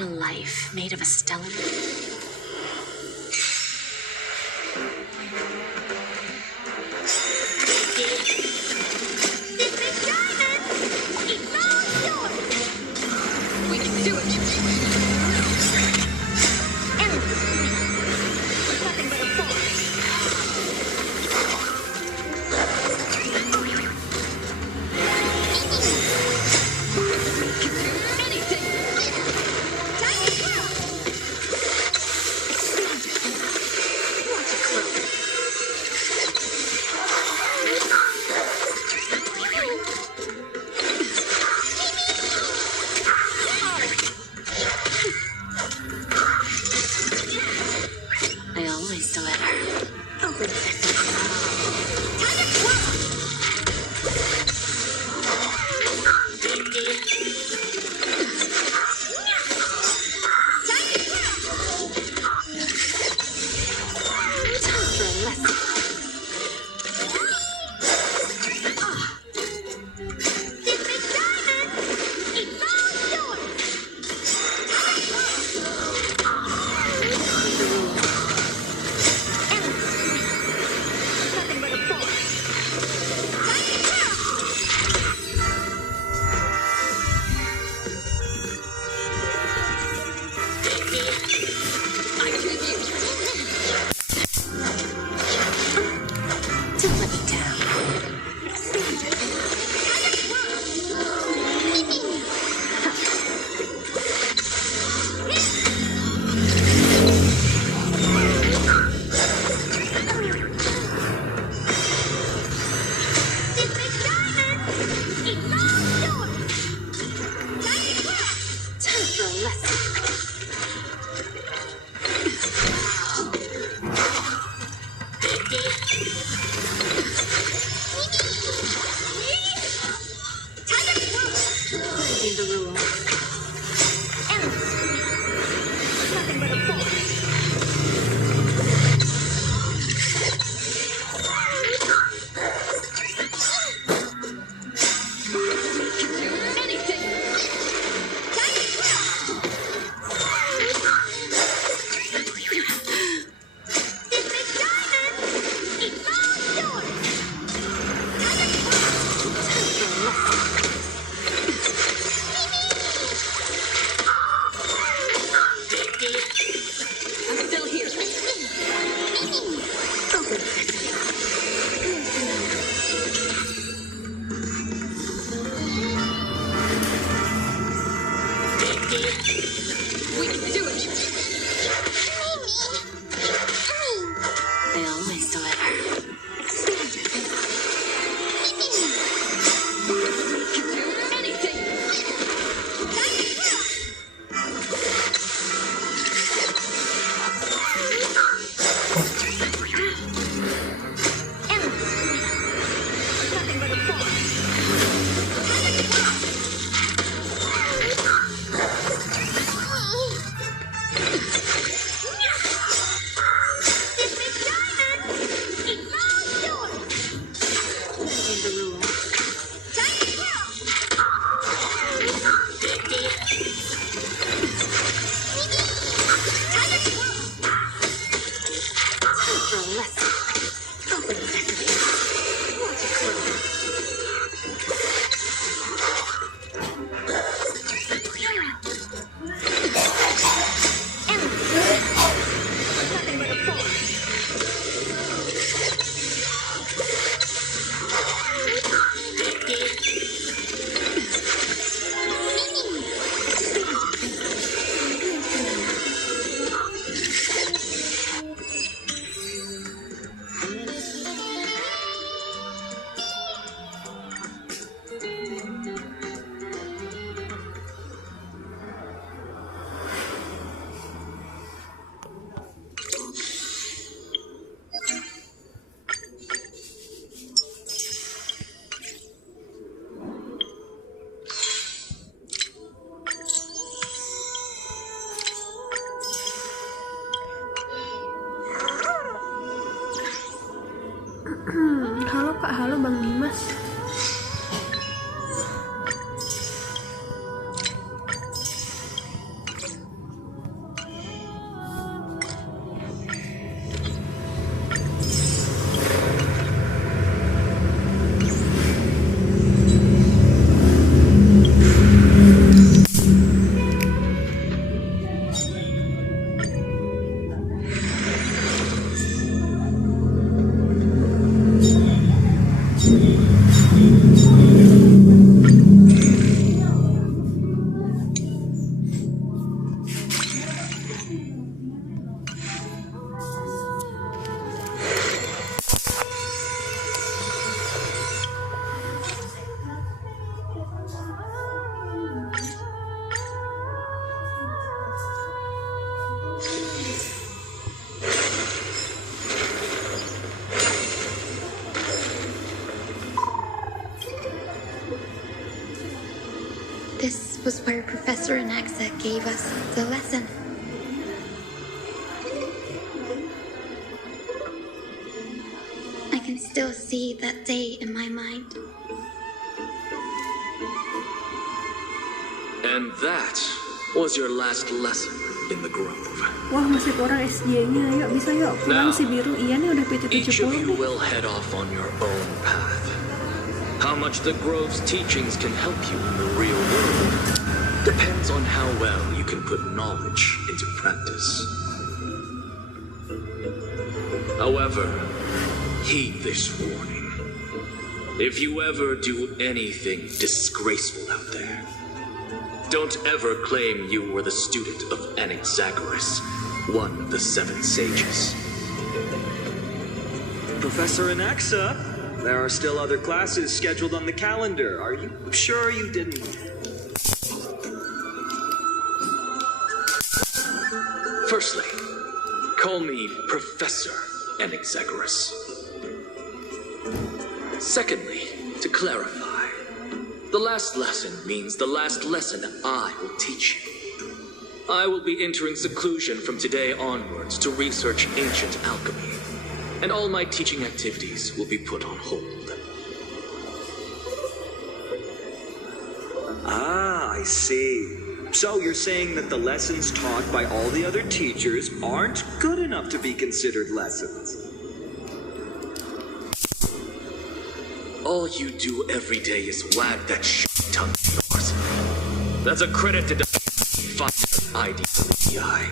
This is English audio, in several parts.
a life made of a stellar. We can do it. Nothing but a force. Anything. Time to throw. Watch it close. I always deliver. Open sesame. Time to Time for a lesson. nothing but a force. I choose you. Don't let me down. Time for a lesson. Breaking the rules. Nothing but a force. Anything. This was where Professor Anaxa gave us the lesson. I can still see that day in my mind. And that was your last lesson in the grove. Wah, masih kurang SJ-nya. Yuk, bisa yuk. Pulang si biru. Iya nih udah Each of you PT70 nih. will head off on your own path. How much the grove's teachings can help you in the real world depends on how well you can put knowledge into practice. However, heed this warning. If you ever do anything disgraceful out there, don't ever claim you were the student of Anaxagoras, one of the 7 sages. Professor Anaxa, there are still other classes scheduled on the calendar. Are you sure you didn't? Firstly, call me Professor Anaxagoras. Secondly, to clarify, the last lesson means the last lesson I will teach you. I will be entering seclusion from today onwards to research ancient alchemy, and all my teaching activities will be put on hold. Ah, I see. So you're saying that the lessons taught by all the other teachers aren't good enough to be considered lessons? All you do every day is wag that tongue of yours. That's a credit to find ID for the DI.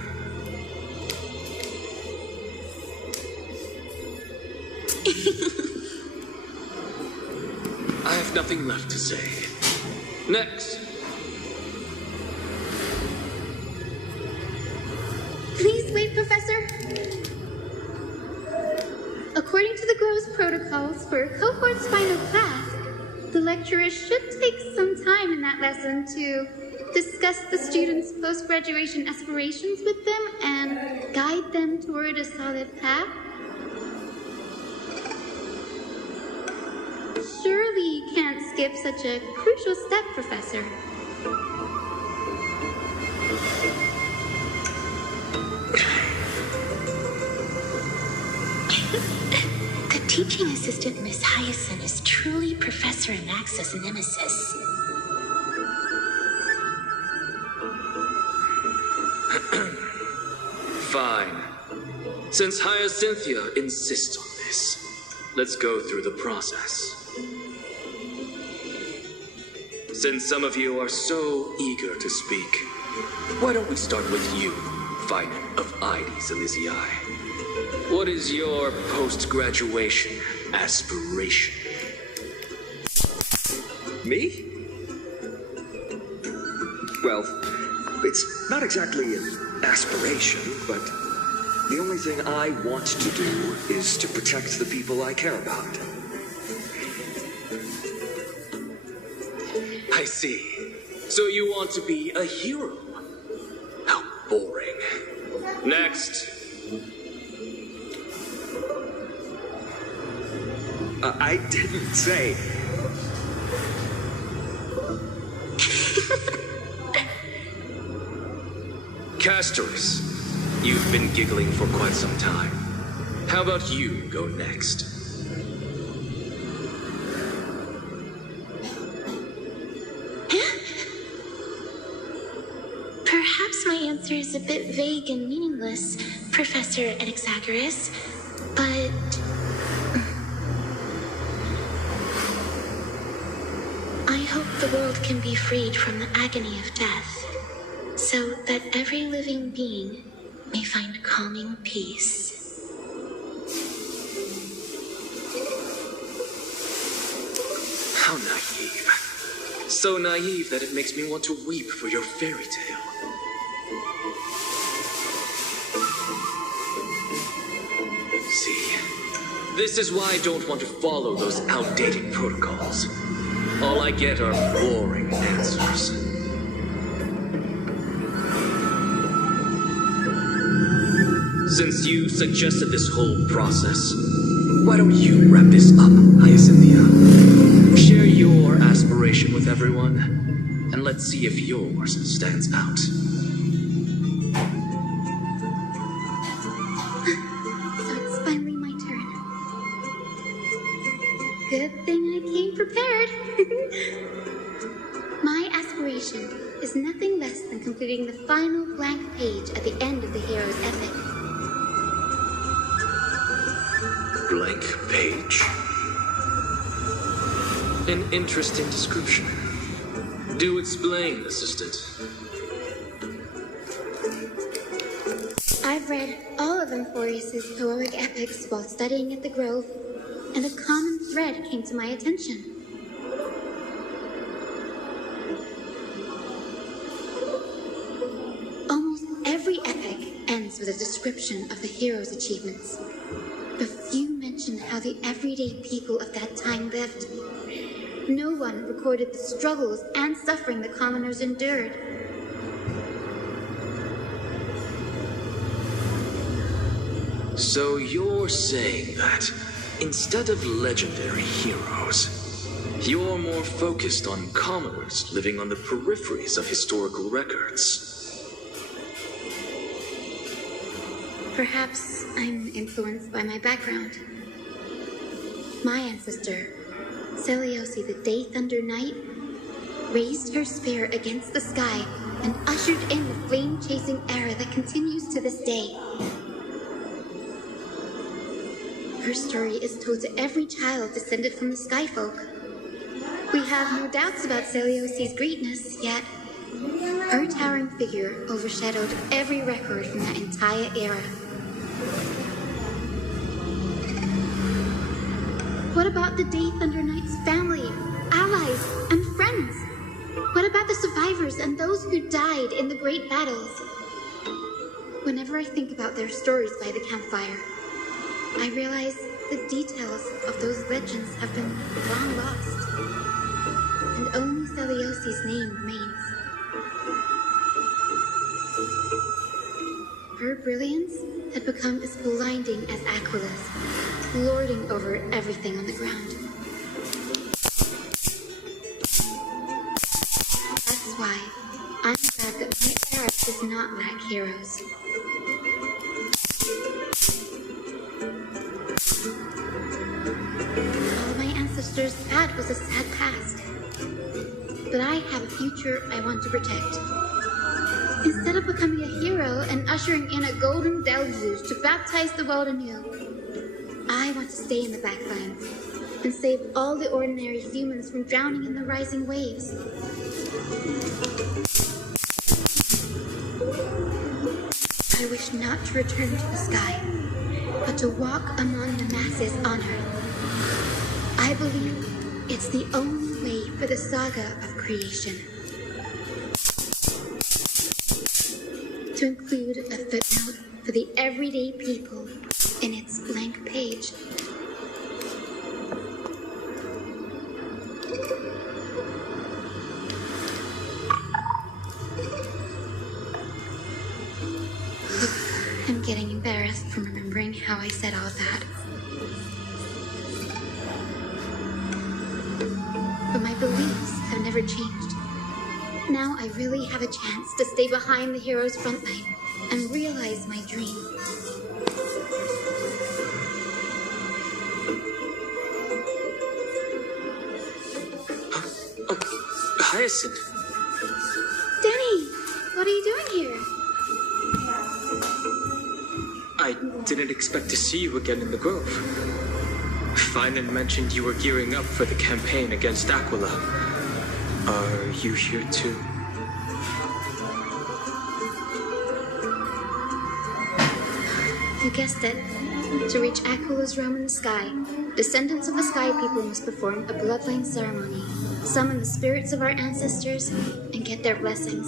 I have nothing left to say. Next. Please wait, Professor. According to the Grove's protocols for a cohort's final class, the lecturer should take some time in that lesson to discuss the students' post-graduation aspirations with them and guide them toward a solid path. Surely you can't skip such a crucial step, Professor. The teaching assistant, Miss Hyacinth, is truly Professor Anaxa's nemesis. Fine. Since Hyacinthia insists on this, let's go through the process. Since some of you are so eager to speak, why don't we start with you, Finite of IDs Elysiae? What is your post-graduation aspiration? Me? Well, it's not exactly an aspiration, but the only thing I want to do is to protect the people I care about. I see. So you want to be a hero? How boring. Next. I didn't say. Castorus, you've been giggling for quite some time. How about you go next? Perhaps my answer is a bit vague and meaningless, Professor Anaxagoras, but I hope the world can be freed from the agony of death, so that every living being may find calming peace. How naive. So naive that it makes me want to weep for your fairy tale. See, this is why I don't want to follow those outdated protocols. All I get are boring answers. Since you suggested this whole process, why don't you wrap this up, Hyacinthia? Share your aspiration with everyone, and let's see if yours stands out. So it's finally my turn. Good thing I came prepared. My aspiration is nothing less than completing the final blank page at the end of the hero's epic. Blank page. An interesting description. Do explain, assistant. I've read all of Amphorius's heroic epics while studying at the Grove, and a common thread came to my attention. Almost every epic ends with a description of the hero's achievements, but few mention how the everyday people of that time lived. No one recorded the struggles and suffering the commoners endured. So you're saying that instead of legendary heroes, you're more focused on commoners living on the peripheries of historical records. Perhaps I'm influenced by my background. My ancestor, Seliosi the Day Thunder Knight, raised her spear against the sky and ushered in the flame-chasing era that continues to this day. Her story is told to every child descended from the Skyfolk. We have no doubts about Seliosi's greatness, yet her towering figure overshadowed every record from that entire era. What about the Day Thunder Knight's family, allies, and friends? What about the survivors and those who died in the great battles? Whenever I think about their stories by the campfire, I realize the details of those legends have been long lost, and only Seliosi's name remains. Her brilliance had become as blinding as Aquila's, lording over everything on the ground. That's why I'm glad that my era does not lack heroes. All my ancestors had was a sad past, but I have a future I want to protect. Instead of becoming a hero and ushering in a golden deluge to baptize the world anew, I want to stay in the back lines and save all the ordinary humans from drowning in the rising waves. I wish not to return to the sky, but to walk among the masses on Earth. I believe it's the only way for the saga of creation. To include a footnote for the everyday people in its blank page. I'm getting embarrassed from remembering how I said all that. But my beliefs have never changed. Now I really have a chance to stay behind the hero's front line and realize my dream. Hyacinth. Danny, what are you doing here? I didn't expect to see you again in the Grove. Finan mentioned you were gearing up for the campaign against Aquila. Are you here too? You guessed it. To reach Aquala's realm in the sky, descendants of the Sky People must perform a bloodline ceremony, summon the spirits of our ancestors, and get their blessings.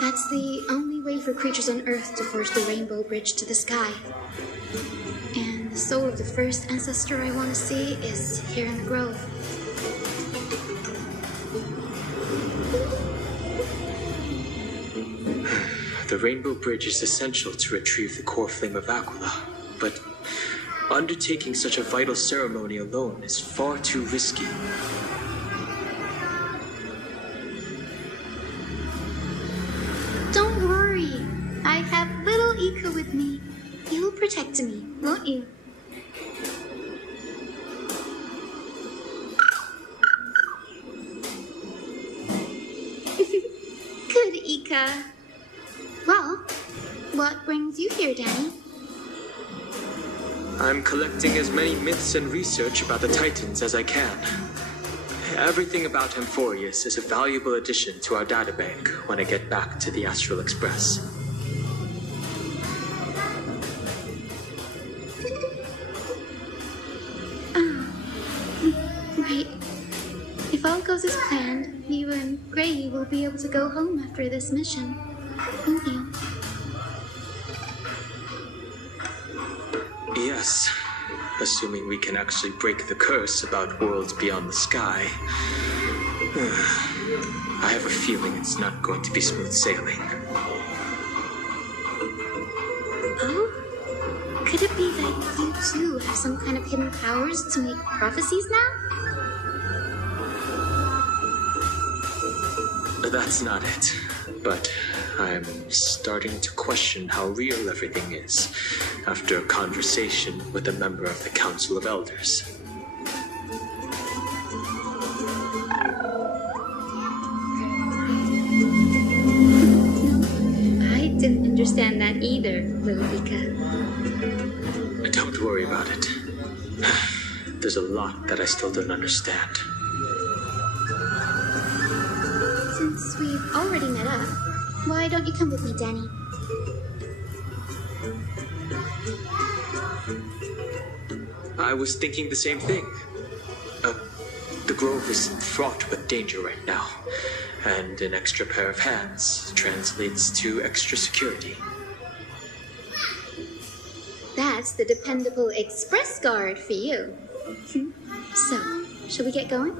That's the only way for creatures on Earth to forge the rainbow bridge to the sky. And the soul of the first ancestor I want to see is here in the grove. The rainbow bridge is essential to retrieve the core flame of Aquila, but undertaking such a vital ceremony alone is far too risky. Don't worry, I have little Ika with me. You'll protect me, won't you? Good, Ika. Well, what brings you here, Danny? I'm collecting as many myths and research about the Titans as I can. Everything about Amphorius is a valuable addition to our databank when I get back to the Astral Express. Right. If all goes as planned, you and Gray will be able to go home after this mission, won't you? Yes, assuming we can actually break the curse about worlds beyond the sky. I have a feeling it's not going to be smooth sailing. Oh? Could it be that you too have some kind of hidden powers to make prophecies now? That's not it, but I'm starting to question how real everything is after a conversation with a member of the Council of Elders. I didn't understand that either, little Ika. Don't worry about it. There's a lot that I still don't understand. Since we've already met up, why don't you come with me, Danny? I was thinking the same thing. The grove is fraught with danger right now, and an extra pair of hands translates to extra security. That's the dependable express guard for you. So, shall we get going?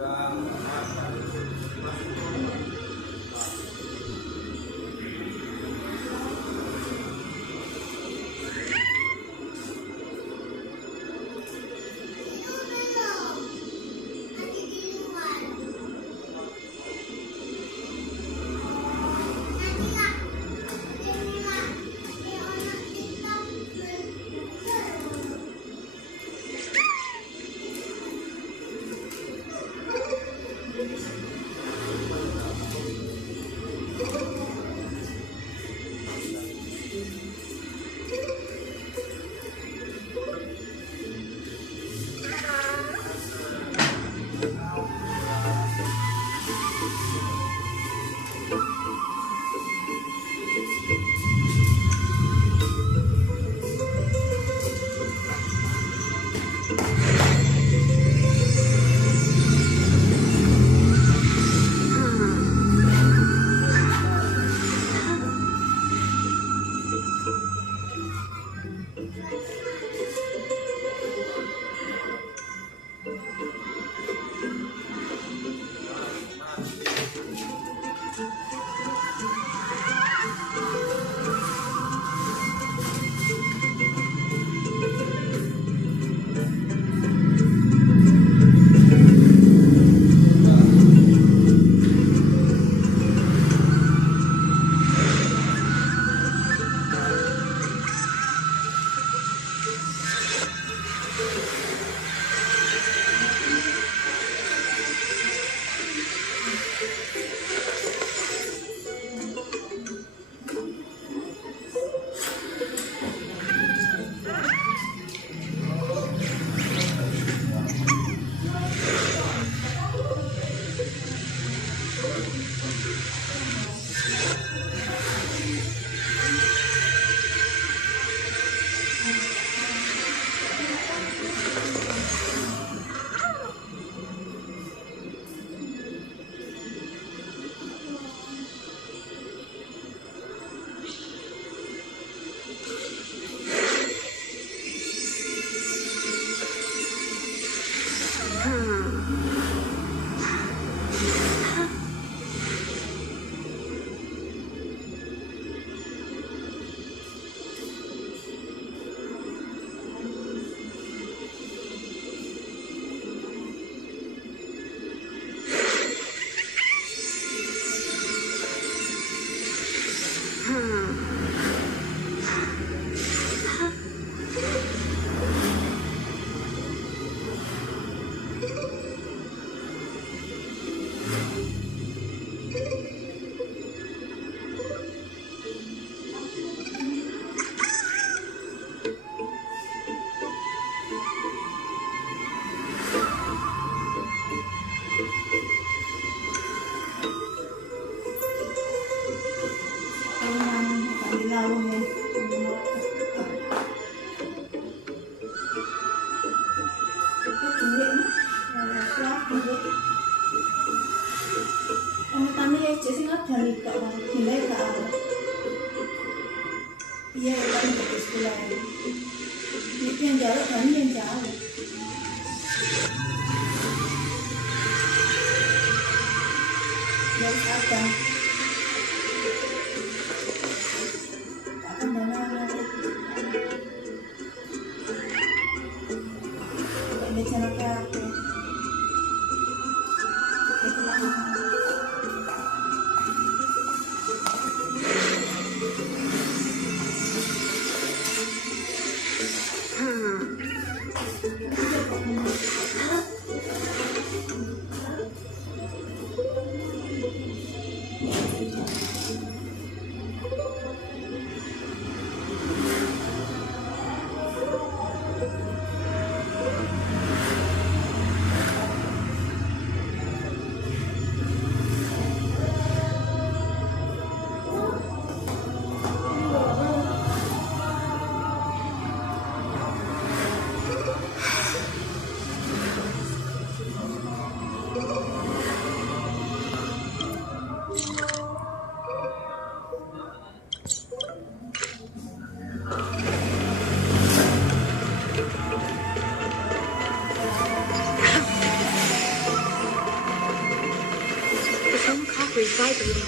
Vibrating.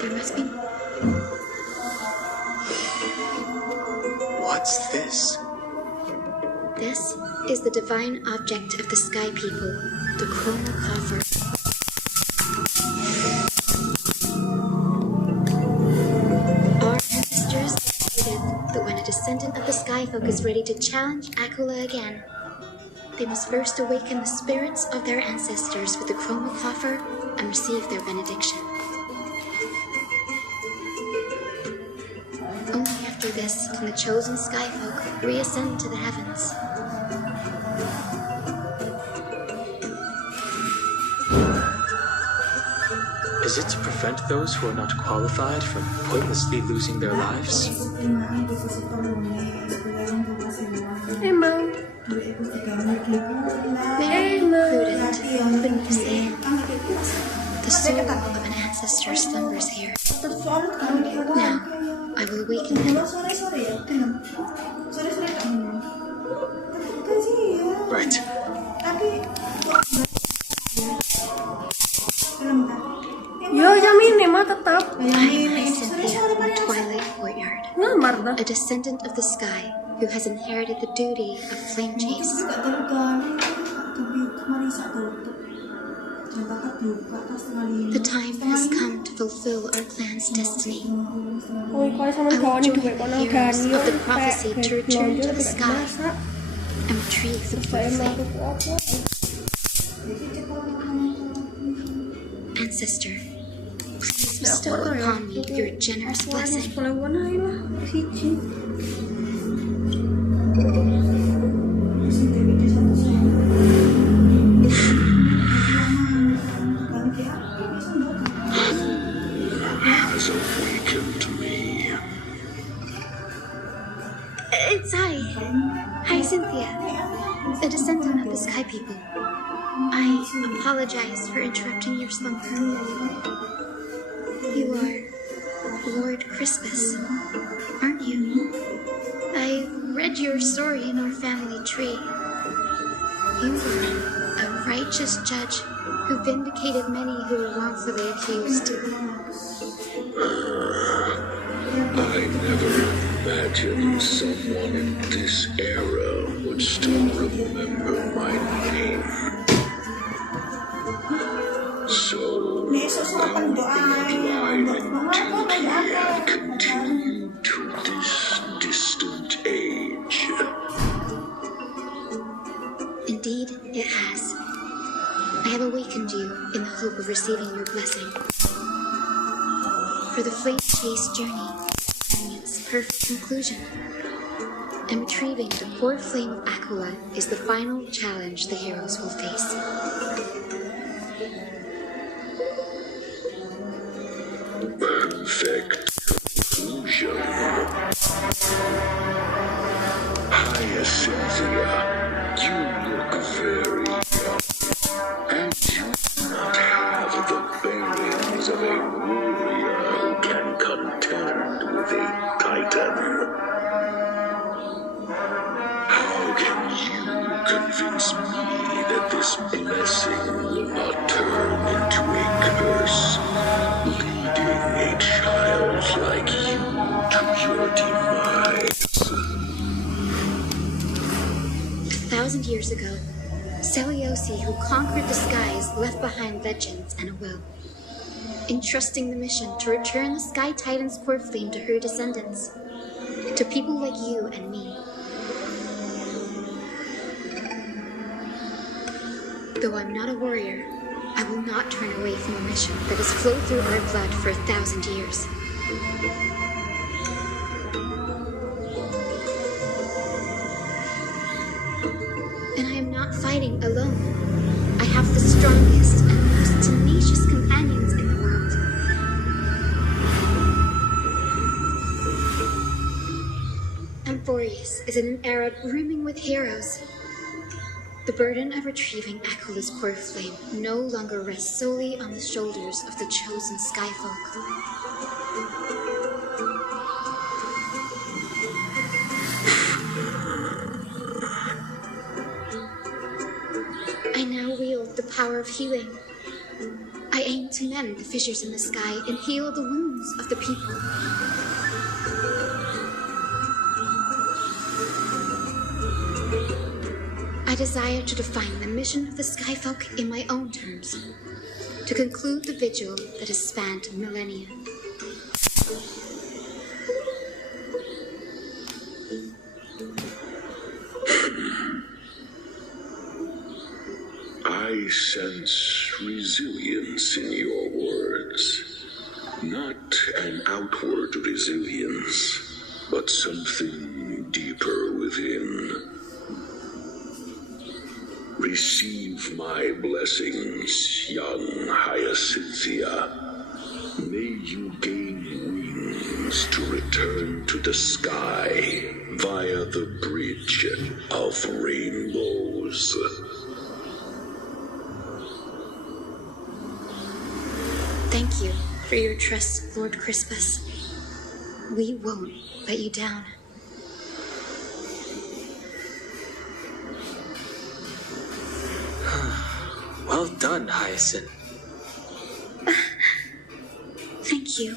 There must be. What's this? This is the divine object of the Sky People, the Chroma Coffer. Our ancestors stated that when a descendant of the Sky Folk is ready to challenge Aquila again, they must first awaken the spirits of their ancestors with the Chroma Coffer and receive their benediction. Only after this can the chosen Sky Folk reascend to the heavens. Is it to prevent those who are not qualified from pointlessly losing their lives? Emang. Very prudent, wouldn't you say? The soul of an ancestor slumbers here. Now, I will awaken him. Right. Yo, jam ini mah tetap. I am Cynthia from the Twilight Courtyard, Ngamar dah. a descendant of the sky who has inherited the duty of flame chase. The time has come to fulfill our clan's destiny. Oi, kau sama I kawan will itu join kau the nak heroes gani. of the prophecy to return to the sky and retrieve the flame. Ancestor, please bestow upon me your generous blessing. Has awakened me. It's I. Hi, Cynthia, a descendant of the Sky People. I apologize for interrupting your slumber. You are Lord Crispus, aren't you? I read your story in our family tree. You were a righteous judge who vindicated many who were wrongfully accused. I never imagined someone in this era would still remember my name. So, I'll apply my duty receiving your blessing. For the flame chase journey and its perfect conclusion. And retrieving the core flame of Aquila is the final challenge the heroes will face. Perfect conclusion. Hiya, Cynthia. You look very young. And you do not have the bearings of a warrior who can contend with a titan. How can you convince me that this blessing will not turn into a curse, leading a child like you to your demise? 1,000 years ago, Seleucus, who conquered the skies, left behind legends and a will, entrusting the mission to return the Sky Titan's core flame to her descendants, to people like you and me. Though I'm not a warrior, I will not turn away from a mission that has flowed through our blood for 1,000 years. And I am not fighting alone. I have the strongest and most tenacious companions in the world. Amphorius is in an era brimming with heroes. The burden of retrieving Aquila's core flame no longer rests solely on the shoulders of the chosen skyfolk. I now wield the power of healing. I aim to mend the fissures in the sky and heal the wounds of the people. I desire to define the mission of the Skyfolk in my own terms, to conclude the vigil that has spanned millennia. I sense resilience in your words. Not an outward resilience, but something deeper within. Receive my blessings, young Hyacinthia. May you gain wings to return to the sky via the bridge of rainbows. Thank you for your trust, Lord Crispus. We won't let you down. Well done, Hyacinth. Thank you.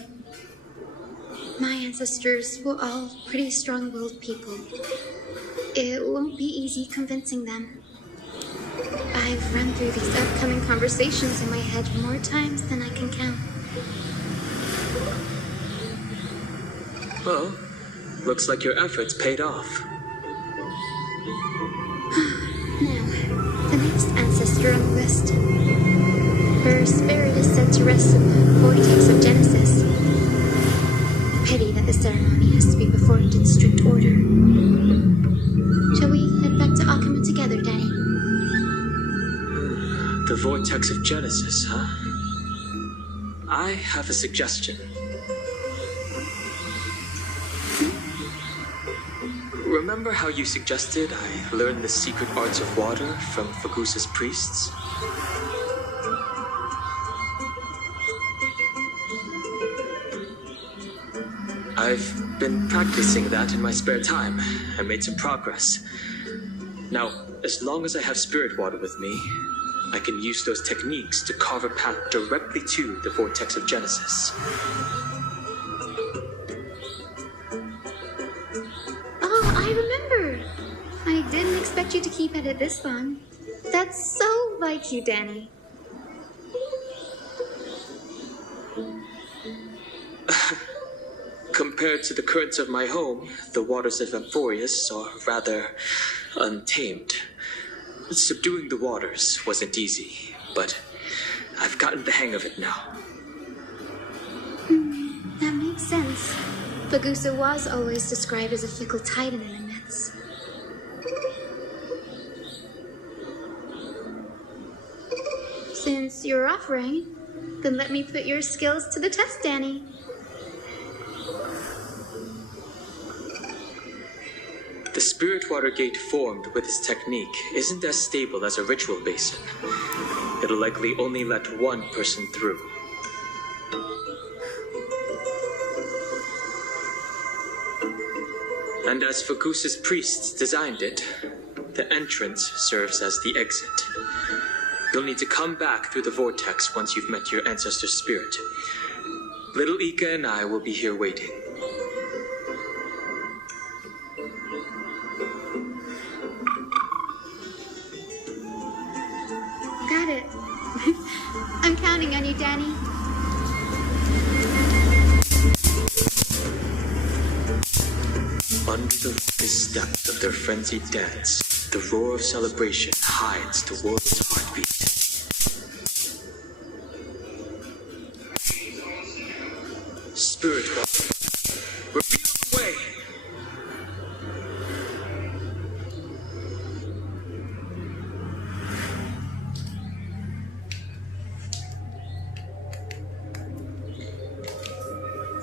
My ancestors were all pretty strong-willed people. It won't be easy convincing them. I've run through these upcoming conversations in my head more times than I can count. Well, looks like your efforts paid off. Now, the next ancestor on the list. Her spirit is said to rest in the vortex of Genesis. Pity that the ceremony has to be performed in strict order. Shall we head back to Akuma together, Daddy? The vortex of Genesis, huh? I have a suggestion. Remember how you suggested I learn the secret arts of water from Fagusa's priests? I've been practicing that in my spare time and made some progress. Now, as long as I have spirit water with me, I can use those techniques to carve a path directly to the vortex of Genesis. Oh, I remember! I didn't expect you to keep at it this long. That's so like you, Danny. Compared to the currents of my home, the waters of Amphorius are rather untamed. Subduing the waters wasn't easy, but I've gotten the hang of it now. That makes sense. Bagusa was always described as a fickle titan in the myths. Since you're offering, then let me put your skills to the test, Danny. The spirit water gate formed with this technique isn't as stable as a ritual basin. It'll likely only let one person through. And as Fagusa's priests designed it, the entrance serves as the exit. You'll need to come back through the vortex once you've met your ancestor's spirit. Little Ika and I will be here waiting. Got it. I'm counting on you, Danny. Under the focused depth of their frenzied dance, the roar of celebration hides the world's heartbeat. Spirit water, reveal the way!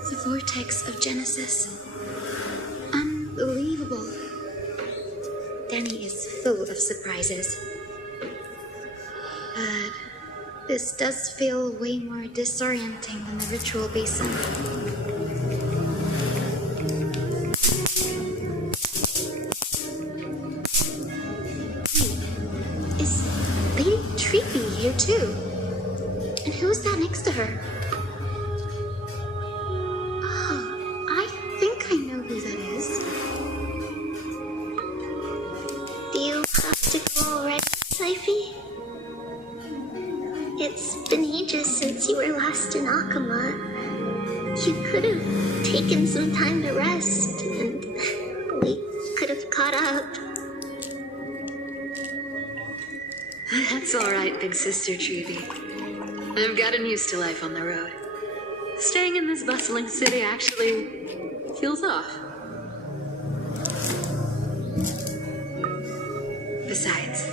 The vortex of Genesis. Unbelievable. Danny is full of surprises. But this does feel way more disorienting than the ritual basin. Wait, is Lady Treepy here too? And who's that next to her? It's been ages since you were last in Akama. You could have taken some time to rest, and we could have caught up. That's alright, big sister Treevy. I've gotten used to life on the road. Staying in this bustling city actually feels off. Besides,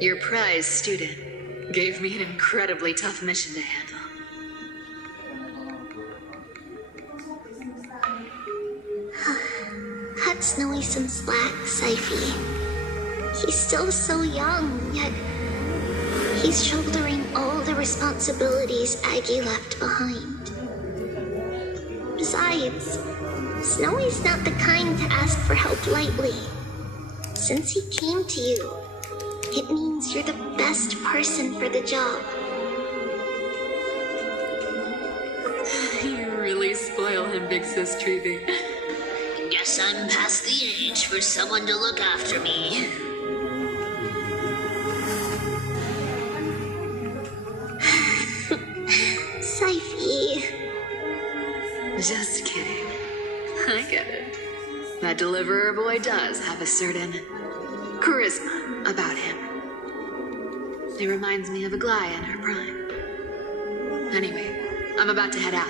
your prize student gave me an incredibly tough mission to handle. Cut Snowy some slack, Syphie. He's still so young, yet he's shouldering all the responsibilities Aggie left behind. Besides, Snowy's not the kind to ask for help lightly. Since he came to you, it means you're the best person for the job. You really spoil him, big sis Treevy. Guess I'm past the age for someone to look after me. Syphie. Just kidding. I get it. That deliverer boy does have a certain charisma about him. It reminds me of Aglaia in her prime. Anyway, I'm about to head out.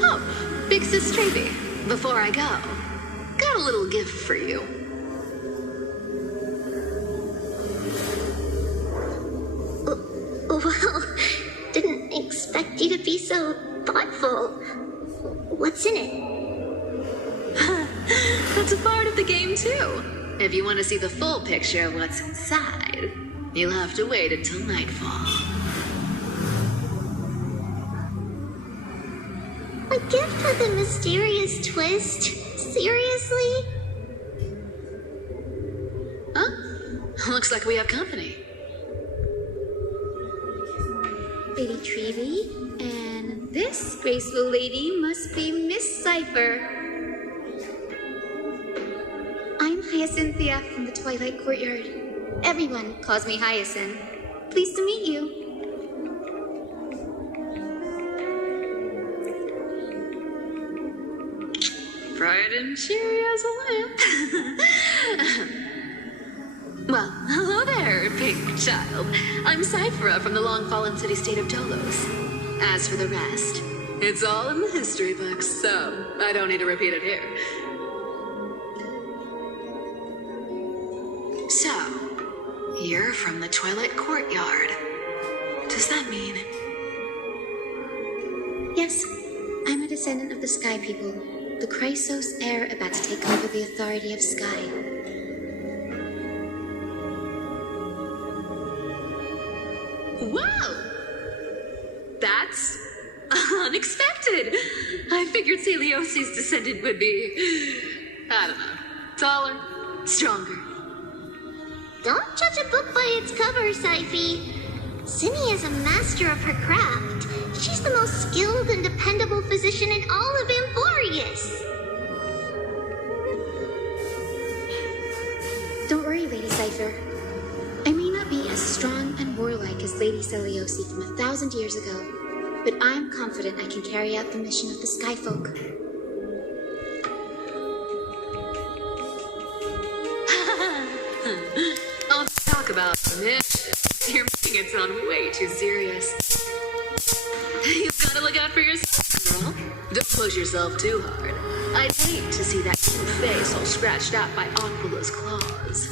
Oh, big sis Treevy, before I go, got a little gift for you. Well, didn't expect you to be so thoughtful. What's in it? That's a part of the game, too. If you want to see the full picture of what's inside, you'll have to wait until nightfall. A gift with a mysterious twist? Seriously? Huh? Looks like we have company. Lady Treevy, and this graceful lady must be Miss Cypher. I'm Hyacinthia from the Twilight Courtyard. Everyone calls me Hyacinth. Pleased to meet you. Bright and cheery as a lamp. Well, hello there, pink child. I'm Cyphera from the long-fallen city-state of Tolos. As for the rest, it's all in the history books, so I don't need to repeat it here. So, you're from the Twilight Courtyard. Does that mean... Yes, I'm a descendant of the Sky People, the Chrysos heir about to take over the authority of Sky. Whoa! That's unexpected. I figured Celiosi's descendant would be, I don't know, taller, stronger. Don't judge a book by its cover, Syphy. Cindy is a master of her craft. She's the most skilled and dependable physician in all of Emporius. Don't worry, Lady Cypher. I may not be as strong and warlike as Lady Celiosi from 1,000 years ago, but I'm confident I can carry out the mission of the Skyfolk. I'll talk about this. You're making it sound way too serious. You've got to look out for yourself, girl. Don't push yourself too hard. I'd hate to see that cute face all scratched out by Aquala's claws.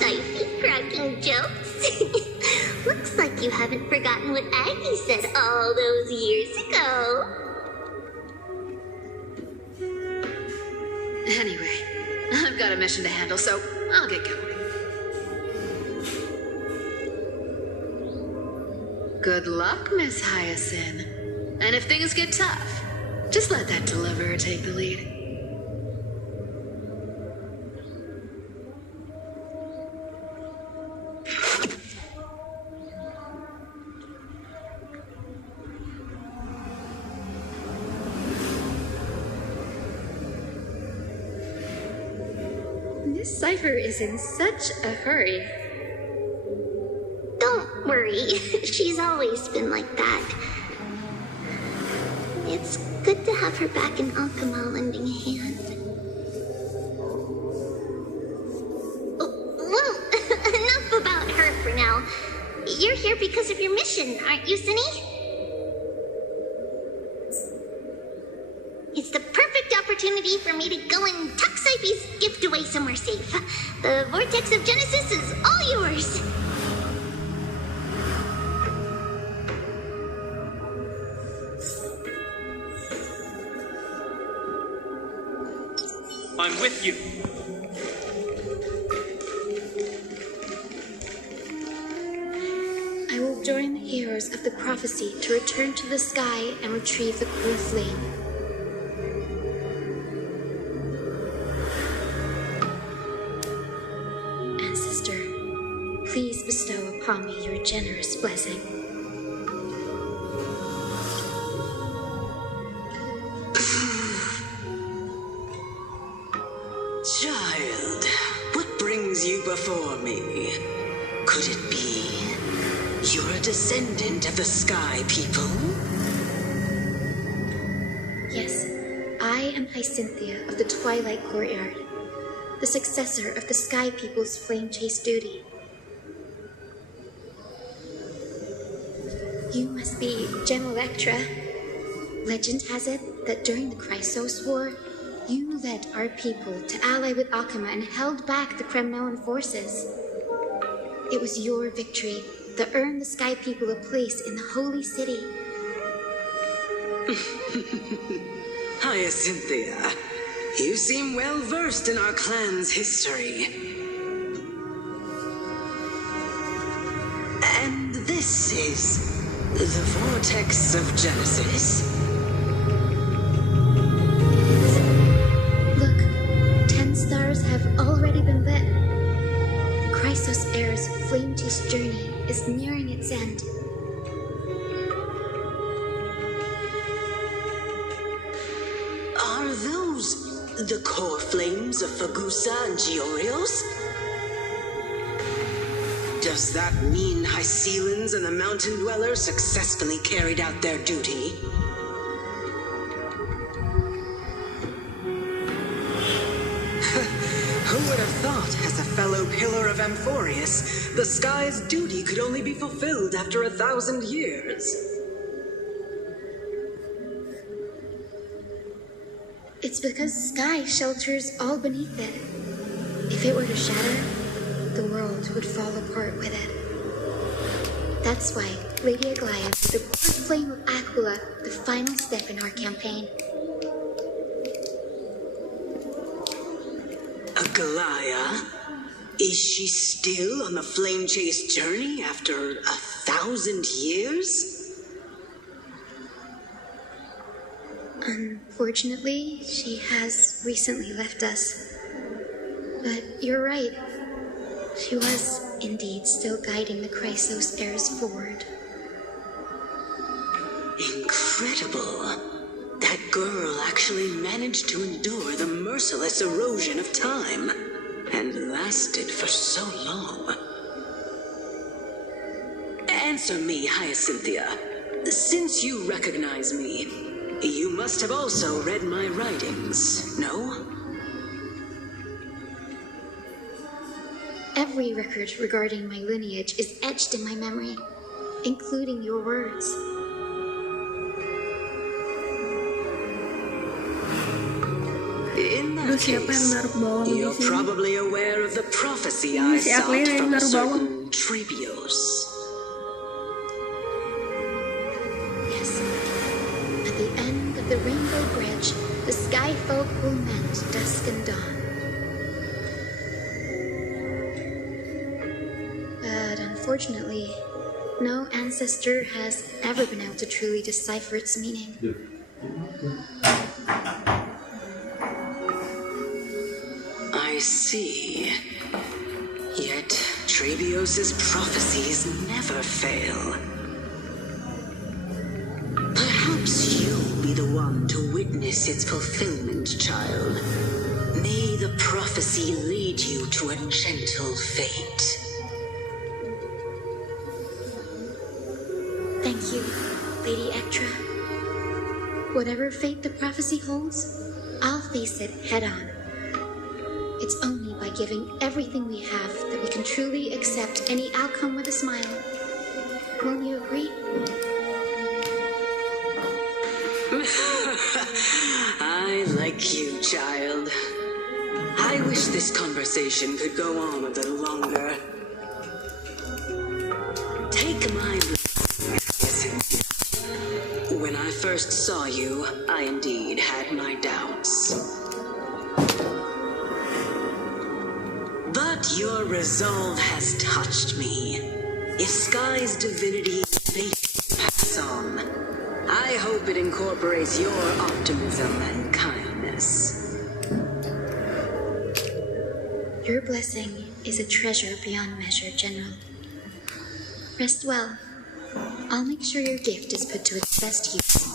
Syphy cracking jokes? Looks like you haven't forgotten what Aggie said all those years ago. Anyway, I've got a mission to handle, so I'll get going. Good luck, Miss Hyacinth. And if things get tough, just let that deliverer take the lead. Miss Cypher is in such a hurry. Don't worry, she's always been like that. It's good to have her back in Alchema lending a hand. Well, enough about her for now. You're here because of your mission, aren't you, Cinny? It's the perfect opportunity for me to go and tuck Syphy's gift away somewhere safe. The Vortex of Genesis is all yours. I'm with you. I will join the heroes of the prophecy to return to the sky and retrieve the core flame. Ancestor, please bestow upon me your generous blessing. Child, what brings you before me? Could it be you're a descendant of the Sky People? Yes, I am Hyacinthia of the Twilight Courtyard, the successor of the Sky People's Flame Chase duty. You must be Gem Electra. Legend has it that during the Chrysos War, you led our people to ally with Alchema and held back the Kremnoan forces. It was your victory that earned the Sky People a place in the Holy City. Hyacinthia, you seem well versed in our clan's history. And this is the Vortex of Genesis? Look, 10 stars have already been lit. The Chrysos heir's flame chase journey is nearing its end. Are those the core flames of Fagusa and Giorios? Does that mean Hycelans and the Mountain Dwellers successfully carried out their duty? thought, as a fellow pillar of Amphorius, the sky's duty could only be fulfilled after 1,000 years. It's because sky shelters all beneath it. If it were to shatter, the world would fall apart with it. That's why Lady Aglaia, the core flame of Aquila, the final step in our campaign. Aglaia? Is she still on the flame chase journey after 1,000 years? Unfortunately, she has recently left us. But you're right. She was indeed still guiding the Chrysos heirs forward. Incredible. That girl actually managed to endure the merciless erosion of time, and lasted for so long. Answer me, Hyacinthia. Since you recognize me, you must have also read my writings, no? Every record regarding my lineage is etched in my memory, including your words. In that case, you're probably aware of the prophecy I sought from a certain Trebios. Yes. At the end of the Rainbow Bridge, the Sky Folk will mend dusk and dawn. But unfortunately, no ancestor has ever been able to truly decipher its meaning. I see. Yet Trebios' prophecies never fail. Perhaps you'll be the one to witness its fulfillment, child. May the prophecy lead you to a gentle fate. Thank you, Lady Ectra. Whatever fate the prophecy holds, I'll face it head on. It's only by giving everything we have that we can truly accept any outcome with a smile. Won't you agree? I like you, child. I wish this conversation could go on a little longer. Take my advice. When I first saw you, I indeed had my doubts. But your resolve has touched me. If Sky's divinity faith pass on, I hope it incorporates your optimism and kindness. Your blessing is a treasure beyond measure, General. Rest well. I'll make sure your gift is put to its best use.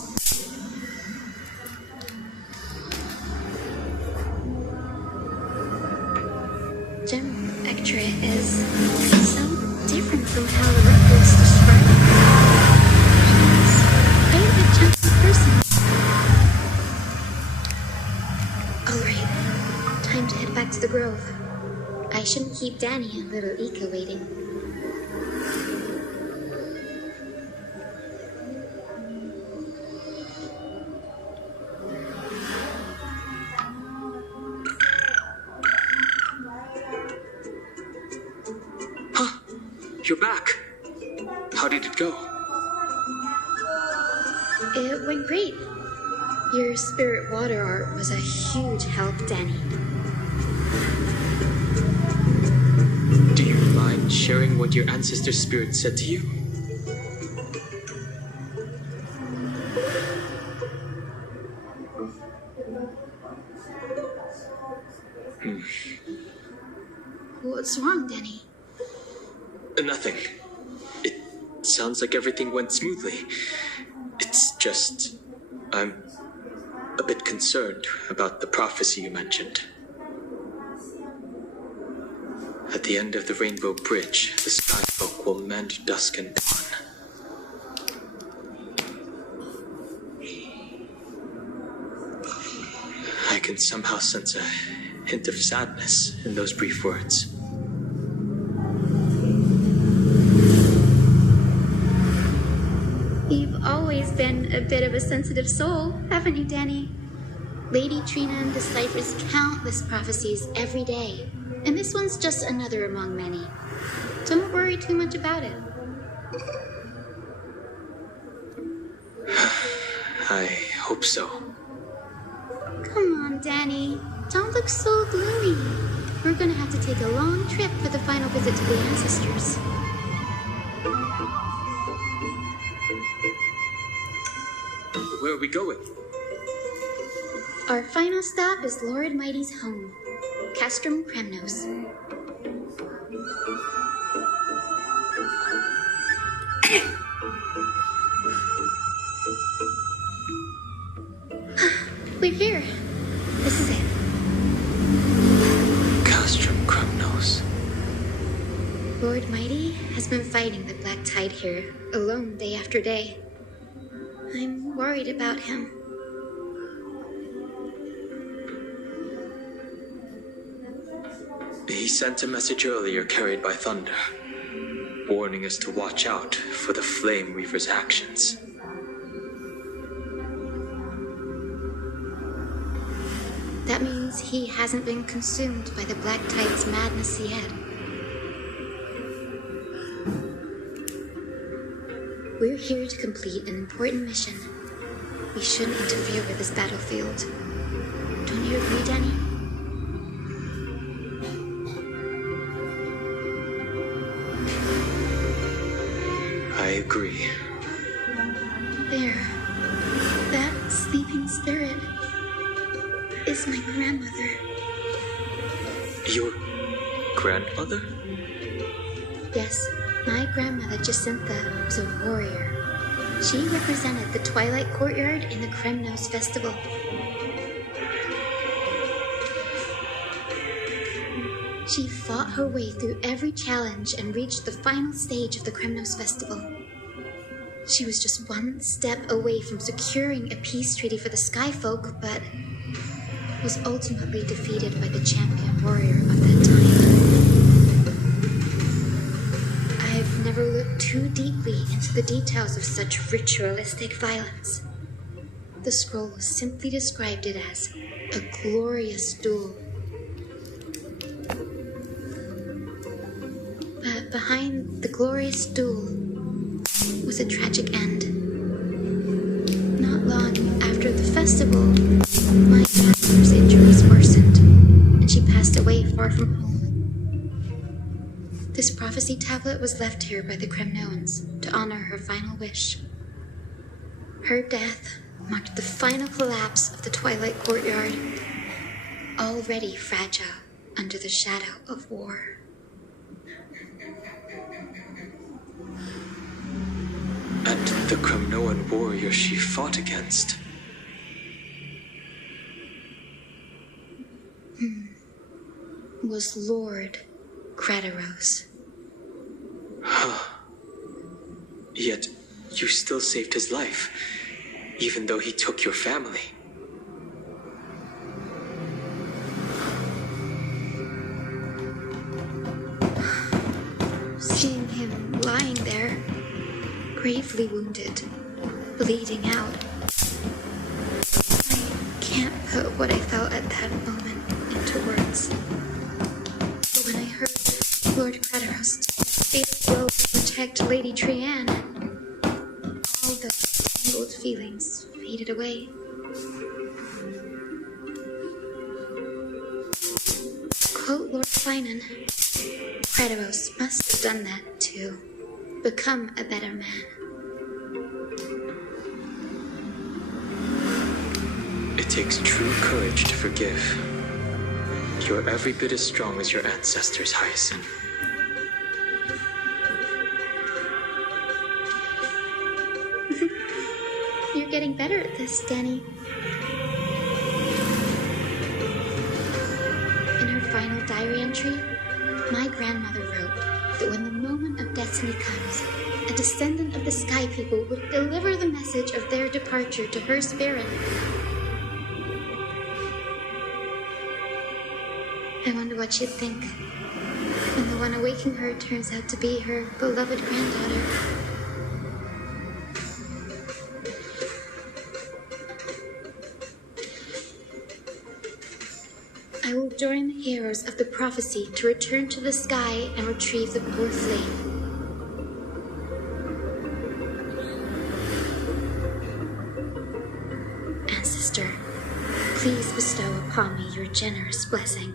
General Ectra is so different from how the records describe her. She's quite a gentle person. Alright, time to head back to the Grove. I shouldn't keep Danny and little Ika waiting. You're back. How did it go? It went great. Your spirit water art was a huge help, Danny. Do you mind sharing what your ancestor spirit said to you? What's wrong, Danny? Nothing. It sounds like everything went smoothly. It's just, I'm a bit concerned about the prophecy you mentioned. At the end of the Rainbow Bridge, the Sky Folk will mend dusk and dawn. I can somehow sense a hint of sadness in those brief words. You've always been a bit of a sensitive soul, haven't you, Danny? Lady Trina deciphers countless prophecies every day, and this one's just another among many. Don't worry too much about it. I hope so. Come on, Danny. Don't look so gloomy. We're gonna have to take a long trip for the final visit to the ancestors. Where are we going? Our final stop is Lord Mighty's home, Castrum Kremnos. We're here. This is it. Castrum Kremnos. Lord Mighty has been fighting the Black Tide here, alone day after day. I'm worried about him. He sent a message earlier carried by thunder, warning us to watch out for the Flame Reaver's actions. That means he hasn't been consumed by the Black Tide's madness yet. We're here to complete an important mission. We shouldn't interfere with this battlefield. Don't you agree, Danny? I agree. There. That sleeping spirit is my grandmother. Your grandmother? Yes, my grandmother Jacintha was a warrior. She represented the Twilight Courtyard in the Kremnos Festival. She fought her way through every challenge and reached the final stage of the Kremnos Festival. She was just one step away from securing a peace treaty for the Skyfolk, but was ultimately defeated by the champion warrior of that time. I've never looked too deeply into the details of such ritualistic violence. The scroll simply described it as a glorious duel. But behind the glorious duel was a tragic end. Not long after the festival, my grandmother's injuries worsened, and she passed away far from home. This prophecy tablet was left here by the Kremnoans to honor her final wish. Her death marked the final collapse of the Twilight Courtyard, already fragile under the shadow of war. And the Kremnoan warrior she fought against. Was Lord Krateros. Yet, you still saved his life, even though he took your family. Seeing him lying there, gravely wounded, bleeding out, I can't put what I felt at that moment into words. But when I heard Lord Krateros fatal blow to protect Lady Trianne, all those tangled feelings faded away. Quote Lord Finan, Krateros must have done that to become a better man. It takes true courage to forgive. You're every bit as strong as your ancestors, Hyacinth. You're getting better at this, Danny. In her final diary entry, my grandmother wrote that when the moment of destiny comes, a descendant of the Sky People would deliver the message of their departure to her spirit. I wonder what she'd think when the one awaking her turns out to be her beloved granddaughter. I will join the heroes of the prophecy to return to the sky and retrieve the poor flame. Ancestor, please bestow upon me your generous blessing.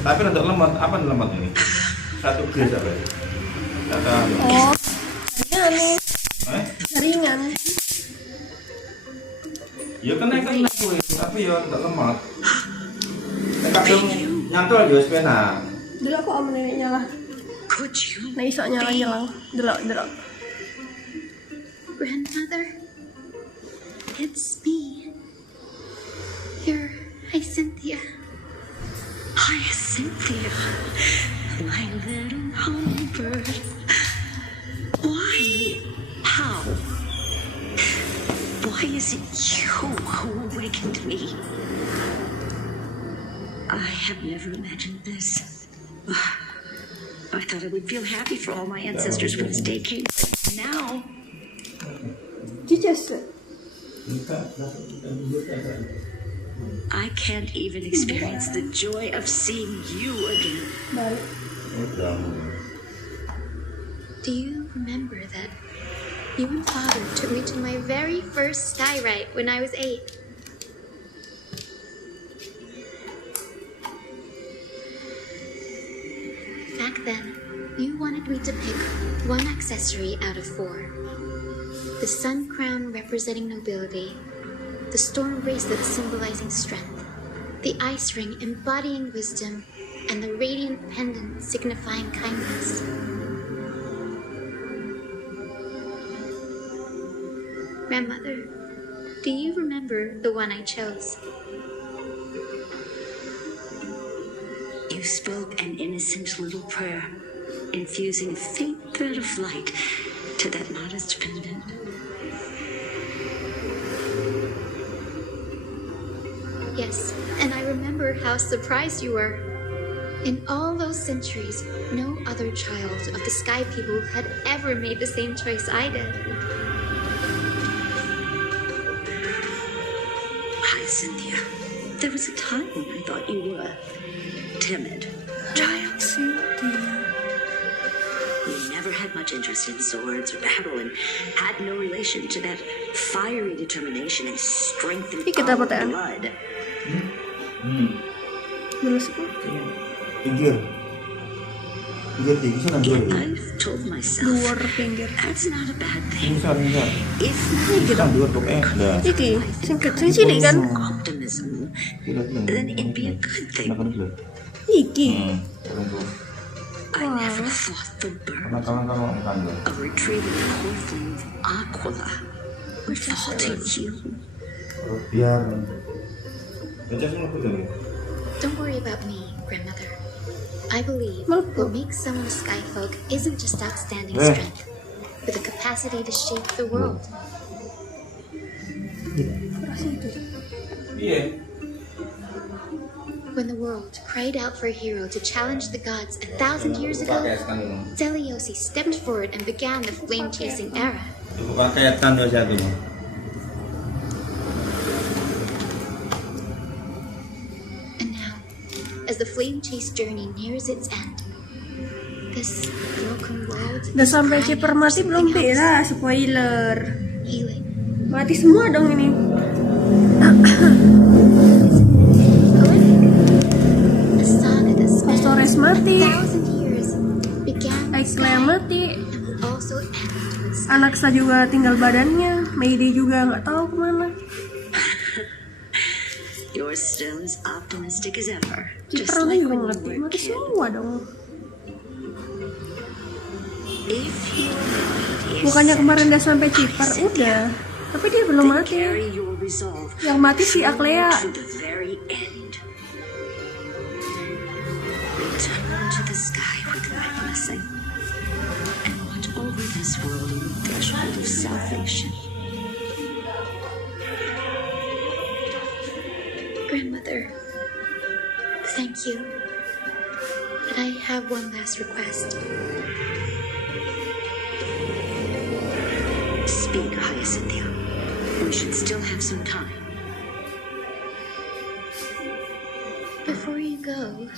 Tapi untuk lemot, apa lemot ini? Satu gelas apa ya? Oh, ringan nih. Ringan. Ya kena gue, tapi ya untuk lemot. Kadang nyantol ya sepena. Dulu aku om nenek nyala. Nah iso nyala. Delok. Grandmother, it's me. Your Cynthia. Hi, Cynthia, my little hummingbird. Why? How? Why is it you who awakened me? I have never imagined this. I thought I would feel happy for all my ancestors when this day came. Now... I can't even experience the joy of seeing you again. Do you remember that you and Father took me to my very first skywrite when I was 8? Back then, you wanted me to pick one accessory out of 4. The sun crown representing nobility, the storm bracelet symbolizing strength, the ice ring embodying wisdom, and the radiant pendant signifying kindness. Grandmother, do you remember the one I chose? You spoke an innocent little prayer, infusing a faint thread of light to that modest pendant. Yes, and I remember how surprised you were. In all those centuries, no other child of the Sky People had ever made the same choice I did. I Cynthia. There was a time when I thought you were a timid child. You never had much interest in swords or battle and had no relation to that fiery determination and strength and blood. I've told myself that's not a bad thing. If optimism, then it'd be a good thing. I never thought the burden of retrieving the core flame of Aquila would fall to you. Don't worry about me, grandmother. I believe what makes someone a sky folk isn't just outstanding strength, but the capacity to shape the world. When the world cried out for a hero to challenge the gods 1,000 years ago, Zeliosi stepped forward and began the flame-chasing era. And now, as the flame-chase journey nears its end, this broken world udah sampai Chipper mati belum Bella? Spoiler. Mati semua dong ini. Stores mati, Aikla mati, Anaksa juga tinggal badannya, Mayday juga nggak tahu kemana. You're still as optimistic as ever. Chipper juga mati semua dong. Bukannya kemarin udah sampai Chipper, udah, tapi dia belum mati. Yang mati si Aklea. To the sky with my blessing, and watch over this world on the threshold of salvation. Grandmother, thank you. But I have one last request. Speak, Hyacinthia. We should still have some time. Before you go,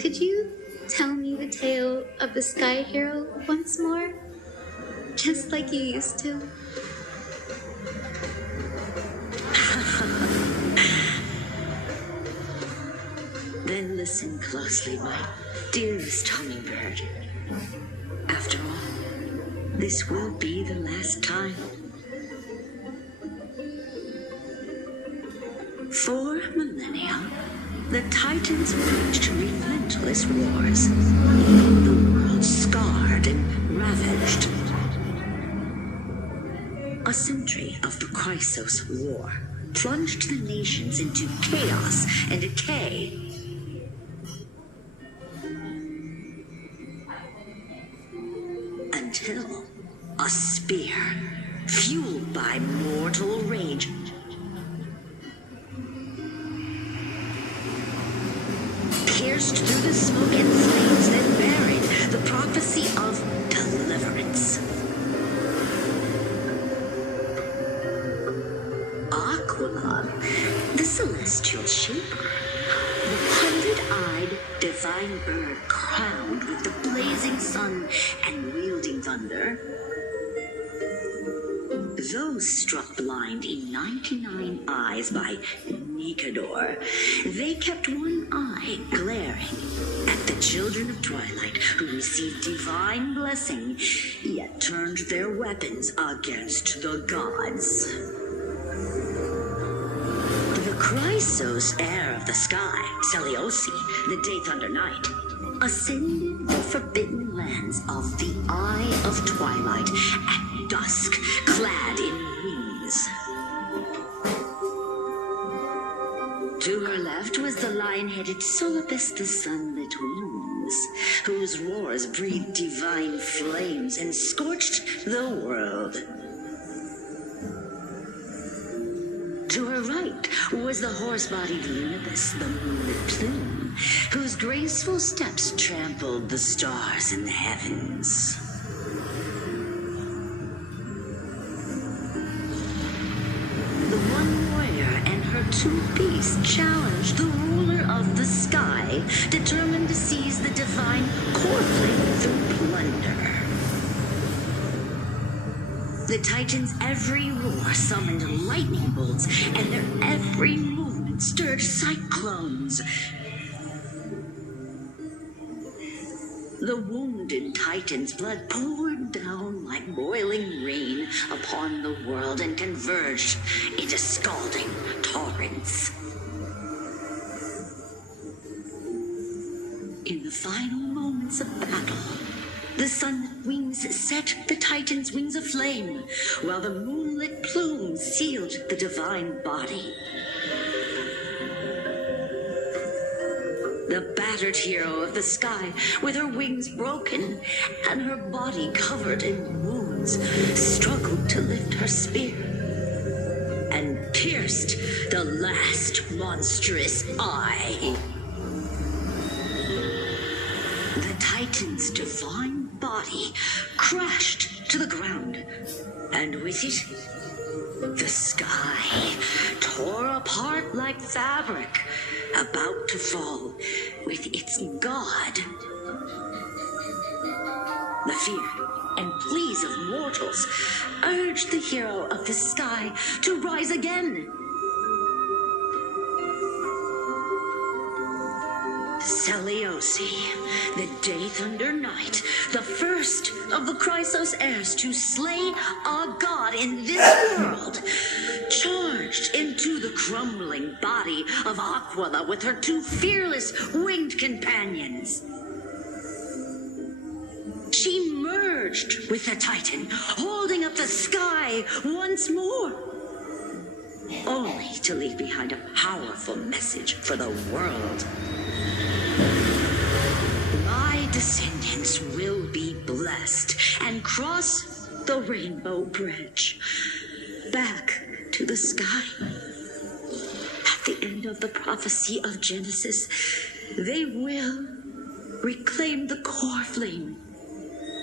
could you tell me the tale of the Sky Hero once more? Just like you used to. Then listen closely, my dearest hummingbird. After all, this will be the last time. For millennia, the Titans waged relentless wars, leaving the world scarred and ravaged. A century of the Chrysos War plunged the nations into chaos and decay. Until a spear, fueled by mortal rage, pierced through the smoke and flames that buried the prophecy of deliverance. Aquila, the celestial shaper, the 100-eyed divine bird crowned with the blazing sun and wielding thunder. Though struck blind in 99 eyes by Nikador, they kept one eye glaring at the children of twilight who received divine blessing, yet turned their weapons against the gods. The Chrysos heir of the sky, Seliosi, the Day Thunder Knight, ascended the forbidden lands of the Eye of Twilight at dusk, clad in wings. To her left was the lion-headed Solopus, the sunlit wings, whose roars breathed divine flames and scorched the world. To her right was the horse-bodied Lunibus, the moonlit plume, whose graceful steps trampled the stars in the heavens. The one warrior and her race challenged the ruler of the sky, determined to seize the divine core flame through plunder. The Titans' every roar summoned lightning bolts, and their every movement stirred cyclones. The wounded Titan's blood poured down like boiling rain upon the world and converged into scalding torrents. In the final moments of battle, the sunlit wings set the Titan's wings aflame, while the moonlit plumes sealed the divine body. The battered hero of the sky, with her wings broken and her body covered in wounds, struggled to lift her spear and pierced the last monstrous eye. The Titan's divine body crashed to the ground, and with it, the sky tore apart like fabric, about to fall with its god. The fear and pleas of mortals urged the hero of the sky to rise again. Celiosi, the Day Thunder Knight, the first of the Chrysos heirs to slay a god in this world, charged into the crumbling body of Aquila with her two fearless winged companions. She merged with the Titan, holding up the sky once more, only to leave behind a powerful message for the world. My descendants will be blessed and cross the rainbow bridge back to the sky. At the end of the prophecy of Genesis, they will reclaim the core flame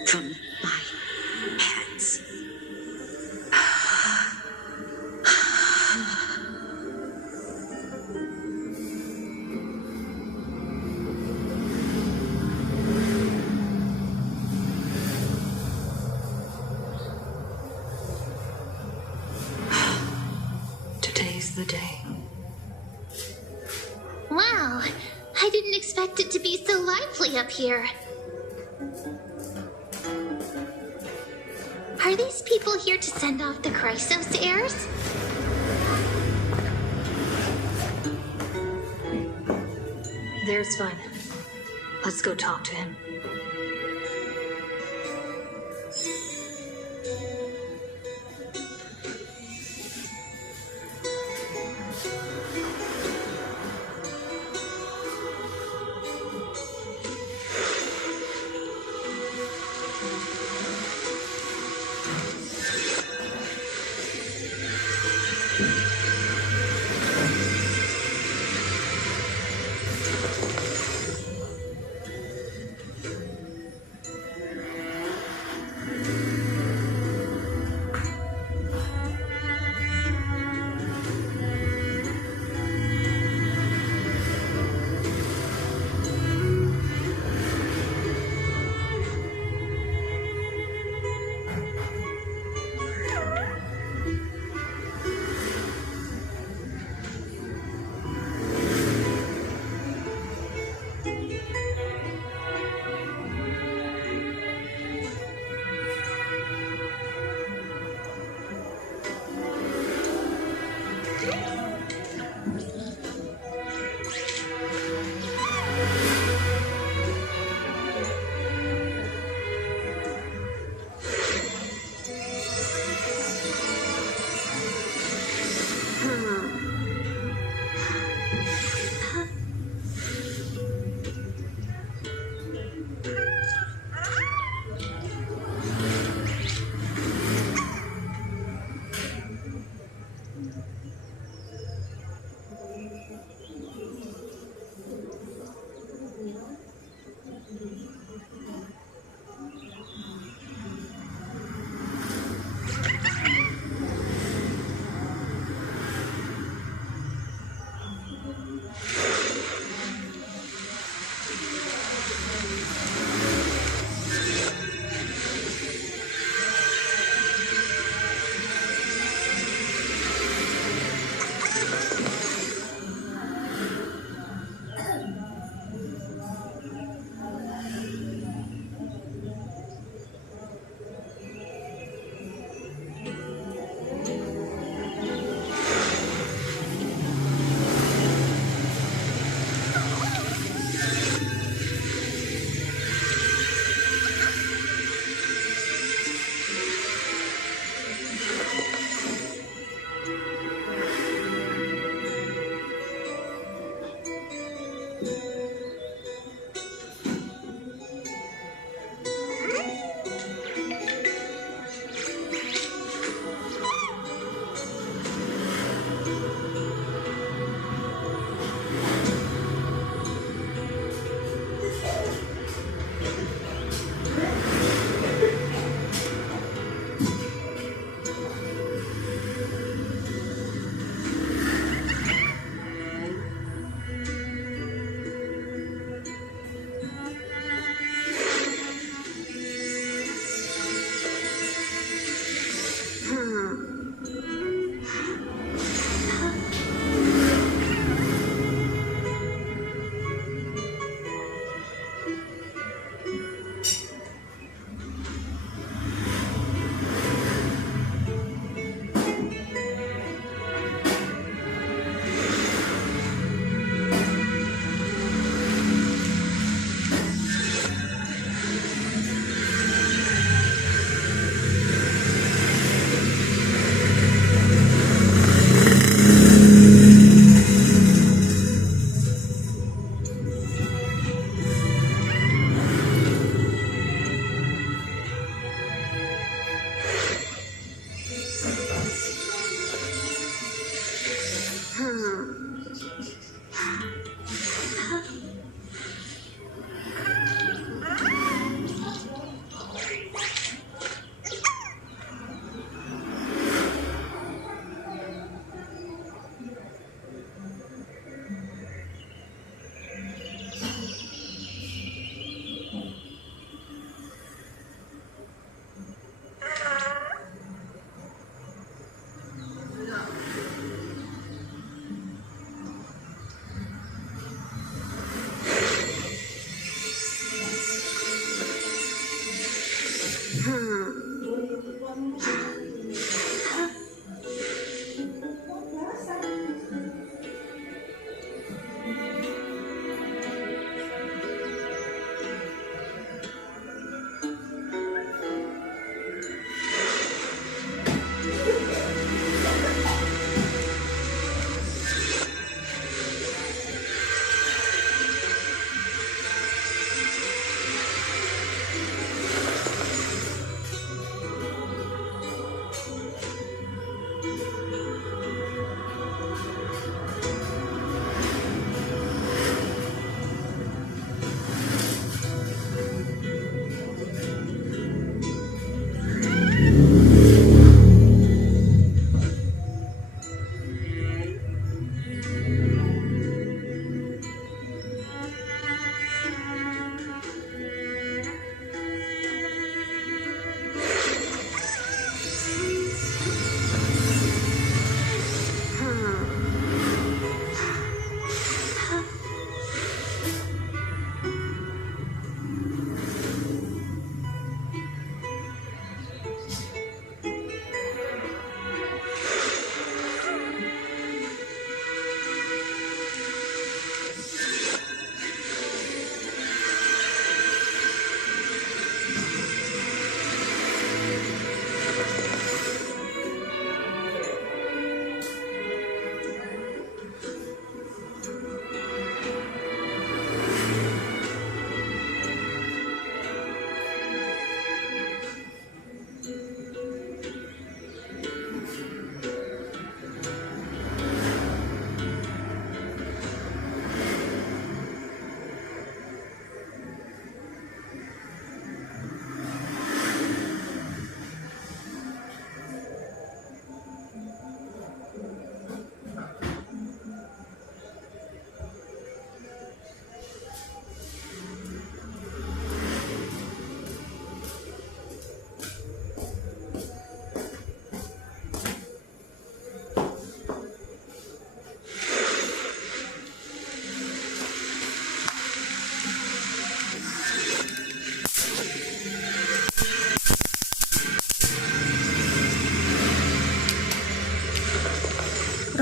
from my hands. Today's the day. Wow, I didn't expect it to be so lively up here. Are these people here to send off the Chrysos heirs? There's fun. Let's go talk to him.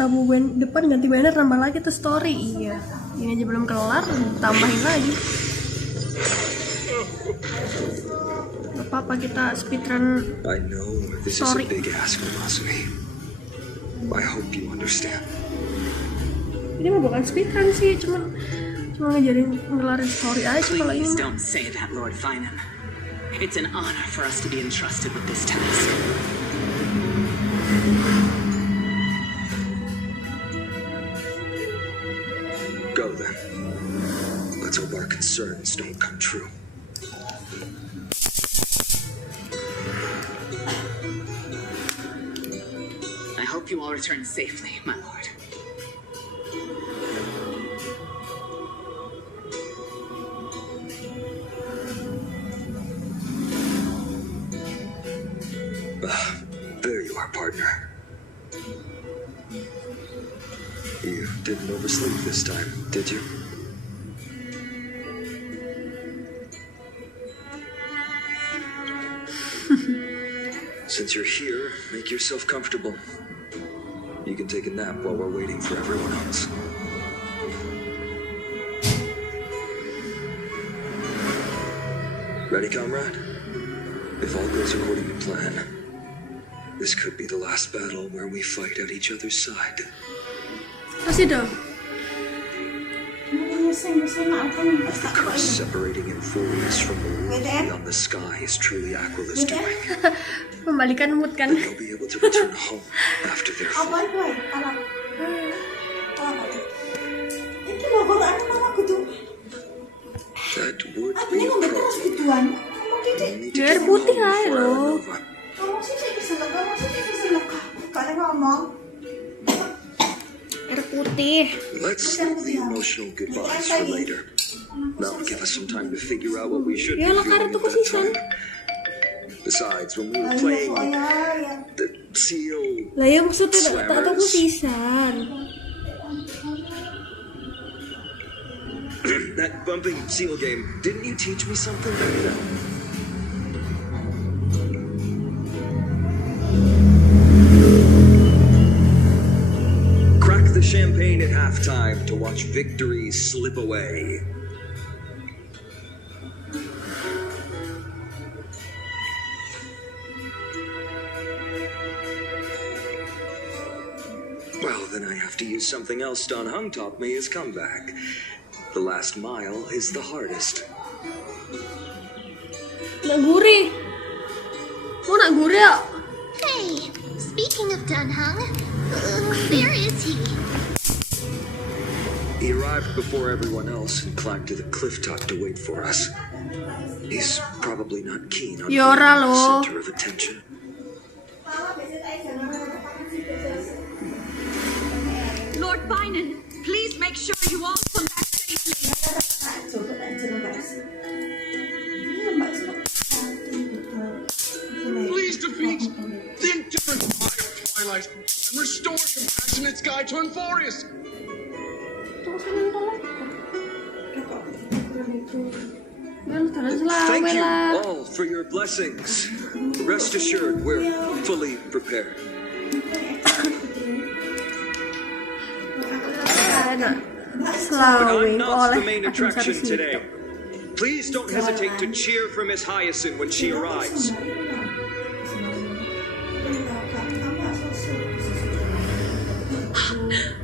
tabu depan ganti banner nambah lagi tuh story. Iya, ini aja belum kelar tambahin lagi. Gak apa-apa kita speedrun. I know this is a big ask from Masumi. I hope you understand. Ini mah bukan speedrun sih, cuma ngelarin story aja kalau ini. Please don't say that, Lord Finam. It's an honor for us to be entrusted with this task. Go then. Let's hope our concerns don't come true. I hope you all return safely, my lord. There you are, partner. You didn't oversleep this time, did you? Since you're here, make yourself comfortable. You can take a nap while we're waiting for everyone else. Ready, comrade? If all goes according to plan, this could be the last battle where we fight at each other's side. Masih dong. The curse separating Euphorius from the world beyond the sky is truly Aquila's doing. Membalikan mood kan. They'll be able to return home after their fall. That would be a problem. Biar putih aja loh. Air putih. Let's save the emotional goodbyes for later. That'll give us some time to figure out what we should be Ya lah doing karena at tuh that kesisan. time. Besides, when we were playing the seal Lah ya maksudnya tak tahu slammers, kesisan. that bumping seal game, didn't you teach me something back then? Crack the champagne at halftime to watch victory slip away. Well, then I have to use something else Don Hung taught me as comeback. The last mile is the hardest. Nak gurih. Mau nak gurih ya? Hey, speaking of Dunhung, where is he? He arrived before everyone else and climbed to the cliff top to wait for us. He's probably not keen on being Yora the loh. center of attention. Lord Bynon, please make sure you all come back safely. Please defeat the indifferent eye of Twilight and restore compassionate sky to Euphorius. Thank you all for your blessings. Rest assured, we're fully prepared. But I'm not the main attraction today. Please don't hesitate to cheer for Miss Hyacinth when she arrives.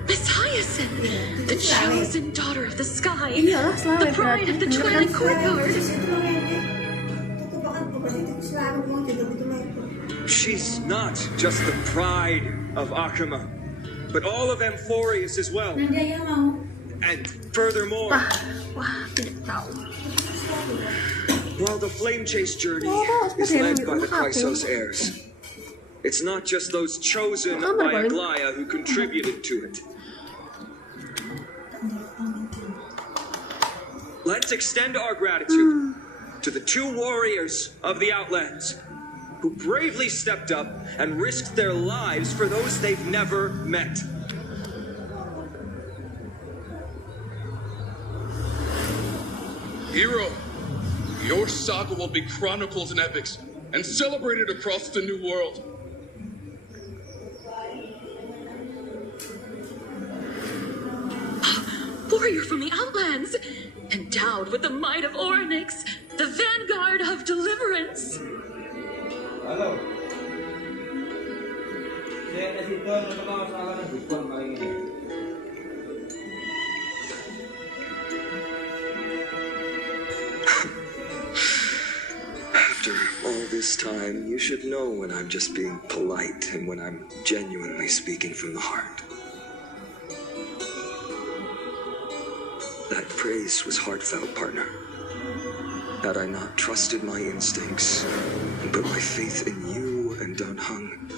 Miss Hyacinth, the chosen daughter of the sky, Iyalah, the pride of the Twilight Courtyard. She's not just the pride of Akama, but all of Euphorius as well. And furthermore, Wah, tidak tahu. while the Flame Chase journey is led by the Chrysos heirs, it's not just those chosen by Aglaya who contributed to it. Let's extend our gratitude to the two warriors of the Outlands who bravely stepped up and risked their lives for those they've never met. Hero, your saga will be chronicled in epics and celebrated across the New World. warrior from the Outlands, endowed with the might of Oryx, the vanguard of deliverance. Halo. Saya ada situ tentang masalah bukan kali ini. After all this time, you should know when I'm just being polite and when I'm genuinely speaking from the heart. That praise was heartfelt, partner. Had I not trusted my instincts and put my faith in you and Dunhung,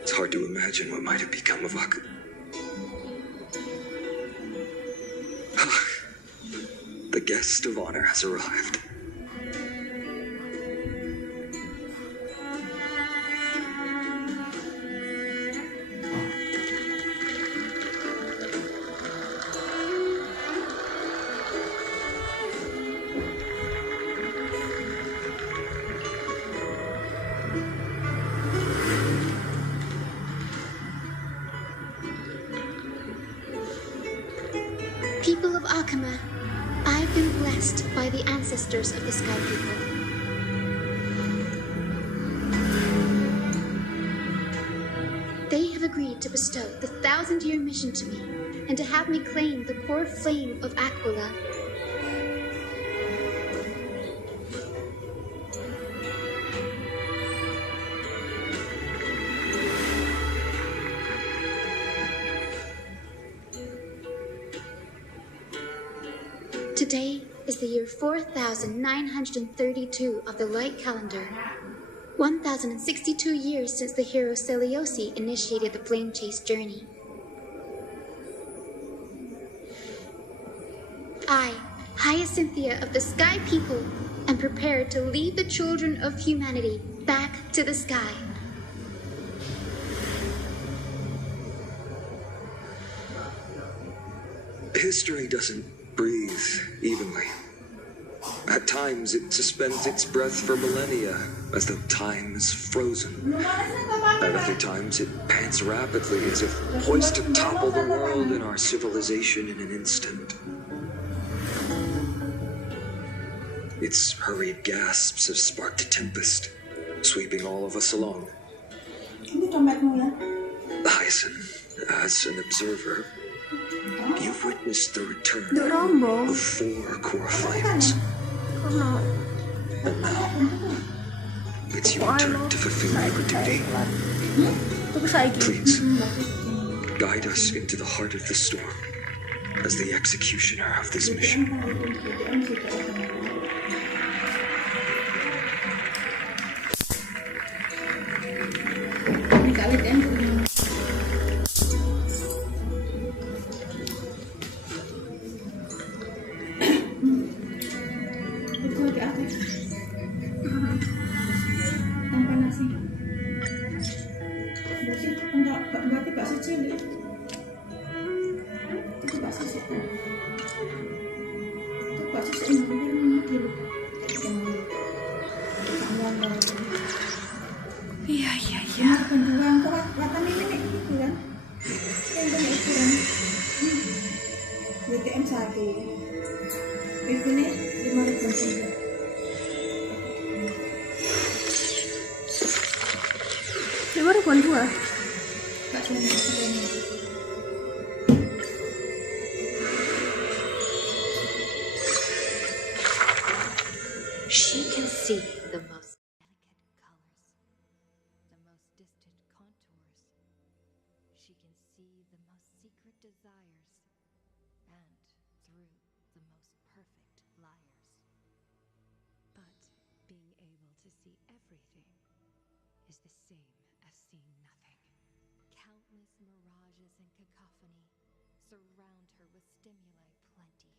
it's hard to imagine what might have become of Ak. The guest of honor has arrived. People of Akama, I've been blessed by the ancestors of the Sky People. They have agreed to bestow the 1,000-year mission to me and to have me claim the core flame of Aquila. Today is the year 4,932 of the light calendar. 1,062 years since the hero Seliosi initiated the flame chase journey. I, Hyacinthia of the Sky People, am prepared to lead the children of humanity back to the sky. History doesn't breathe evenly. At times, it suspends its breath for millennia, as though time is frozen. At other times, it pants rapidly, as if poised to topple the world and our civilization in an instant. Its hurried gasps have sparked a tempest, sweeping all of us along. Hyacinth, as an observer, you've witnessed the return of 4 core flames. And now, it's your turn to fulfill your duty. Please, guide us into the heart of the storm as the executioner of this mission. She can see the most delicate colors, the most distant contours. She can see the most secret desires, and through the most perfect liars. But being able to see everything is the same as seeing nothing. Countless mirages and cacophony surround her with stimuli plenty,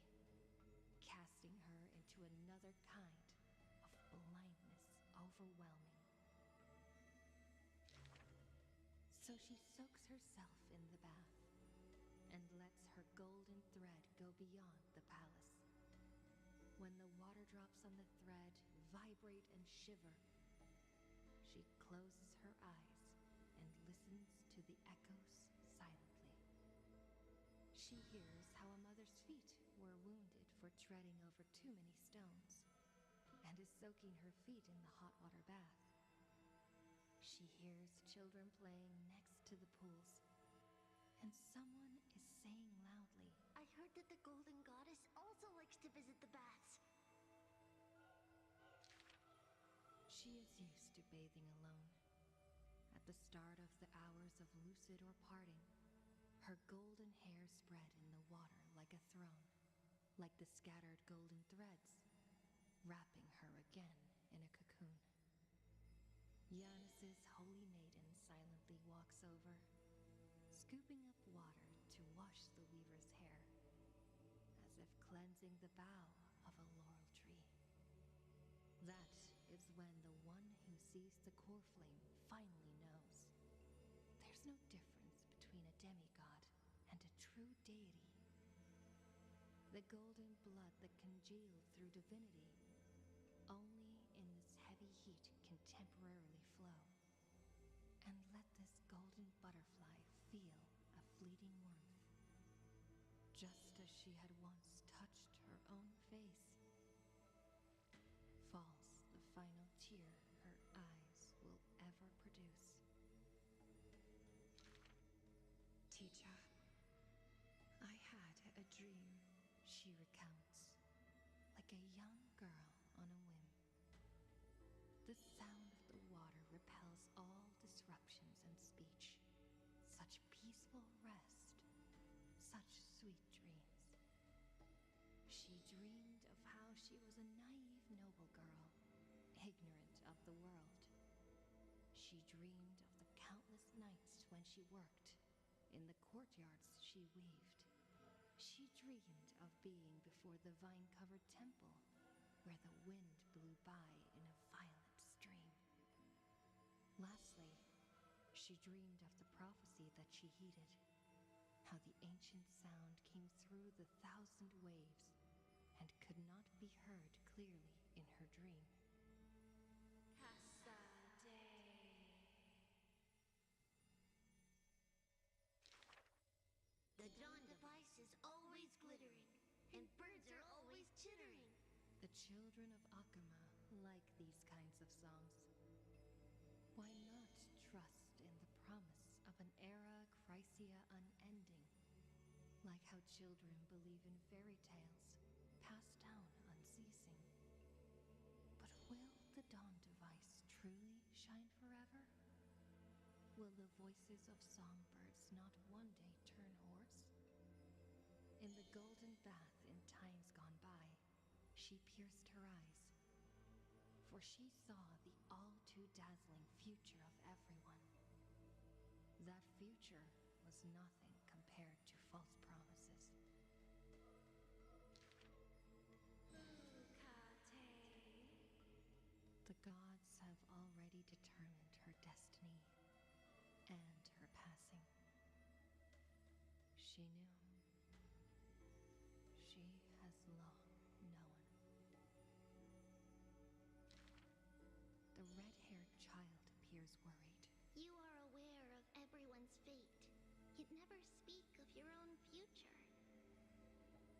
casting her into another kind of blindness overwhelming. So she soaks herself in the bath and lets her golden thread go beyond the palace. When the water drops on the thread vibrate and shiver, she closes her eyes and listens to the echoes silently. She hears how a mother's feet were wounded for treading over too many stones, and is soaking her feet in the hot water bath. She hears children playing next to the pools, and someone is saying loudly, I heard that the Golden Goddess also likes to visit the baths. She is used to bathing alone. At the start of the hours of lucid or parting, her golden hair spread in the water like a throne, like the scattered golden threads, wrapping her again in a cocoon. Yanis's holy maiden silently walks over, scooping up water to wash the weaver's hair, as if cleansing the bough of a laurel tree. That is when the one who sees the core flame finally knows. There's no difference between a demigod and a true deity. The golden blood that congealed through divinity only in this heavy heat can temporarily flow. And let this golden butterfly feel a fleeting warmth. Just as she had once touched her own face, falls the final tear her eyes will ever produce. Teacher, I had a dream, she recounts, like a young girl on a whim. The sound of the water repels all disruptions in speech. Such peaceful rest, such sweet dreams. She dreamed of how she was a naive noble girl, ignorant of the world. She dreamed of the countless nights when she worked, in the courtyards she weaved. She dreamed of being before the vine-covered temple, where the wind blew by in a violent stream. Lastly, she dreamed of the prophecy that she heeded, how the ancient sound came through the 1,000 waves and could not be heard clearly in her dream. The dawn device is always glittering, and birds are always chittering. The children of Akama like these kinds of songs. Why not trust in the promise of an era Chrysia unending, like how children believe in fairy tales, passed down unceasing? But will the dawn device truly shine forever? Will the voices of songbirds not one day turn hoarse? In the golden bath in times gone by, she pierced her eyes, for she saw the all-too-dazzling future of everyone. That future was nothing compared to false promises. The gods have already determined her destiny and her passing. She knew. She has long known. The red-haired child appears worried. You are aware of everyone's fate, yet never speak of your own future.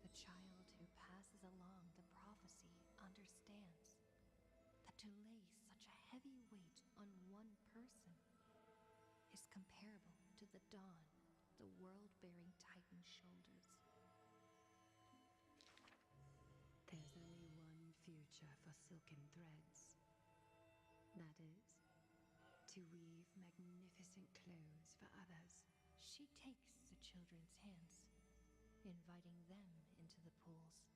The child who passes along the prophecy understands that to lay such a heavy weight on one person is comparable to the dawn the world-bearing Titan's shoulders. There's only one future for silken threads. That is, to weave magnificent clothes for others. She takes the children's hands, inviting them into the pools,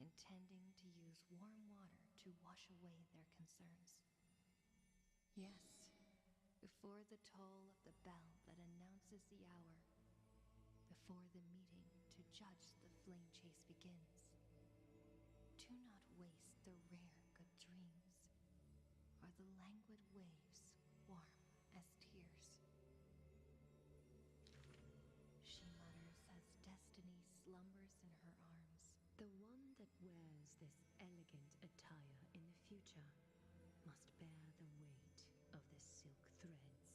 intending to use warm water to wash away their concerns. Yes, before the toll of the bell that announces the hour, before the meeting to judge the flame chase begins. Do not waste the rare good dreams, or the languid waves warm as tears. She mutters as destiny slumbers in her arms. The one that wears this elegant attire in the future must bear the weight of the silk threads.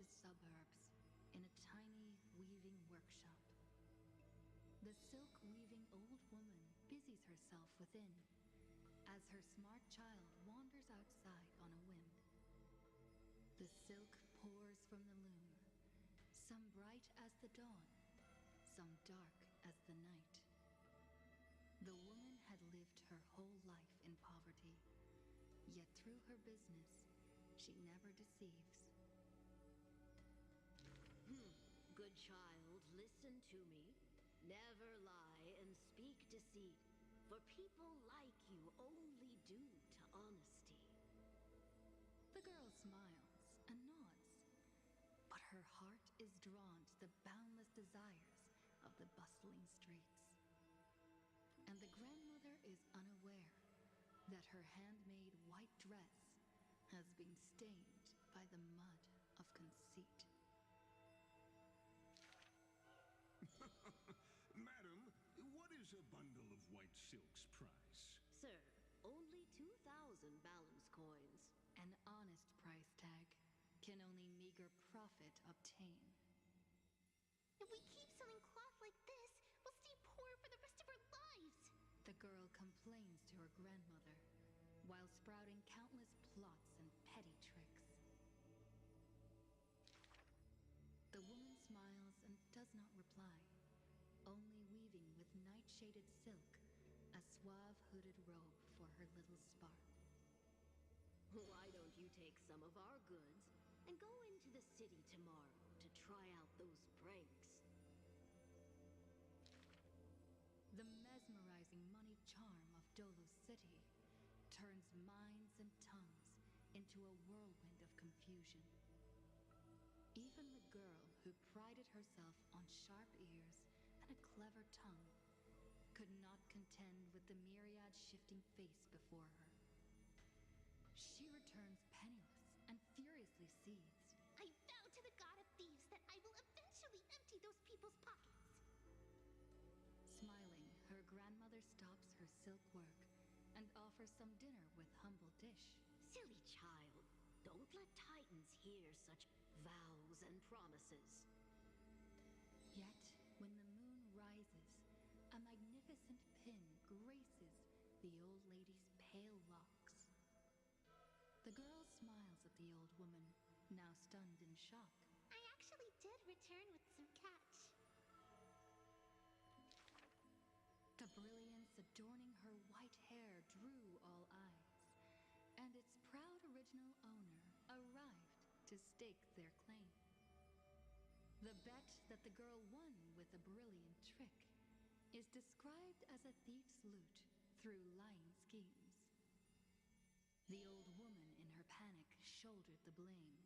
Paris's suburbs, in a tiny weaving workshop. The silk-weaving old woman busies herself within, as her smart child wanders outside on a whim. The silk pours from the loom, some bright as the dawn, some dark as the night. The woman had lived her whole life in poverty, yet through her business, she never deceives. Good child, listen to me. Never lie and speak deceit, for people like you only do to honesty. The girl smiles and nods, but her heart is drawn to the boundless desires of the bustling streets. And the grandmother is unaware that her handmade white dress has been stained by the mud of conceit. Madam, what is a bundle of white silk's price? Sir, only 2,000 balance coins. An honest price tag can only meager profit obtain. If we keep selling cloth like this, we'll stay poor for the rest of our lives. The girl complains to her grandmother, while sprouting countless plots and petty tricks. The woman smiles and does not reply, only weaving with night-shaded silk a suave hooded robe for her little spark. Why don't you take some of our goods and go into the city tomorrow to try out those pranks? The mesmerizing moneyed charm of Dolo City turns minds and tongues into a whirlwind of confusion. Even the girl who prided herself on sharp ears and a clever tongue could not contend with the myriad shifting face before her. She returns penniless and furiously seethes. I vow to the god of thieves that I will eventually empty those people's pockets. Smiling, her grandmother stops her silk work and offers some dinner with humble dish. Silly child, don't let Titans hear such vows and promises. Yet, when the moon rises, a magnificent pin graces the old lady's pale locks. The girl smiles at the old woman, now stunned in shock. I actually did return with some catch. The brilliance adorning her white hair drew all eyes, and its proud original owner arrived to stake their claim. The bet that the girl won with a brilliant trick is described as a thief's loot through lying schemes. The old woman in her panic shouldered the blame,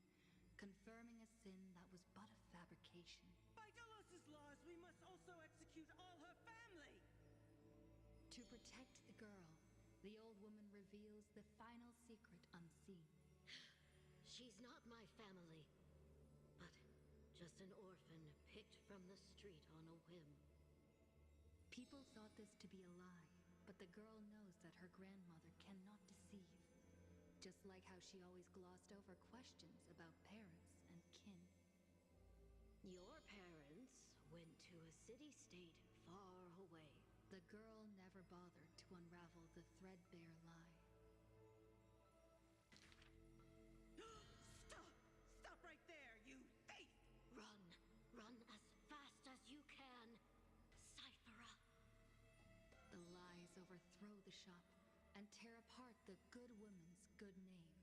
confirming a sin that was but a fabrication. By Dolos's laws, we must also execute all her family! To protect the girl, the old woman reveals the final secret unseen. She's not my family, but just an orphan picked from the street on a whim. People thought this to be a lie, but the girl knows that her grandmother cannot deceive. Just like how she always glossed over questions about parents and kin. Your parents went to a city-state far away. The girl never bothered to unravel the threadbare lie. Stop! Stop right there, you thief! Run! Run as fast as you can! Cyphera! The lies overthrow the shop and tear apart the good woman's good name,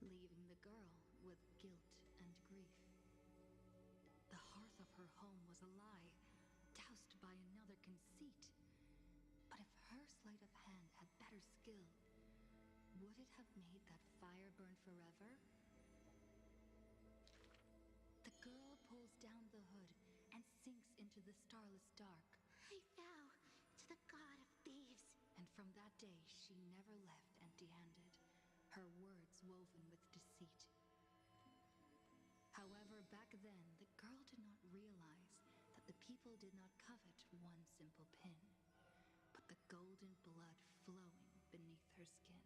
leaving the girl with guilt and grief. The hearth of her home was a lie, doused by another conceit. But if her sleight of hand had better skill, would it have made that fire burn forever? The girl pulls down the hood and sinks into the starless dark. I vow to the god of thieves. And from that day, she never left empty-handed, her words woven with deceit. However, back then, the girl did not realize that the people did not covet one simple pin, but the golden blood flowing beneath her skin.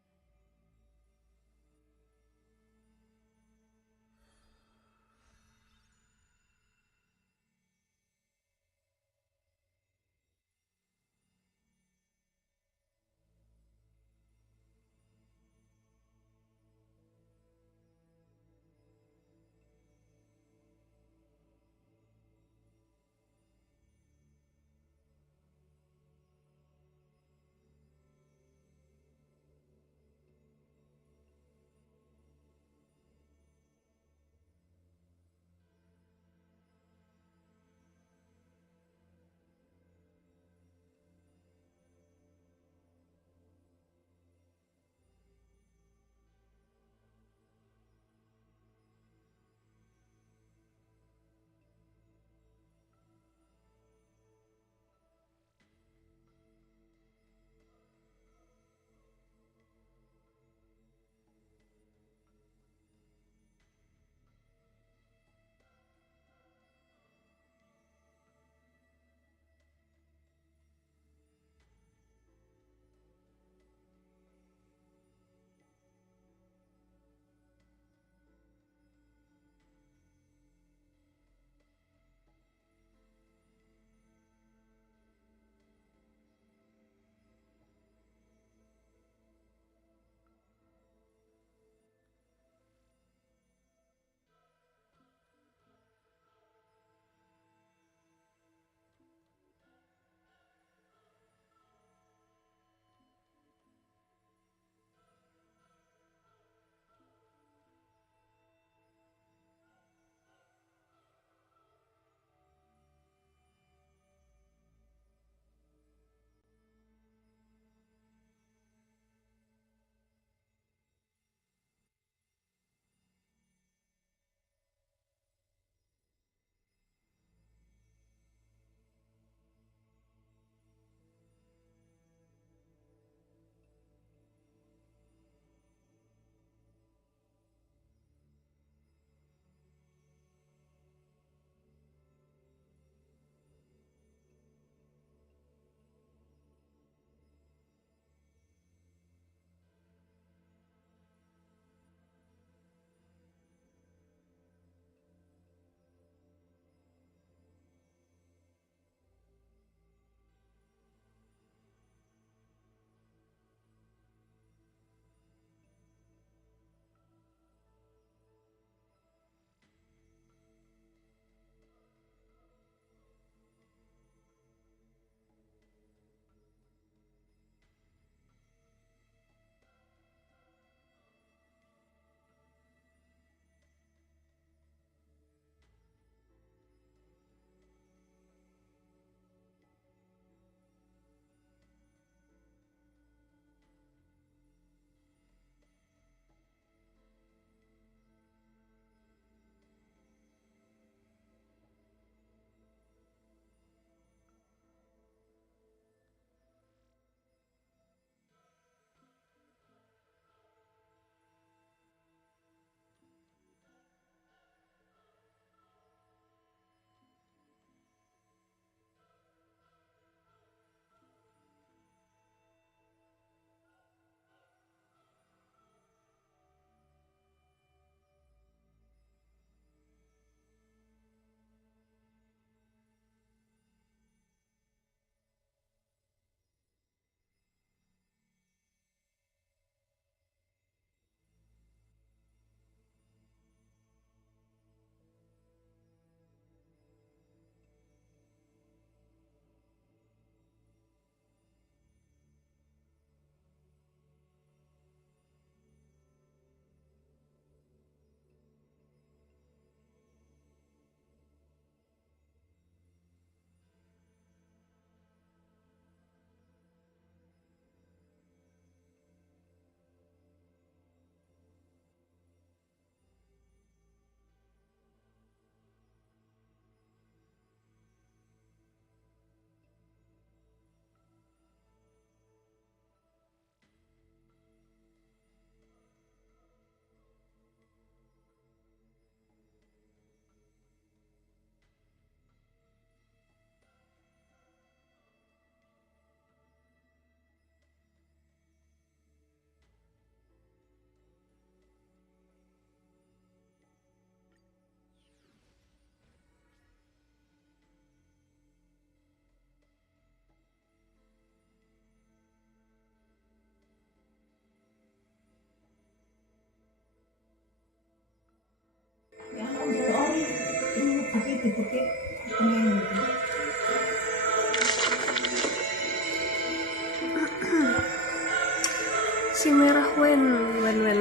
Si merah Wen.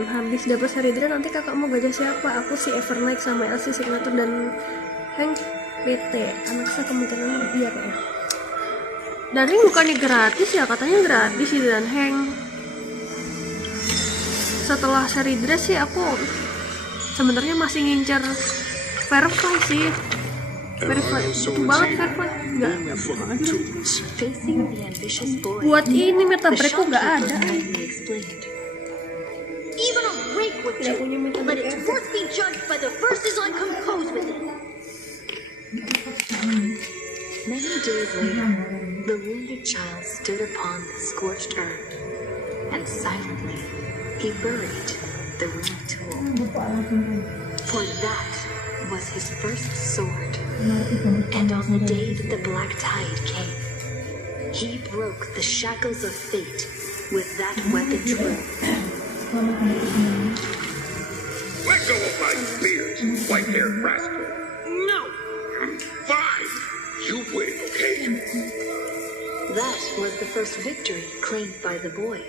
Habis dapat seri dra nanti kakak mau gajah siapa? Aku si Evernight sama LC Signature dan Hank PT. Anak saya kemungkinan iya kayaknya. Dan ini bukannya gratis ya, katanya gratis sih dan Hank. Setelah seri dra sih aku sebenarnya masih ngincer verify sih. Verify itu banget verify. Enggak. Buat ini meta breakku nggak ada. Even a rake would do, and let its worth be judged by the verses I compose with it. Many days later, the wounded child stood upon the scorched earth, and silently he buried the ruined tool. For that was his first sword, and on the day that the black tide came, he broke the shackles of fate with that weapon true. Let go of my beard, white-haired rascal. No! Fine. You win, okay? That was the first victory claimed by the boy.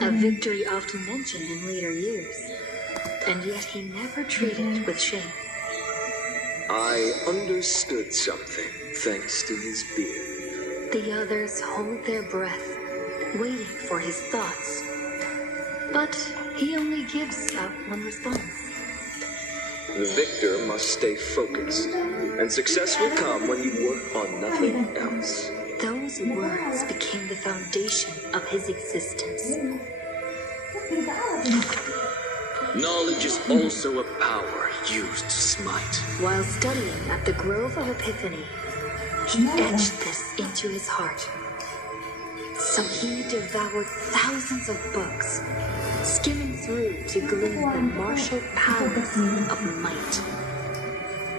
A victory often mentioned in later years. And yet he never treated it with shame. I understood something thanks to his beard. The others hold their breath, waiting for his thoughts. But he only gives out one response. The victor must stay focused, and success will come when you work on nothing else. Those words became the foundation of his existence. Knowledge is also a power used to smite. While studying at the Grove of Epiphany, he etched this into his heart. So he devoured thousands of books, skimming through to glean the martial powers of might.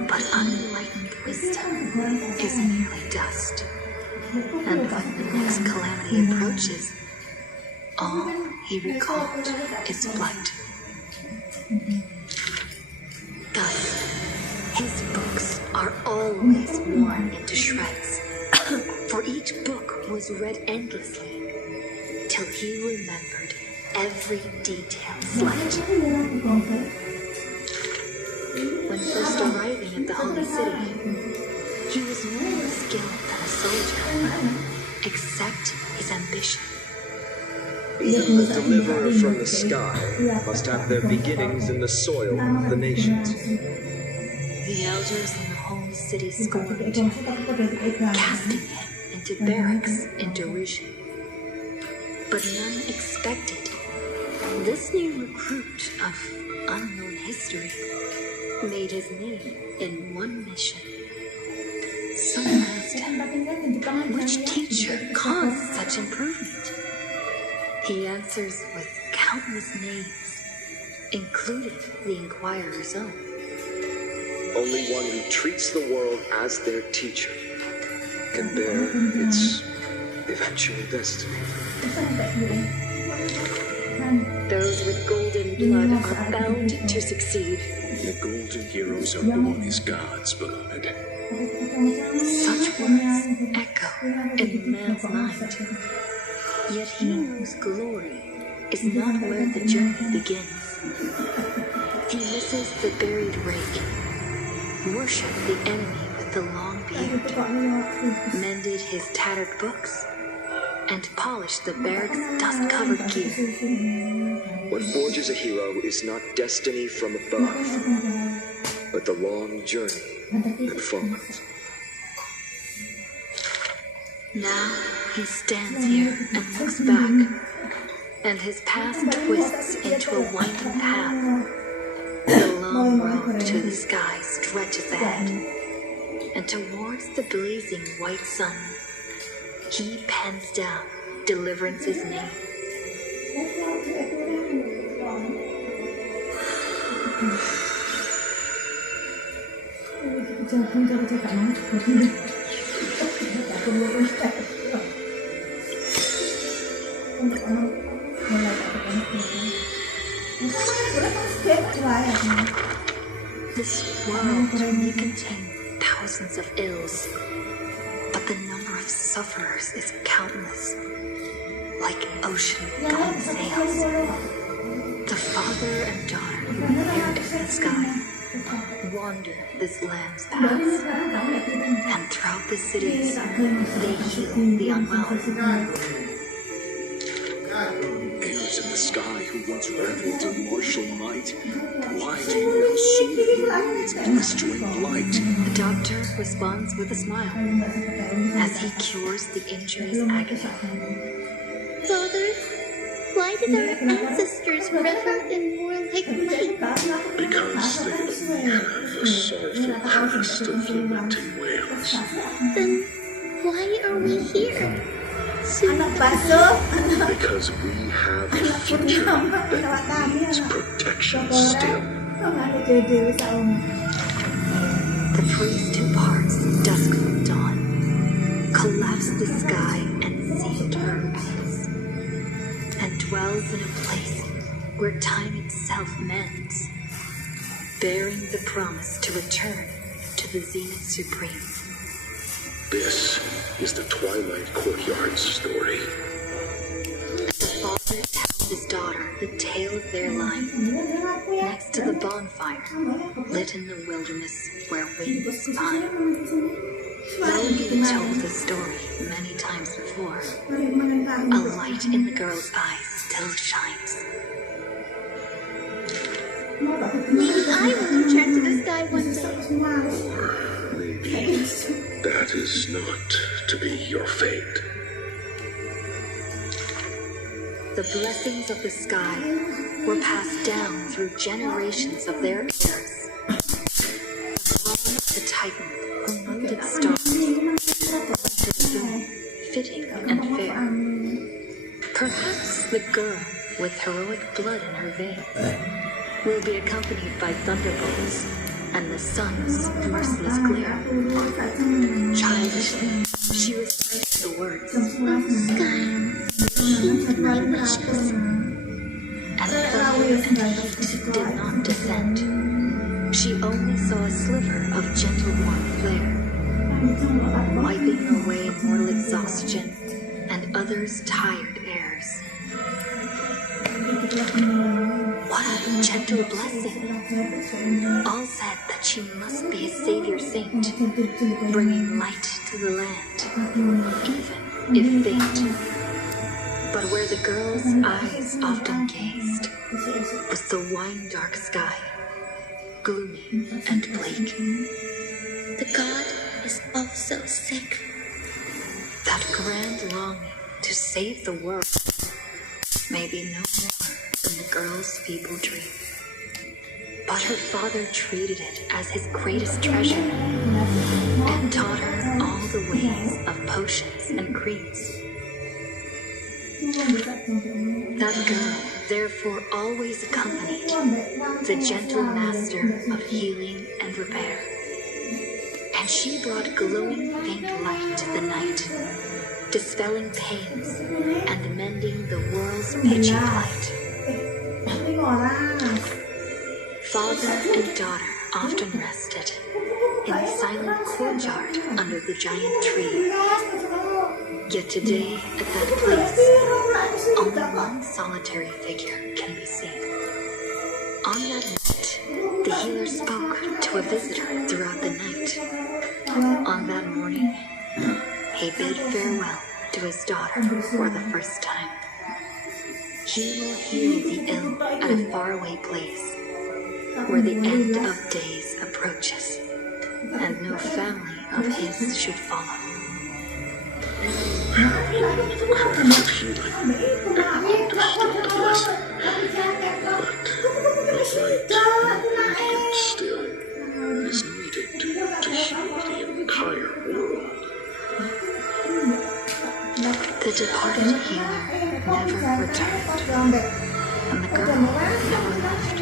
But unenlightened wisdom is merely dust. And when the next calamity approaches, all he recalled is flight. Thus, his books are always worn into shreds, for each book was read endlessly, till he remembered every detail slight. When first arriving at the Holy City, he was no more skilled than a soldier, except his ambition. Even the deliverer from the sky must have their beginnings in the soil of the nations. The elders in the Holy City scorned, casting him into barracks in derision. But none expected this new recruit of unknown history made his name in one mission. Some asked him, which teacher caused such improvement? He answers with countless names, including the Inquirer's own. Only one who treats the world as their teacher can bear its eventual destiny. Those with golden blood are bound to succeed. The golden heroes are born as gods, beloved. Such words echo in man's mind. Yet he knows glory is not where the journey begins. He misses the buried rake, worshipped the enemy with the long beard, mended his tattered books, and polished the barrack's dust-covered gear. What forges a hero is not destiny from above, but the long journey that follows. Now he stands here and looks back, and his past twists into a winding path. The long road to the sky stretches ahead, and towards the blazing white sun, he pens down Deliverance's name. This world may contain thousands of ills, but the number of sufferers is countless. like ocean gone sails. The father and daughter who appeared in the sky wander this land's paths, and throughout the cities they heal the unwell. Heirs in the sky who once reveled in martial might, why do you now soothe the world's blistering blight? The doctor responds with a smile as he cures the injury's agony. Father, why did our ancestors revel in warlike might? Because they only have a sorrowful past of lamenting wails. Then why are we here? Because we have a future that needs protection still. The priest who parts dusk from dawn, collapsed the sky and sealed her remains, and dwells in a place where time itself mends, bearing the promise to return to the zenith supreme. This is the Twilight Courtyard's story. The father tells his daughter the tale of their life next to the bonfire lit in the wilderness where winds pine. Though he had told the story many times before, a light in the girl's eyes still shines. Maybe I will return to the sky one day. Or maybe that is not to be your fate. The blessings of the sky were passed down through generations of their heirs. The Titan who molded stars fitting and fair. Perhaps the girl with heroic blood in her veins will be accompanied by thunderbolts and the sun's merciless glare. Childishly, she recited the words, Sky, heed my wishes. And thunder and heat did not descend. She only saw a sliver of gentle warm flare, wiping away mortal exhaustion and others' tired airs. What a gentle blessing! All said that she must be a savior saint, bringing light to the land, even if faint. But where the girl's eyes often gazed was the wine-dark sky, gloomy and bleak. The god is also sick. That grand longing to save the world may be no more than the girl's feeble dream. But her father treated it as his greatest treasure and taught her all the ways of potions and creams. That girl therefore always accompanied the gentle master of healing and repair. And she brought glowing faint light to the night, dispelling pains and mending the world's pitchy plight. Father and daughter often rested in the silent courtyard under the giant tree. Yet today, at that place, only one solitary figure can be seen. On that night, the healer spoke to a visitor throughout the night. On that morning, he bid farewell to his daughter for the first time. He will heal the ill at a faraway place, where the end of days approaches, and no family of his should follow. Have you of the craft of healing and understood the blessing? But the light, radiant still, is needed to heal the entire world. The departed healer never returned, and the girl never left.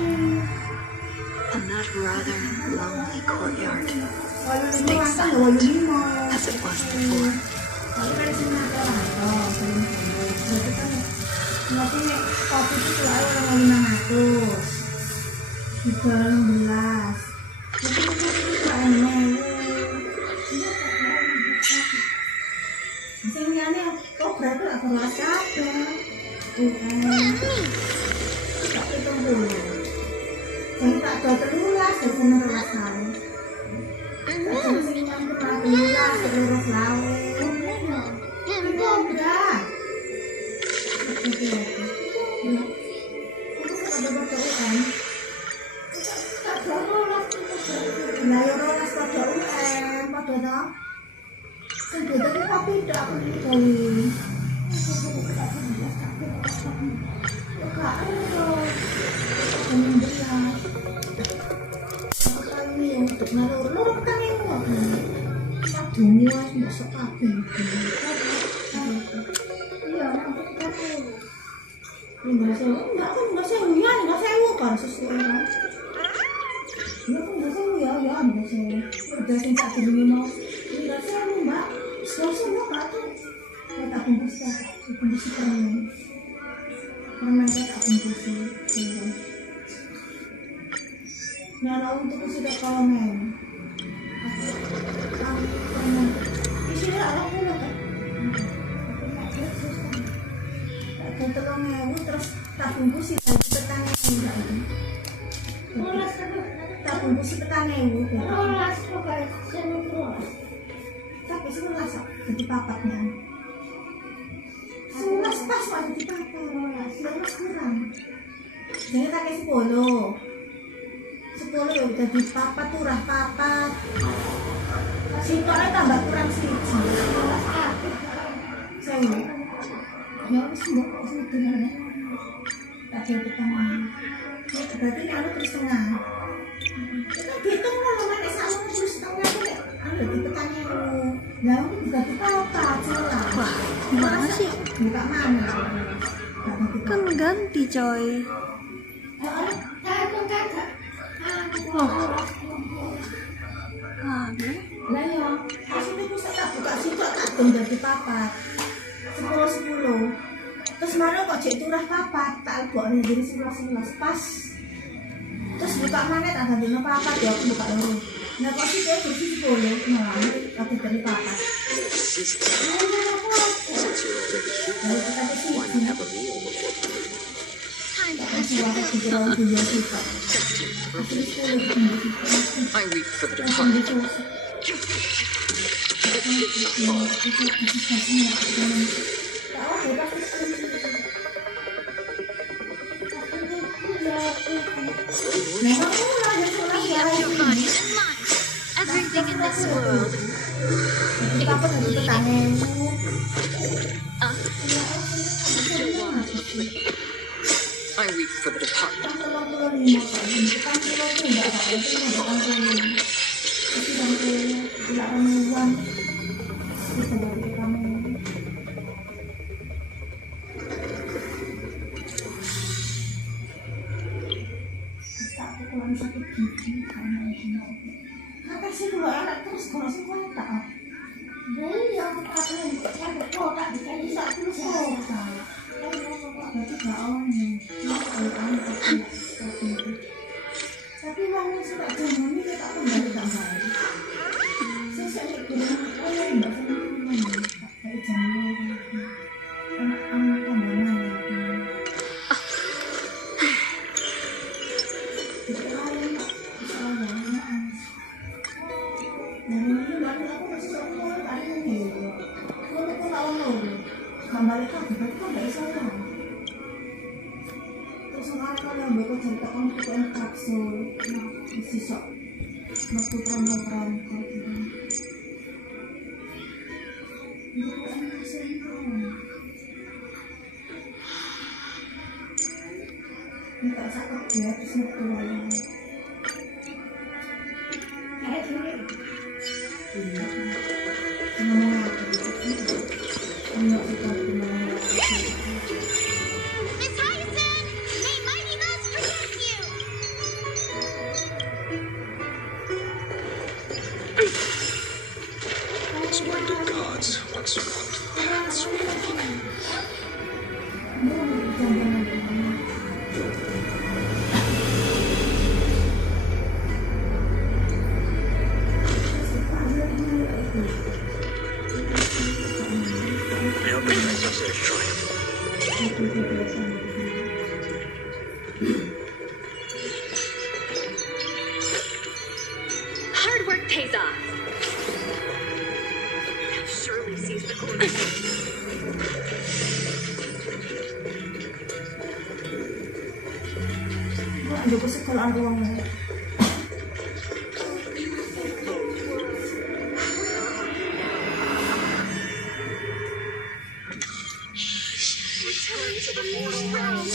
And that rather lonely courtyard stayed silent as it was before. Sing liyane kok berarti aku rasa tak ketemu. Sing tak do 13 dadi 13 tahun. Sing yang pernah 13 tahun. Berat. Nah, ya rolas pada UN, pada tak. Sebetulnya kopi tidak aku dikali. Untuk nalur kan yang dunia masuk apa? Iya, enggak sewu ya, enggak sewu kan sesuai kan. Ya kan enggak sewu ya, enggak sewu. Udah sing tak dulu mau. Enggak sewu, Mbak. Sewu Mbak tuh. Saya tak bungkus permen. Permen saya tak bungkus. Nah, untuk sudah komen. Permen. Isinya ada pula kan? Tolong terus tak bungkusi lagi petangnya enggak itu. Tak bungkusi petangnya itu. Tapi sebelas jadi papatnya. Sebelas pas pak jadi papat. 11 kurang. Jadi pakai 10. 10 ya udah di papat turah papat. Sintoknya tambah kurang sedikit. Saya ya wis mbok sebenarnya tak ada pertama berarti kalau terus tengah kita hitung kalau mana sama terus tengah itu ada di petanya lalu juga kita apa celah wah gimana sih buka mana kan ganti coy lah ya maksudnya bisa tak buka situ tak benda di papat 10 terus mana kok cek turah papat tak leboknya jadi 11 pas terus buka mana tak ganti papat ya aku buka dulu nah kok sih dia kursi 10 nah aku dari papat lalu kita ke sini I weep for the departed. Be up your bodies and minds. Everything in this world. I weep for the departed. Tapi wangi sudah jamu ini kita kembali tambah. Saya sakit kurang apa yang enggak sama kayak jamu anak tambahan. Kita lain Pak, soalnya. Dan ini baru aku masih sok hari ini. Kalau kita lawan lagi, kembali kan kita enggak bisa lah. Sekarang yang bakal cerita untuk kapsul, sisa waktu promo gitu. Itu enak sih. Ini tak sakit ya, terus itu lain. Ngomong apa gitu? Enggak suka gimana? Splendid gods once walked the paths we walk. celebrate SSR's triumph. Hard work pays off. Surely sees the corner. Ada sekolahan uangnya. Return to the mortal realm.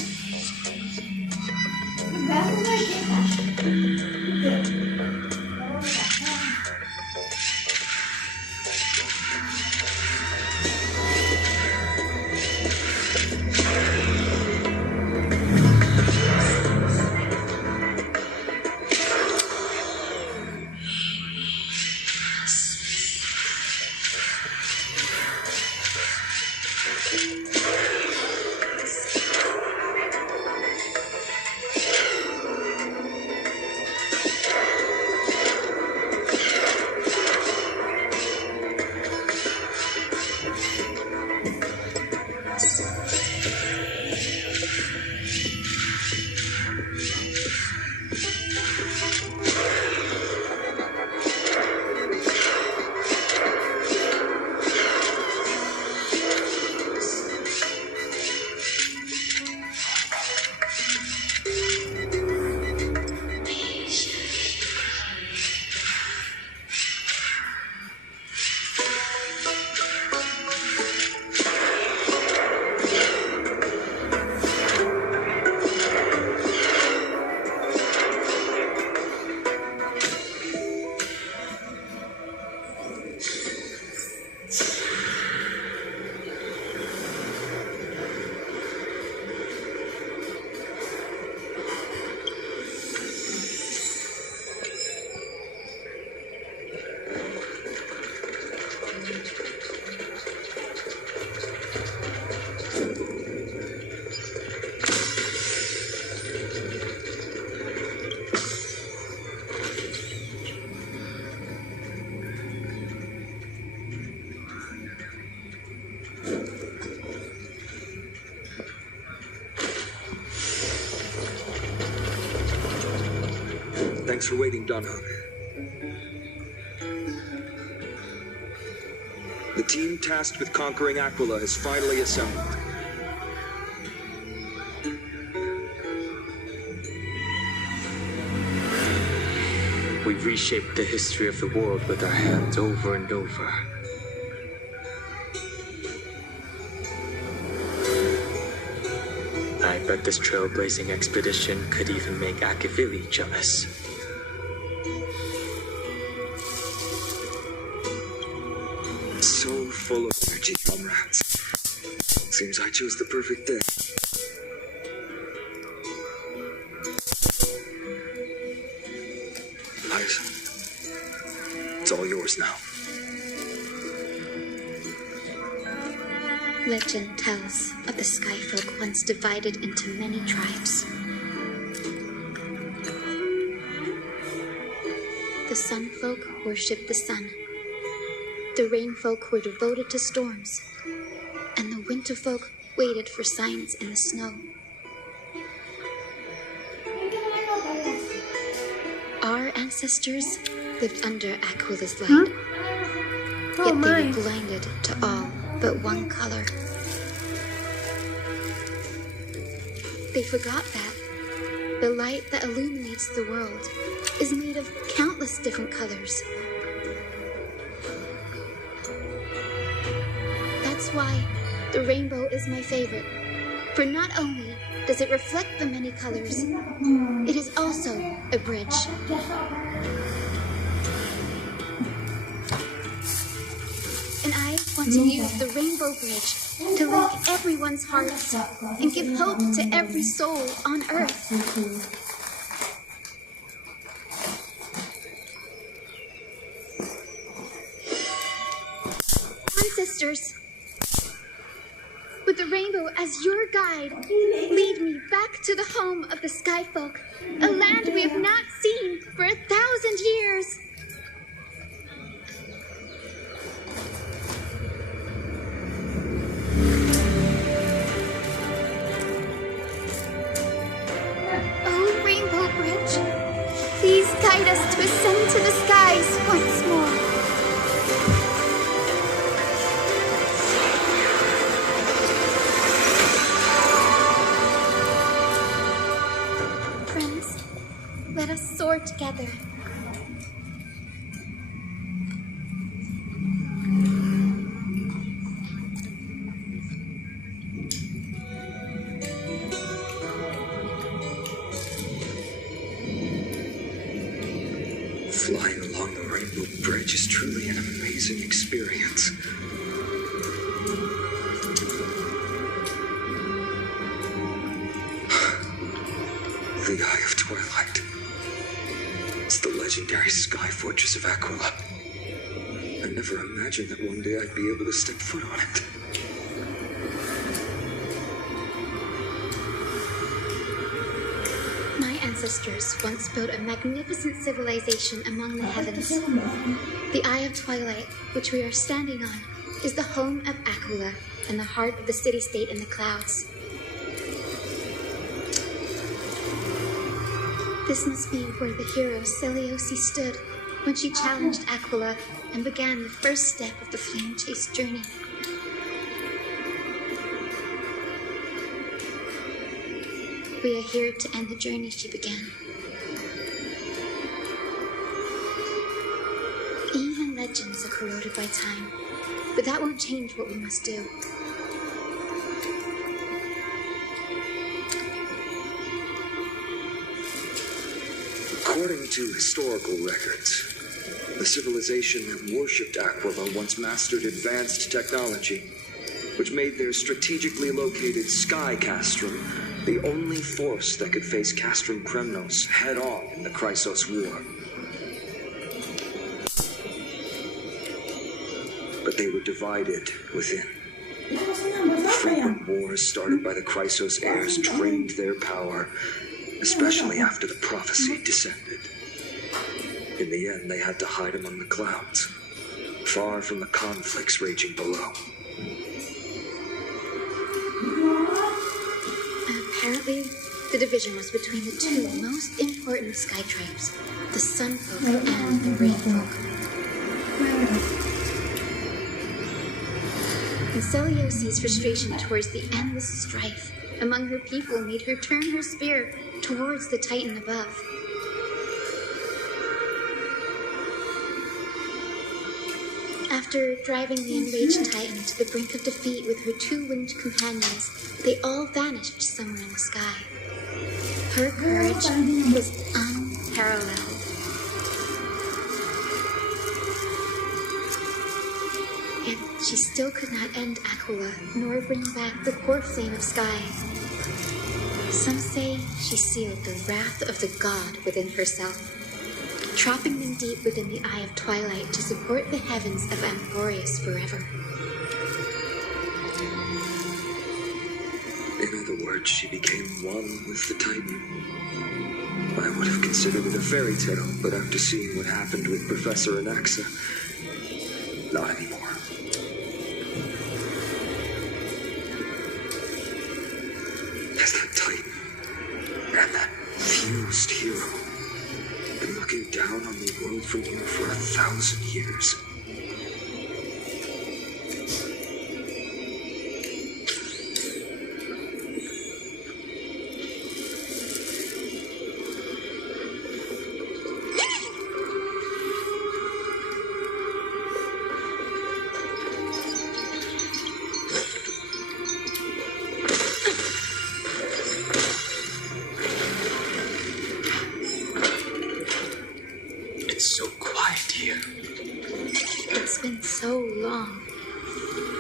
Thanks for waiting, Dunham. The team tasked with conquering Aquila has finally assembled. We've reshaped the history of the world with our hands over and over. I bet this trailblazing expedition could even make Akivili jealous. So full of energy, comrades. Seems I chose the perfect day. Liza, it's all yours now. Legend tells of the Skyfolk once divided into many tribes. The Sunfolk worshipped the sun. The Rainfolk were devoted to storms. And the Winterfolk waited for signs in the snow. Our ancestors lived under Aquila's light. Yet they were blinded to all but one color. They forgot that the light that illuminates the world is made of countless different colors. That's why the rainbow is my favorite. For not only does it reflect the many colors, it is also a bridge. And I want to use the rainbow bridge to link everyone's hearts and give hope to every soul on earth. Ancestors, with the rainbow as your guide, lead me back to the home of the Skyfolk, a land we have not seen for 1,000 years. ascend to the skies once more. Friends, let us soar together. Flying along the Rainbow Bridge is truly an amazing experience. The Eye of Twilight. It's the legendary sky fortress of Aquila. I never imagined that one day I'd be able to step foot on it. My ancestors once built a magnificent civilization among the heavens. The Eye of Twilight, which we are standing on, is the home of Aquila and the heart of the city-state in the clouds. This must be where the hero Seleucus stood when she challenged Aquila and began the first step of the flame chase journey. We are here to end the journey she began. Even legends are corroded by time, but that won't change what we must do. According to historical records, the civilization that worshipped Aquila once mastered advanced technology, which made their strategically located sky castrum the only force that could face Castrum Kremnos head-on in the Chrysos War. But they were divided within. Frequent wars started by the Chrysos heirs drained their power, especially after the prophecy descended. In the end, they had to hide among the clouds, far from the conflicts raging below. Apparently, the division was between the two most important sky tribes, the Sunfolk and the Rainfolk. And Seleucus' frustration towards the endless strife among her people made her turn her spear towards the Titan above. After driving the enraged Titan to the brink of defeat with her two winged companions, they all vanished somewhere in the sky. Her courage was unparalleled. Yet she still could not end Aquila, nor bring back the core flame of sky. Some say she sealed the wrath of the god within herself, trapping them deep within the Eye of Twilight to support the heavens of Amphorius forever. In other words, she became one with the Titan. I would have considered it a fairy tale, but after seeing what happened with Professor Anaxa, not anymore. As that Titan and that fused hero been looking down on the world from here for 1,000 years. It's been so long.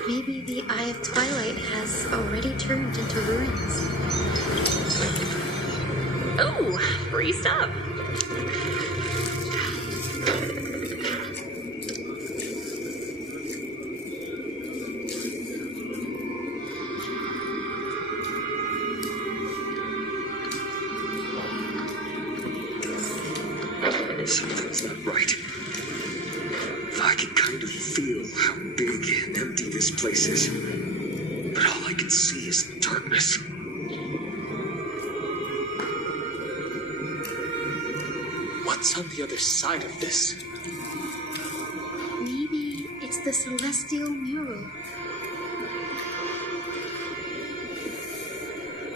Maybe the Eye of Twilight has already turned into ruins. Oh, free stuff. Something's not right. I can kind of feel how big and empty this place is, but all I can see is darkness. What's What's on the other side of this? Maybe it's the celestial mural.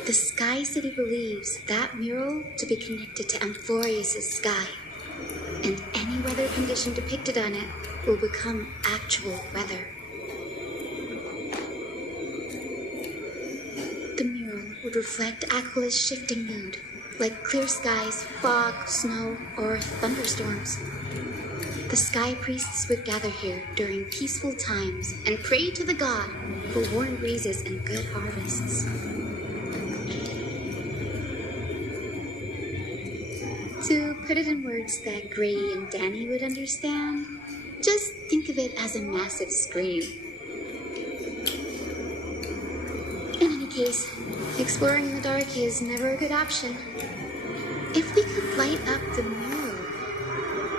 The Sky City believes that mural to be connected to Amphorius' sky, and any weather condition depicted on it will become actual weather. The mural would reflect Aquila's shifting mood, like clear skies, fog, snow, or thunderstorms. The sky priests would gather here during peaceful times and pray to the god for warm breezes and good harvests. To put it in words that Grady and Danny would understand, just think of it as a massive scream. In any case, exploring in the dark is never a good option. If we could light up the mural,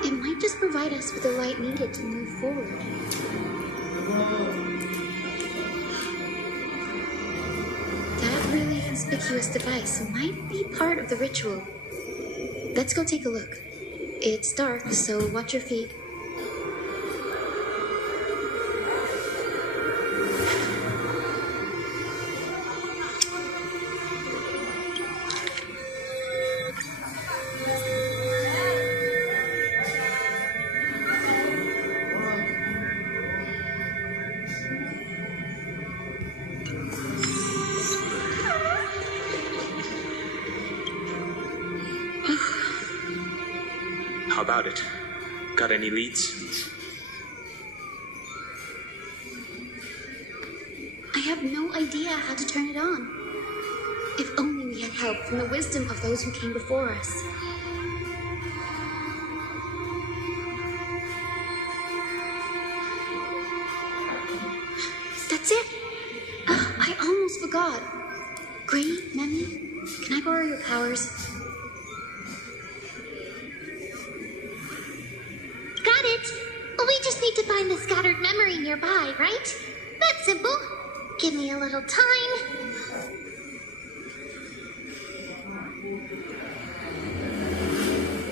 it might just provide us with the light needed to move forward. That really conspicuous device might be part of the ritual. Let's go take a look. It's dark, so watch your feet. How about it? Got any leads? I have no idea how to turn it on. If only we had help from the wisdom of those who came before us. That's it! I almost forgot. Gray, Memmy, can I borrow your powers? Got it! We just need to find the scattered memory nearby, right? That's simple. Give me a little time.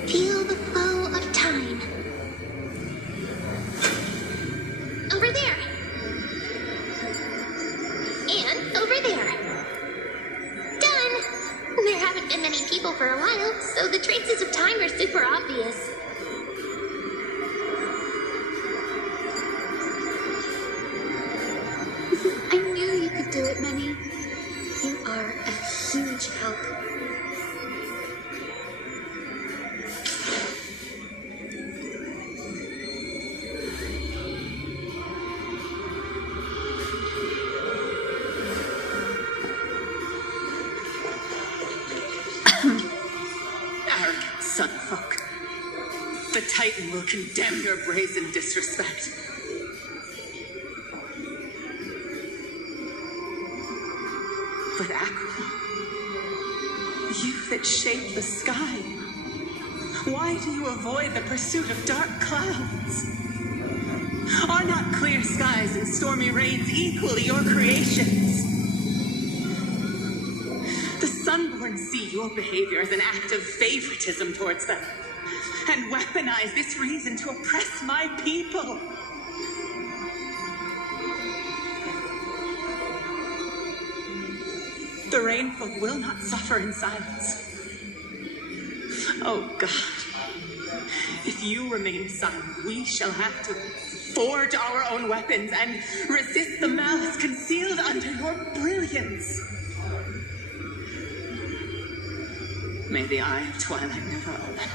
Feel the flow of time. Over there. And over there. Done! There haven't been many people for a while, so the traces of time are super obvious. I knew you could do it, Memmy. You are a huge help. Arrogant son of folk. The Titan will condemn your brazen disrespect. But Aquila, you that shape the sky, why do you avoid the pursuit of dark clouds? Are not clear skies and stormy rains equally your creations? The Sunborn see your behavior as an act of favoritism towards them, and weaponize this reason to oppress my people. The rainfolk will not suffer in silence. Oh God, if you remain silent, we shall have to forge our own weapons and resist the malice concealed under your brilliance. May the eye of twilight never open,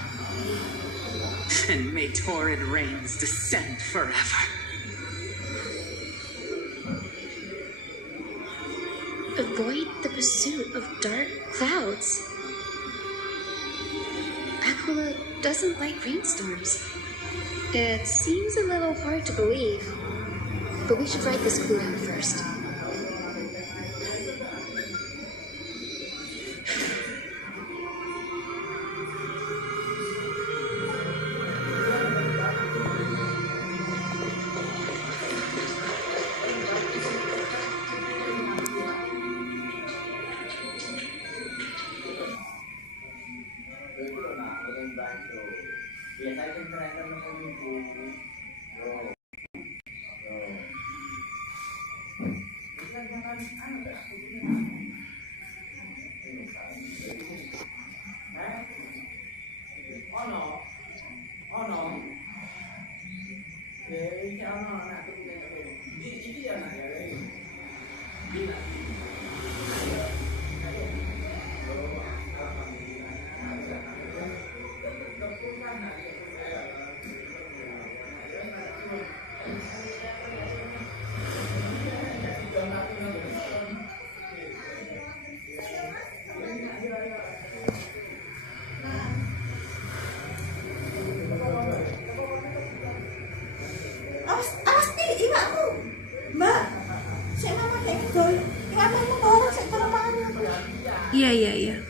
and may torrid rains descend forever. Avoid the pursuit of dark clouds. Aquila doesn't like rainstorms. It seems a little hard to believe, but we should write this clue down first. Iya.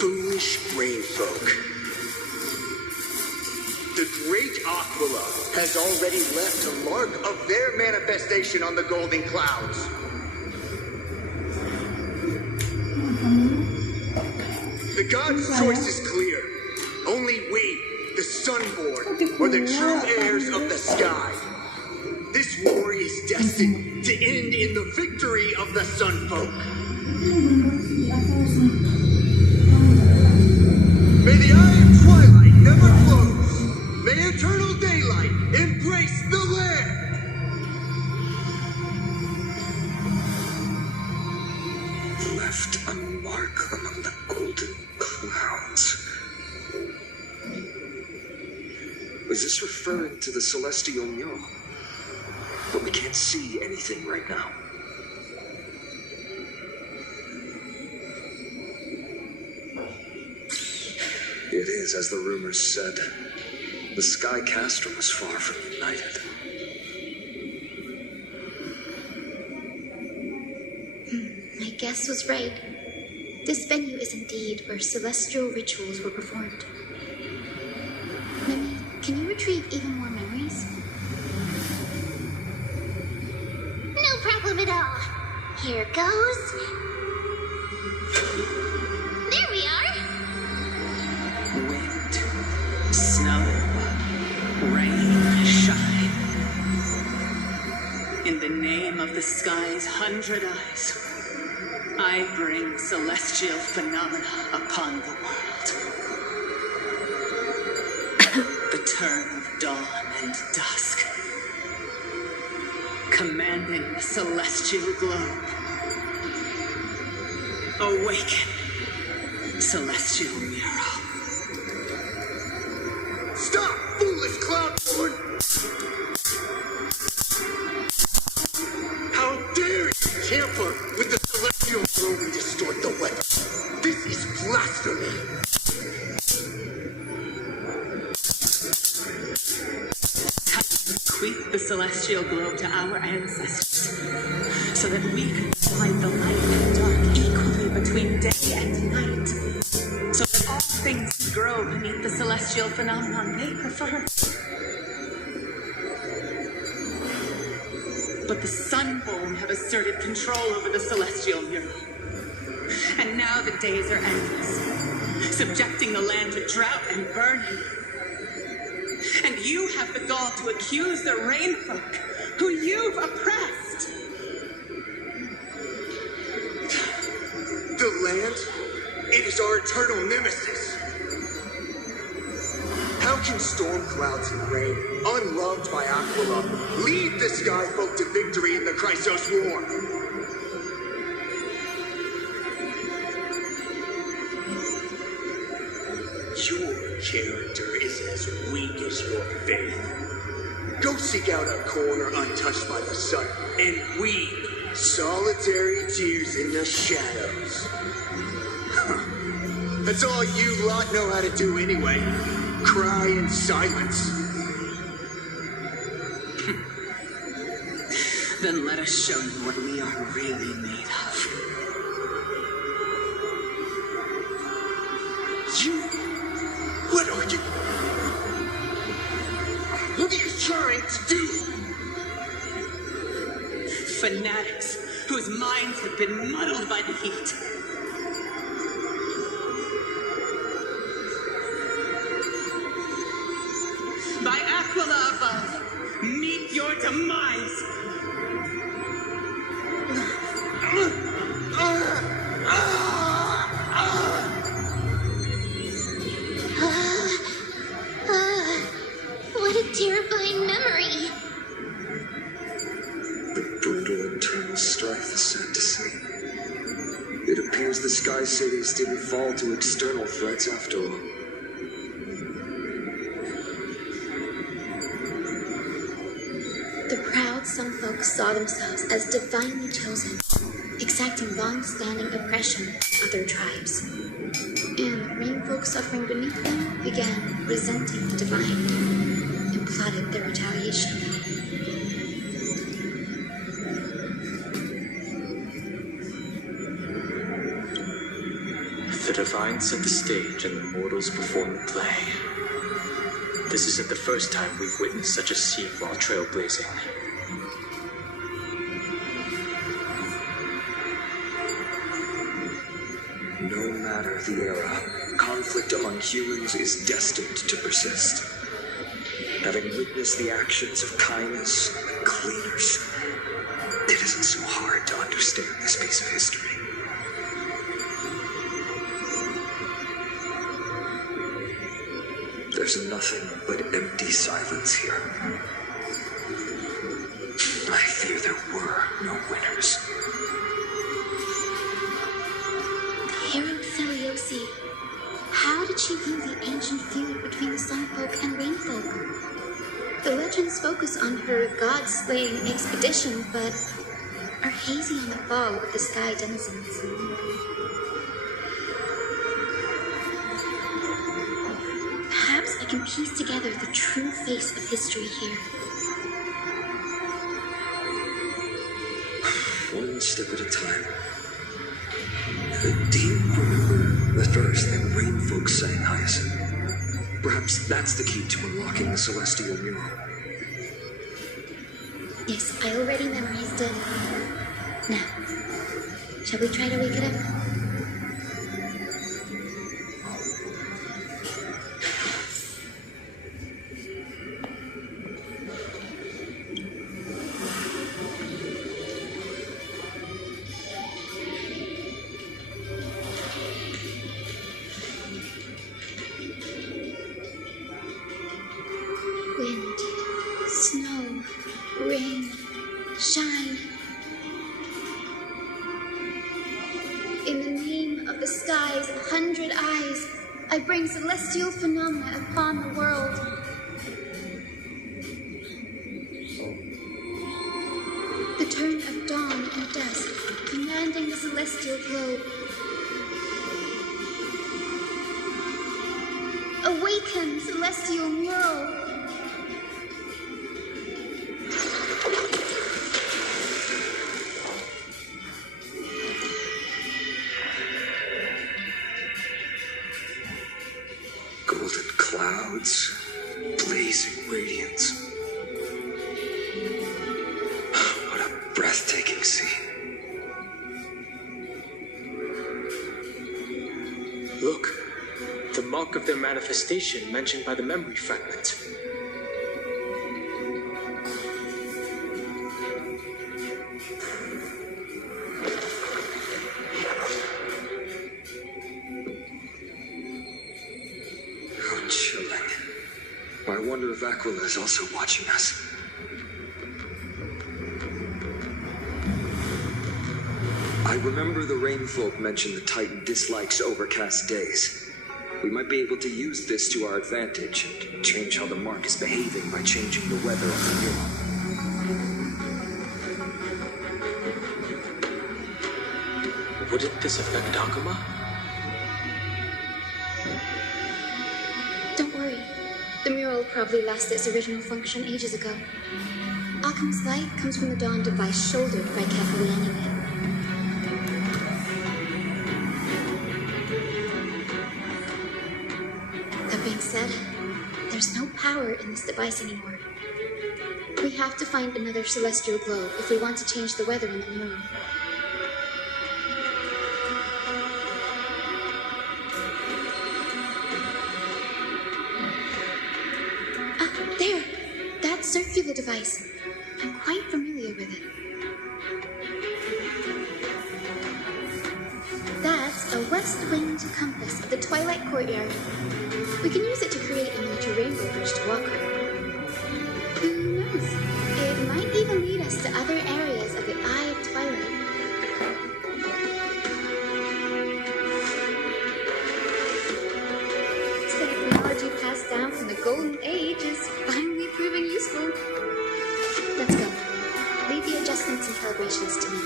Foolish rain folk. The great Aquila has already left a mark of their manifestation on the golden clouds. The gods' choice is clear. Only we, the Sunborn, are the true heirs of the sky. This war is destined to end in the victory of the Sunfolk. May the eye of twilight never close. May eternal daylight embrace the land. Left a mark among the golden clouds. Is this referring to the celestial mural? But we can't see anything right now. It is as the rumors said. The Sky Castrum was far from united. My guess was right. This venue is indeed where celestial rituals were performed. Nanya, can you retrieve even more memories? No problem at all. Here goes. There we are. Wind, snow, rain, shine. In the name of the sky's 100 eyes, I bring celestial phenomena upon the world. The turn of dawn and dusk, commanding the celestial globe. Awaken, celestial mural. Stop, foolish cloudborn! How dare you tamper with the celestial globe and distort the weather? This is blasphemy! Bequeath the celestial globe to our ancestors, so that we could divide the light and dark equally between day and night, so that all things could grow beneath the celestial phenomenon they prefer. But the Sunborn have asserted control over the celestial mural, and now the days are endless, subjecting the land to drought and burning. And you have the gall to accuse the rainfolk, who you've oppressed. The land, it is our eternal nemesis. Watching storm clouds and rain, unloved by Aquila, lead the sky folk to victory in the Chrysos War. Your character is as weak as your faith. Go seek out a corner untouched by the sun and weep solitary tears in the shadows. That's all you lot know how to do anyway. Cry in silence. Then let us show you what we are really made of. You? What are you? What are you trying to do? Fanatics whose minds have been muddled by the heat. By Aquila above, meet your demise. What a terrifying memory. The brutal internal strife is sad to see. It appears the Sky Cities didn't fall to external threats after all. The proud some folks saw themselves as divinely chosen, exacting long-standing oppression of other tribes. And the rain folk suffering beneath them began resenting the divine and plotted their retaliation. The divine set the stage and the mortals perform the play. This isn't the first time we've witnessed such a scene while trailblazing. No matter the era, conflict among humans is destined to persist. Having witnessed the actions of kindness and cleaners, it isn't so hard to understand this piece of history. There's nothing but empty silence here. I fear there were no winners. The hero Celiosi. How did she view the ancient feud between the Sunfolk and Rainfolk? The legends focus on her god-slaying expedition, but are hazy on the fall of the sky denizens. Perhaps I can piece together the true face of history here. One step at a time. Do you remember the verse that Rainfolk sang, Hyacinth? Perhaps that's the key to unlocking the celestial mural. Yes, I already memorized it. Now, shall we try to wake it up? Wind, snow, rain, shine. In the name of the sky's 100 eyes, I bring celestial phenomena upon the world. The turn of dawn and dusk, commanding the celestial globe. Awaken, celestial mural! Golden clouds, blazing radiance. What a breathtaking scene. Look, the mark of their manifestation mentioned by the memory fragment. How chilling. I wonder if Aquila is also watching us. I remember the Rainfolk mentioned the Titan dislikes overcast days. We might be able to use this to our advantage and change how the mark is behaving by changing the weather on the mural. Wouldn't this affect Akuma? Don't worry. The mural probably lost its original function ages ago. Akuma's light comes from the dawn device shouldered quite carefully anyway. That being said, there's no power in this device anymore. We have to find another celestial globe if we want to change the weather in the mural. There! That circular device. I'm quite familiar with it. That's a west-wind compass of the Twilight Courtyard. We can use it to create a miniature rainbow bridge to walk on. Who knows? It might even lead us to other areas of the Eye of Twilight. Technology passed down from the Golden Age is finally proving useful. Let's go. Leave the adjustments and calibrations to me.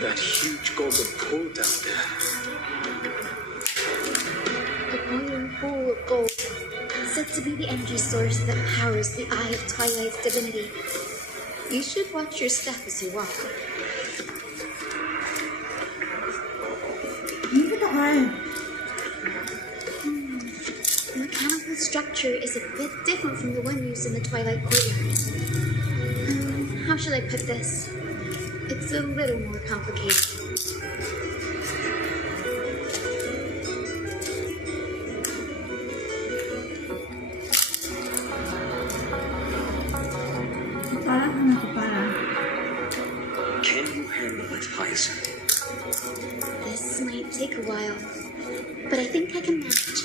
That huge golden pool down there. The boiling pool of gold, said to be the energy source that powers the Eye of Twilight's divinity. You should watch your step as you walk. The mechanical structure is a bit different from the one used in the Twilight Courtyard. How should I put this? It's a little more complicated. Can you handle it, Hyacinth? This might take a while, but I think I can manage.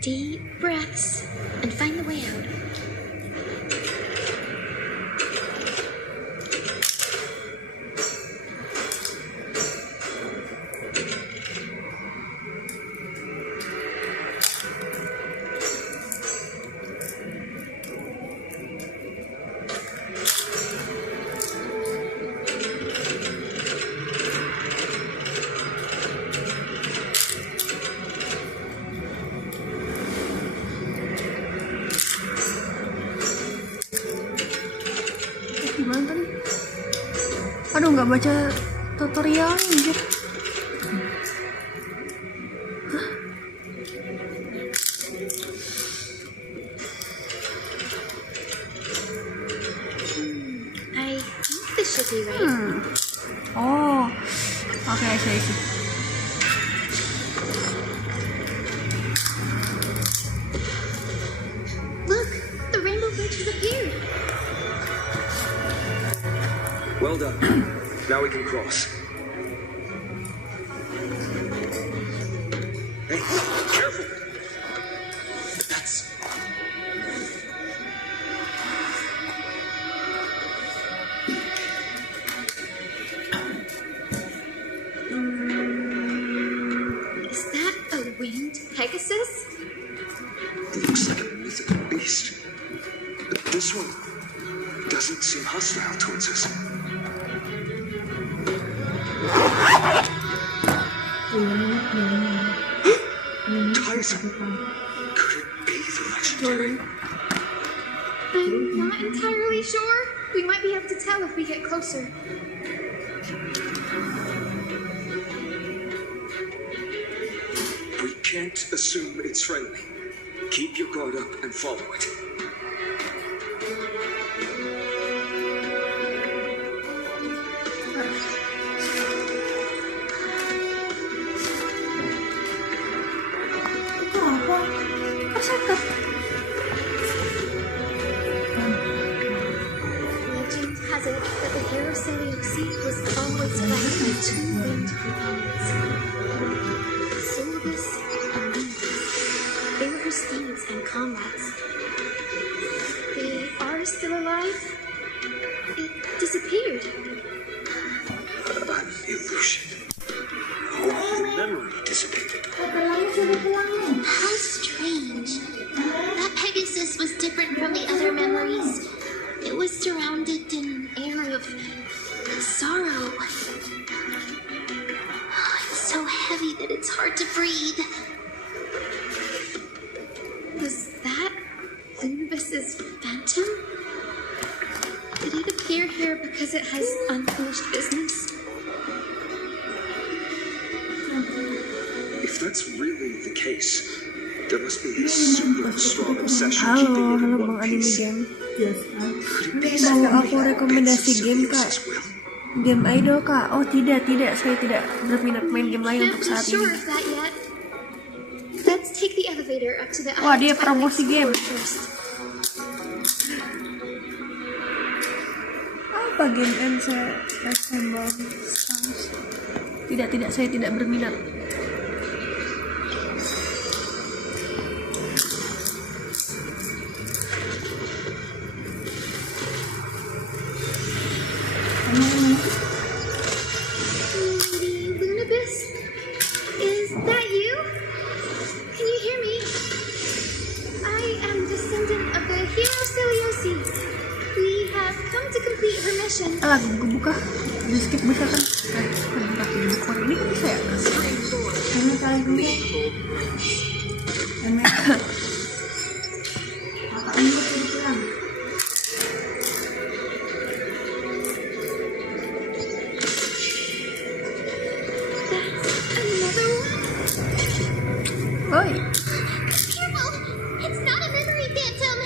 Deep breaths and find the way out. Gimana tadi? Aduh, nggak baca tutorial anjir. I think this should be right. Oh, oke, I see. Look, the rainbow bridge has appeared. Well done. Now we can cross. Hey, careful! That's... Is that a winged Pegasus? Looks like a mythical beast. But this one doesn't seem hostile towards us. Tyson, could it be the legendary? I'm not entirely sure. We might be able to tell if we get closer. We can't assume it's friendly. Keep your guard up and follow it. Itu apa? Kok sakit? Legend has it that the hero Sociabuzz was always flanked by two winged companions, Sociabuzz and menit. They were her steeds and comrades. They are still alive. It disappeared. An illusion. The memory dissipated. How strange. That Pegasus was different from the other memories. It was surrounded in an air of sorrow. It's so heavy that it's hard to breathe. Was that Lunabus's phantom? Did it appear here because it has unfinished business? If that's really the case, there must be a super strong obsession keeping it in one piece. Could it be Mau aku something rekomendasi bits of game kak? Sociabuzz will? Game idol kak? Oh tidak, saya tidak berminat main game lain untuk Can't saat be sure ini. of that yet. Let's take the elevator up to the Wah, dia Twilight promosi game. floor first. Apa game Ensemble Stars? Tidak, saya tidak berminat. Lady Lunabus? Is that you? Can you hear me? I am descendant of the hero Sociabuzz. We have come to complete her mission. Alah, gue buka. Di skip bisa kan? Bentar, buka ini kan bisa ya? Karena kali dulu. Kakak ini sudah pulang. Another one? Oi. Careful! It's not a memory phantom!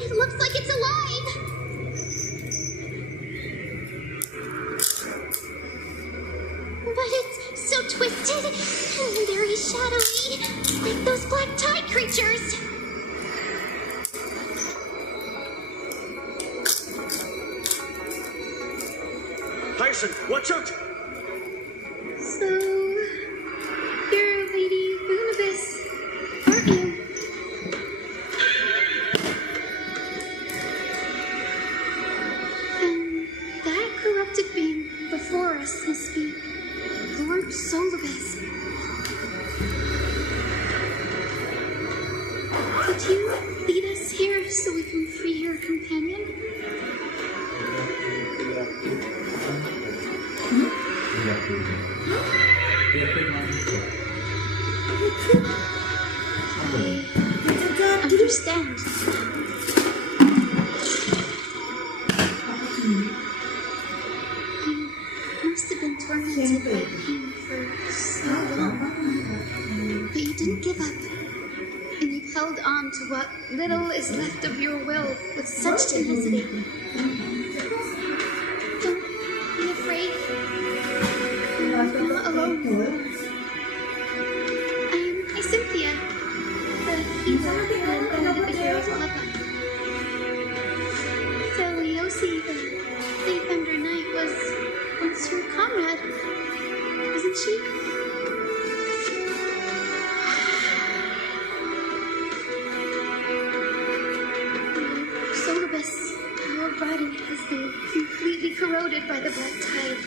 It looks like it's alive! But it's so twisted and very shadowy, like those black tide creatures. Tyson, watch out! So, you're Lady Lunabus, aren't you? And that corrupted being before us must be Lord Sociabuzz. Did you lead us here so we can free your companion? I understand. You must have been tormented by pain for so long. But you didn't give up. And you've held on to what little is left of your will with such tenacity. Don't be afraid. You're not alone. I'm Cynthia, the evil friend of the hero's bloodline. Sociabuzz, the Faithbender Knight, was once your comrade, wasn't she? Sociabuzz, your body has been completely corroded by the black tide.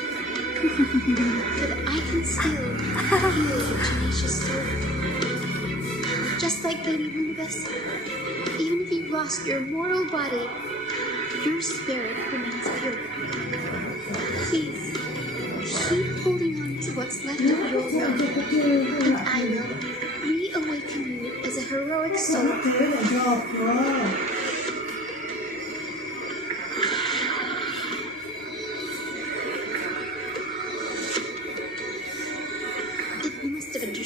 But I can still heal your tenacious soul. Just like Lady Lunabus, even if you lost your mortal body, your spirit remains pure. Please, keep holding on to what's left of your will, and I will reawaken you as a heroic soul.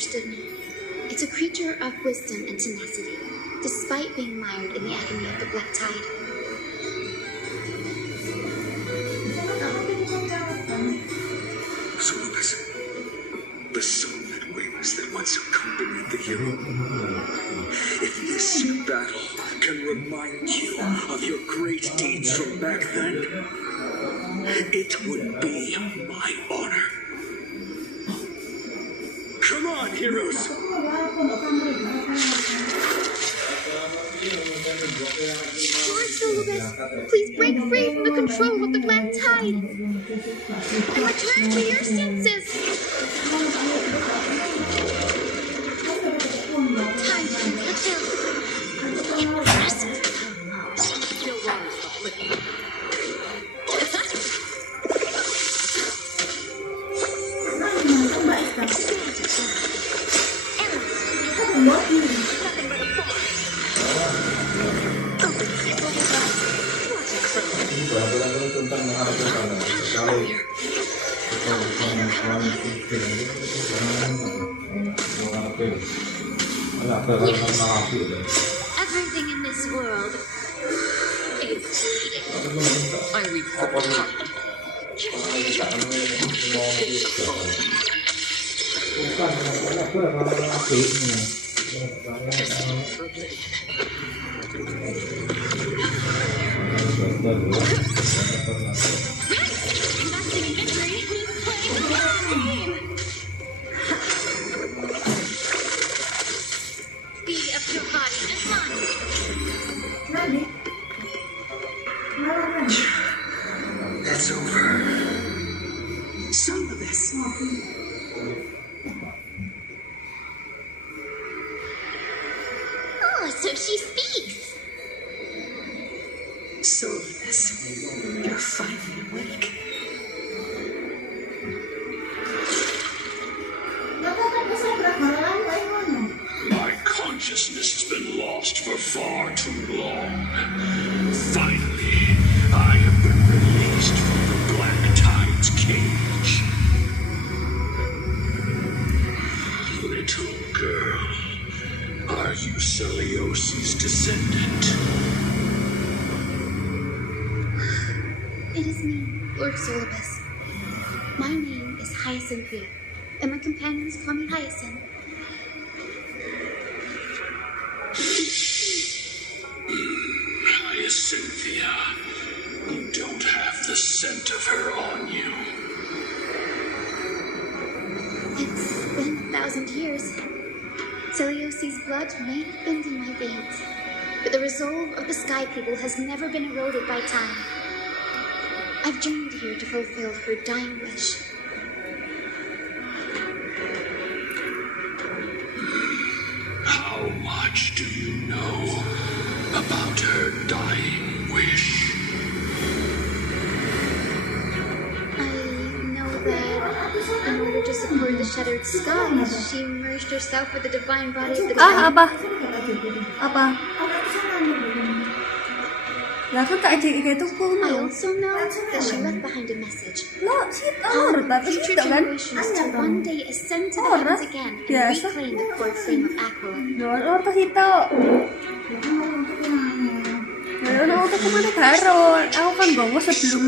understood me. It's a creature of wisdom and tenacity, despite being mired in the agony of the black tide. Sociabuzz, the sun that wings that once accompanied the hero. If this battle can remind you of your great deeds from back then, it would be my honor. Come on, heroes! Lord Sociabuzz, please break free from the control of the black tide and return to your senses. Time to fulfill. Impressive. Still wrong for flicking. Everything in this world is fleeting. I read the part. Investing in victory means playing the long game. Be of your body and mind. It's over. Sociabuzz. Oh, so she speaks. Sociabuzz, you're finally awake. My consciousness has been lost for far too long. Finally, I have been released from the Black Tide's cage. Little girl, are you Celios's descendant? It is me, Lord Sociabuzz. My name is Hyacinthia, and my companions call me Hyacinth. Hyacinthia, you don't have the scent of her on you. It's been 1,000 years. Celios's blood may have been in my veins, but the resolve of the Sky People has never been eroded by time. I've journeyed here to fulfill her dying wish. How much do you know about her dying wish? I know that in order to support the shattered skies, she merged herself with the divine body of the Ah, Titan. apa? Lah kan tak ajak kayak itu pun. I also know that she left behind a message. Lo sih Calling tapi future tidak kan? generations to one day ascend to the heavens again and Biasa. reclaim the core flame of Aqua. Lo tuh hito. Lo untuk kemana Baron? Aku kan bawa sebelum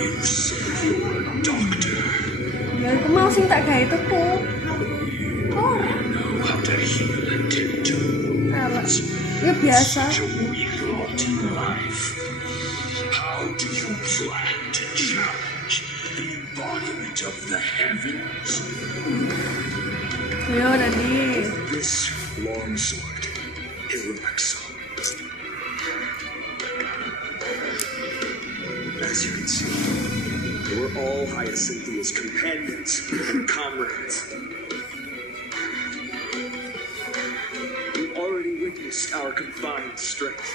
You said you were a doctor. Ya aku mau sing tak gawe tuku. Know how to heal and tend to wounds. Ya biasa. Such a weak lot in life. How do you plan to challenge the embodiment of the heavens? Yo Nani. This longsword, heroic soul. As you can see, we're all Hyacinthia's companions and comrades. You've already witnessed our combined strength.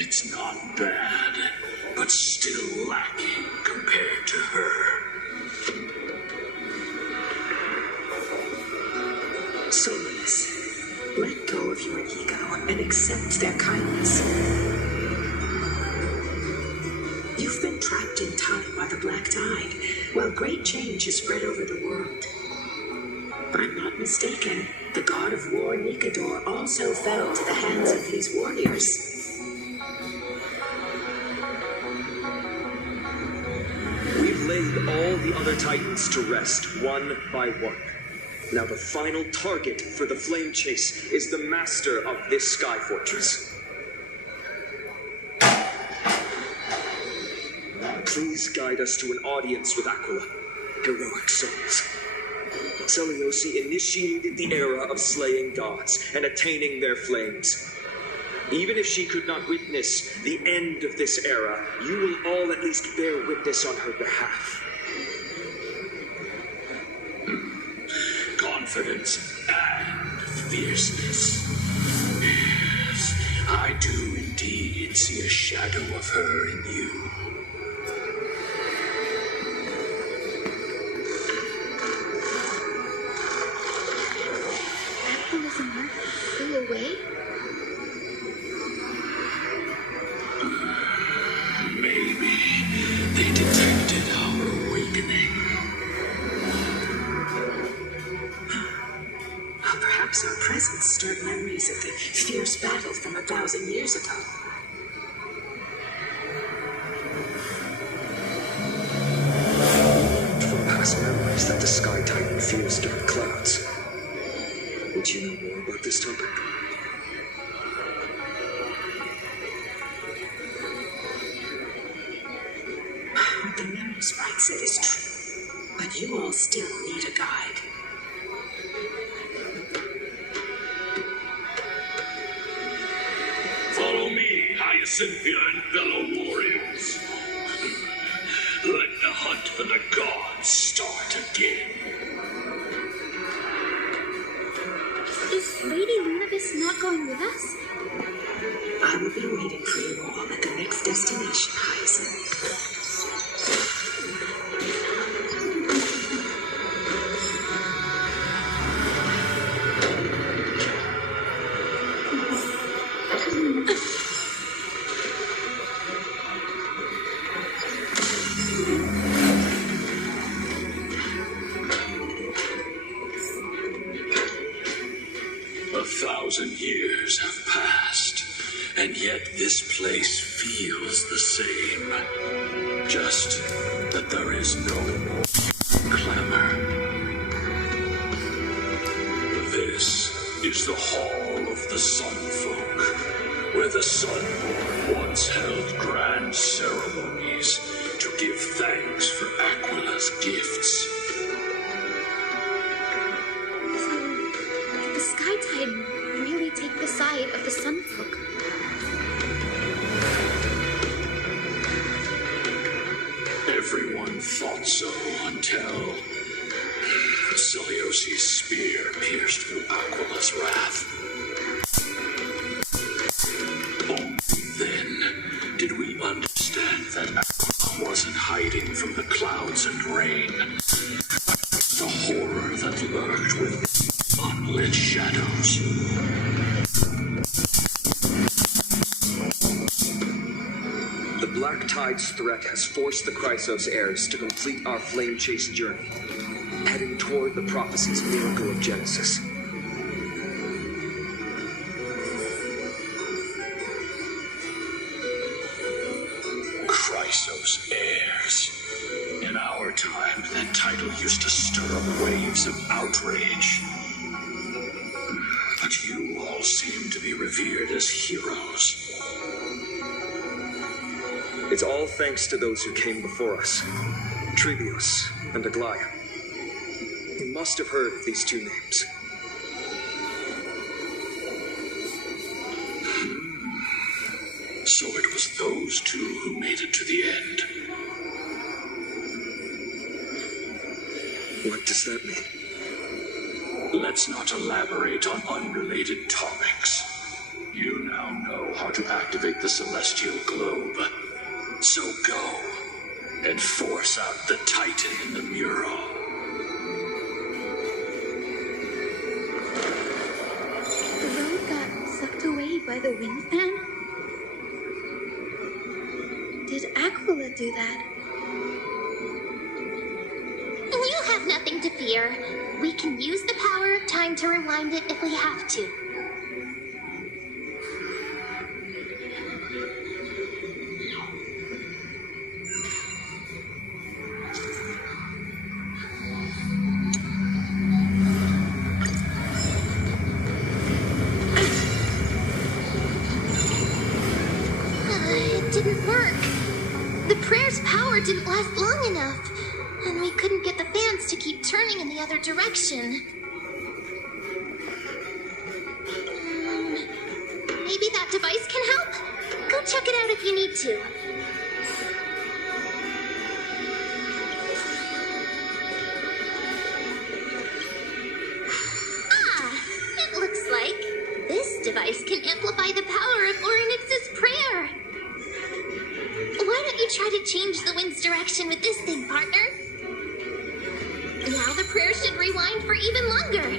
It's not bad, but still lacking compared to her. Sociabuzz, Let go of your ego and accept their kindness. You've been trapped in time by the Black Tide, while great change has spread over the world. If I'm not mistaken, the god of war Nikador also fell to the hands of these warriors. We've laid all the other titans to rest, one by one. Now the final target for the flame chase is the master of this sky fortress. Please guide us to an audience with Aquila. Heroic souls. Seleucia initiated the era of slaying gods and attaining their flames. Even if she could not witness the end of this era, you will all at least bear witness on her behalf. Confidence and fierceness. Yes, I do indeed see a shadow of her in you. Aquila's and Maaf flew away? Maybe they detected our awakening. Perhaps our presence stirred memories of the fierce battle from 1,000 years ago. From past memories that the Sky Titan fears dark clouds. Would you know more about this topic? What the memory sprite said is true, but you all still need a guide. Follow me, Hyacinthia and fellow warriors. Let the hunt for the gods start again. Is Lady Lunavis not going with us? I will be waiting for you all at the next destination, Hyacinth. Years have passed, and yet this place feels the same. Just that there is no more clamor. This is the Hall of the Sunfolk, where the Sunborn once held grand ceremonies to give thanks for Aquila's gifts. Did the Sky Tide really take the side of the Sunfolk? Everyone thought so until Selyosi's spear pierced through Aquila's wrath. Only then did we understand that Aquila wasn't hiding from the clouds and rain. The horror that lurked within unlit shadows. The Black Tide's threat has forced the Chrysos heirs to complete our flame chase journey, heading toward the prophecy's miracle of Genesis. Chrysos heirs. In our time, that title used to stir up waves of outrage. But you all seem to be revered as heroes. It's all thanks to those who came before us, Trebios and Aglaia. You must have heard of these two names. So it was those two who made it to the end. What does that mean? Let's not elaborate on unrelated topics. You now know how to activate the celestial globe. So go and force out the Titan in the mural. The wind fan? Did Aquila do that? You have nothing to fear. We can use the power of time to rewind it if we have to. It didn't work. The prayer's power didn't last long enough, and we couldn't get the fans to keep turning in the other direction. Maybe that device can help? Go check it out if you need to. It looks like this device can amplify the power of Orynyx's prayer. Why don't you try to change the wind's direction with this thing, partner? Now the prayer should rewind for even longer.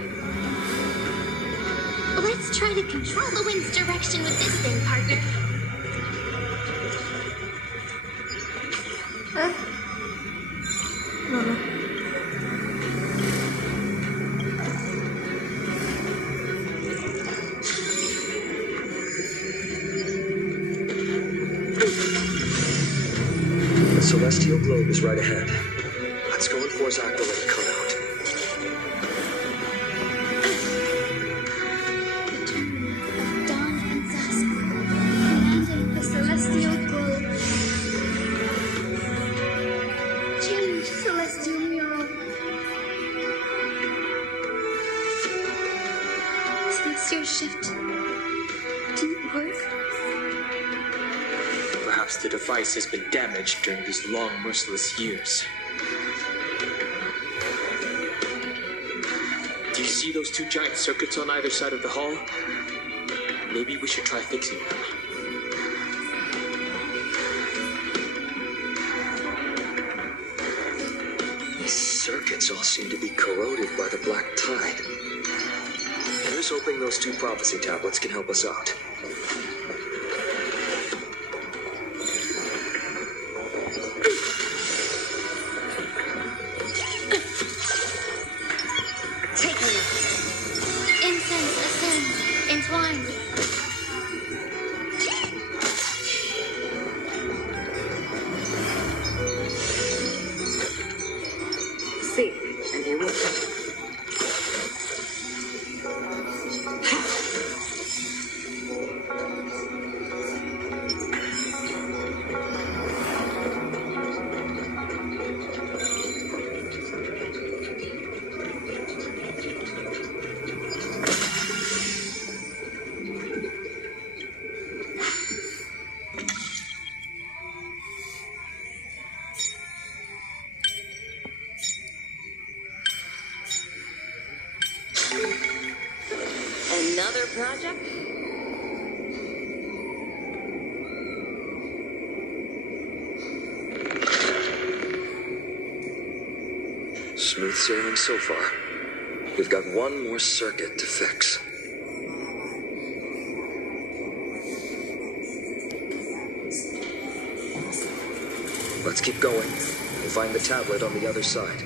Let's try to control the wind's direction with this thing, partner. The celestial globe is right ahead. Let's go and force Aquila to come out. Dawn and dusk, commanding the celestial globe. Change celestial mural. Celestial shift didn't work. Perhaps the device has been damaged during these long, merciless years. Do you see those two giant circuits on either side of the hall? Maybe we should try fixing them. These circuits all seem to be corroded by the black tide. Here's hoping those two prophecy tablets can help us out. Incense ascends, entwined. See, and you will. Another project? Smooth sailing so far. We've got one more circuit to fix. Let's keep going and find the tablet on the other side.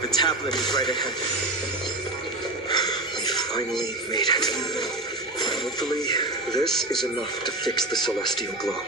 The tablet is right ahead. We finally made it. Hopefully, this is enough to fix the celestial globe.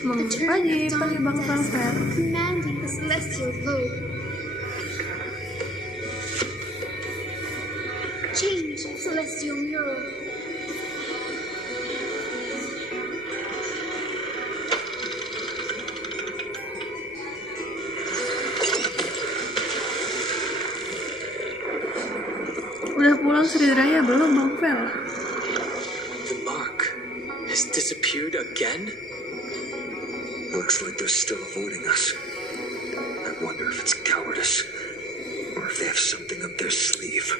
Pagi Bang Sampai. Commanding the celestial globe. Change celestial mural. Udah pulang Sri Raya belum Bang Fel? The mark has disappeared again? Looks like they're still avoiding us. I wonder if it's cowardice, or if they have something up their sleeve.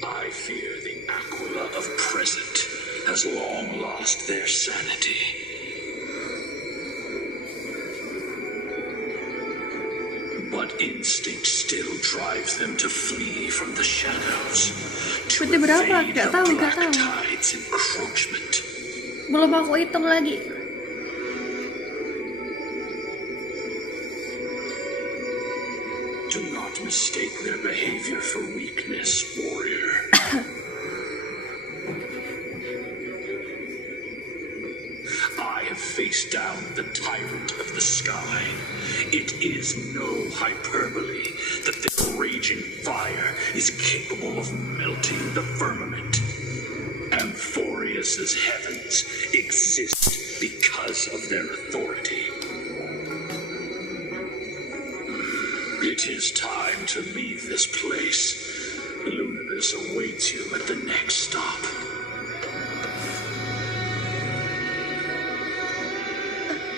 I fear the Aquila of present has long lost their sanity. But instinct still drives them to flee from the shadows, to Putih berapa? evade Gak the tahu. black tide's encroachment. Belum aku hitung lagi. Do not mistake their behavior for weakness, warrior. I have faced down the tyrant of the sky. It is no hyperbole that this raging fire is capable of melting the firmament. Amphorius's heavens exist because of their authority. It is time to leave this place. Lunavis awaits you at the next stop.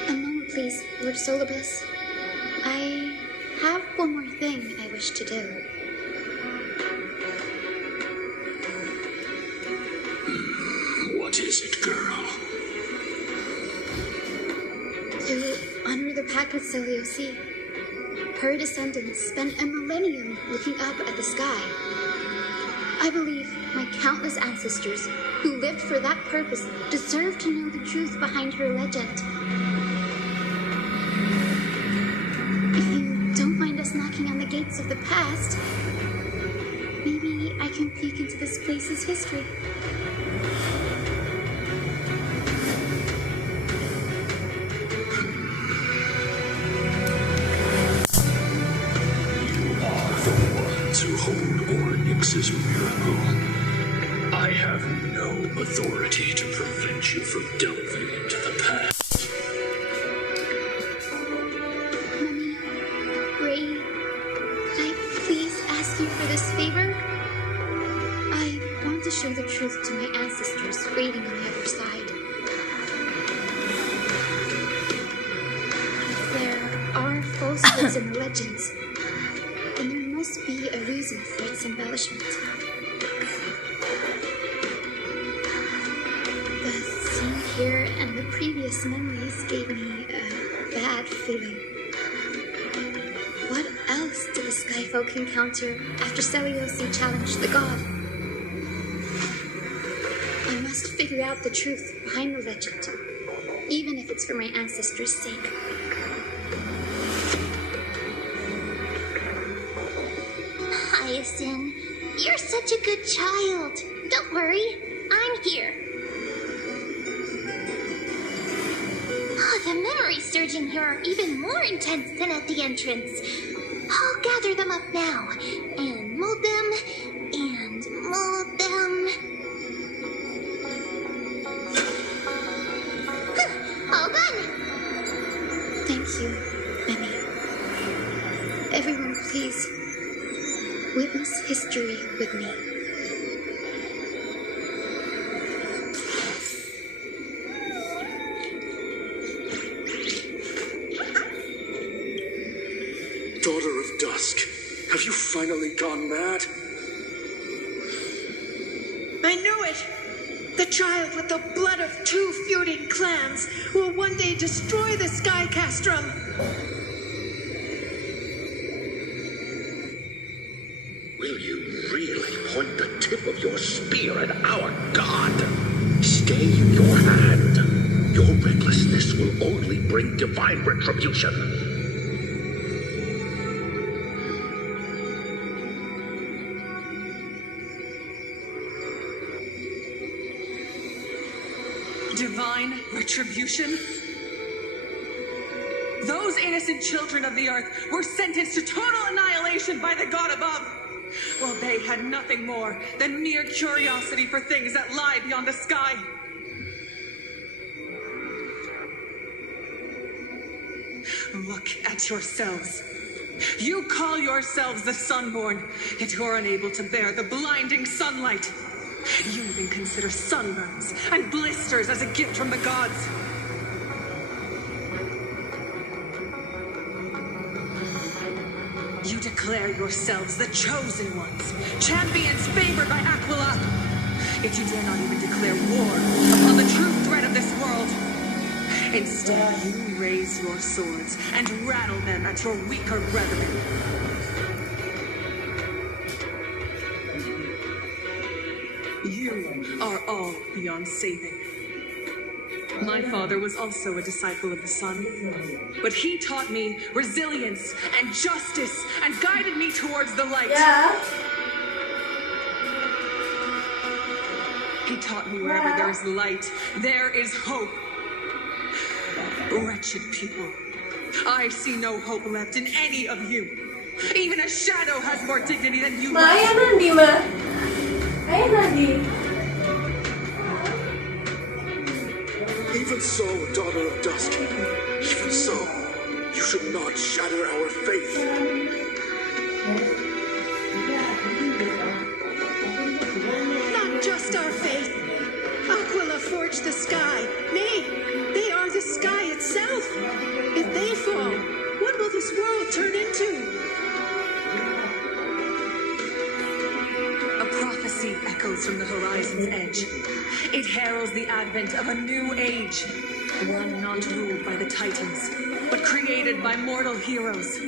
A moment, please, Lord Sociabuzz. I have one more thing I wish to do. What is it, girl? To honor the pact with Celiosi. Her descendants spent a millennium looking up at the sky. I believe my countless ancestors who lived for that purpose deserve to know the truth behind her legend. If you don't mind us knocking on the gates of the past, maybe I can peek into this place's history. To hold Oryx's miracle. I have no authority to prevent you from delving into the past. Mummy, Ray, could I please ask you for this favor? I want to show the truth to my ancestors waiting on the other side. There are falsehoods in the legends, and there must be a reason for its embellishment. The scene here and the previous memories gave me a bad feeling. What else did the Skyfolk encounter after Celiosi challenged the god? I must figure out the truth behind the legend, even if it's for my ancestors' sake. Hyacinth, you're such a good child. Don't worry, I'm here. Oh, the memories surging here are even more intense than at the entrance. I'll gather them up now and mold them and mold them. All done. Thank you, Benny. Everyone, please. Witness history with me. Daughter of Dusk, have you finally gone mad? I knew it! The child with the blood of two feuding clans will one day destroy the Sky Castrum! Will you really point the tip of your spear at our god? Stay your hand. Your recklessness will only bring divine retribution. Divine retribution? Those innocent children of the earth were sentenced to total annihilation by the god above, while they had nothing more than mere curiosity for things that lie beyond the sky. Look at yourselves. You call yourselves the Sunborn, yet you're unable to bear the blinding sunlight. You even consider sunburns and blisters as a gift from the gods. You declare yourselves the chosen ones, champions favored by Aquila. Yet you dare not even declare war upon the true threat of this world. Instead, you raise your swords and rattle them at your weaker brethren. You are all beyond saving. My father was also a disciple of the sun, but he taught me resilience and justice and guided me towards the light. Yeah. He taught me wherever there is light, there is hope. Wretched people, I see no hope left in any of you. Even a shadow has more dignity than you. Ayah Nandi, Ma. Ayah Nandi. Even so, daughter of dusk, even so, you should not shatter our faith. Not just our faith. Aquila forged the sky. They are the sky itself. If they fall, what will this world turn into? A prophecy echoes from the horizon's edge. It heralds the advent of a new age, one not ruled by the Titans, but created by mortal heroes.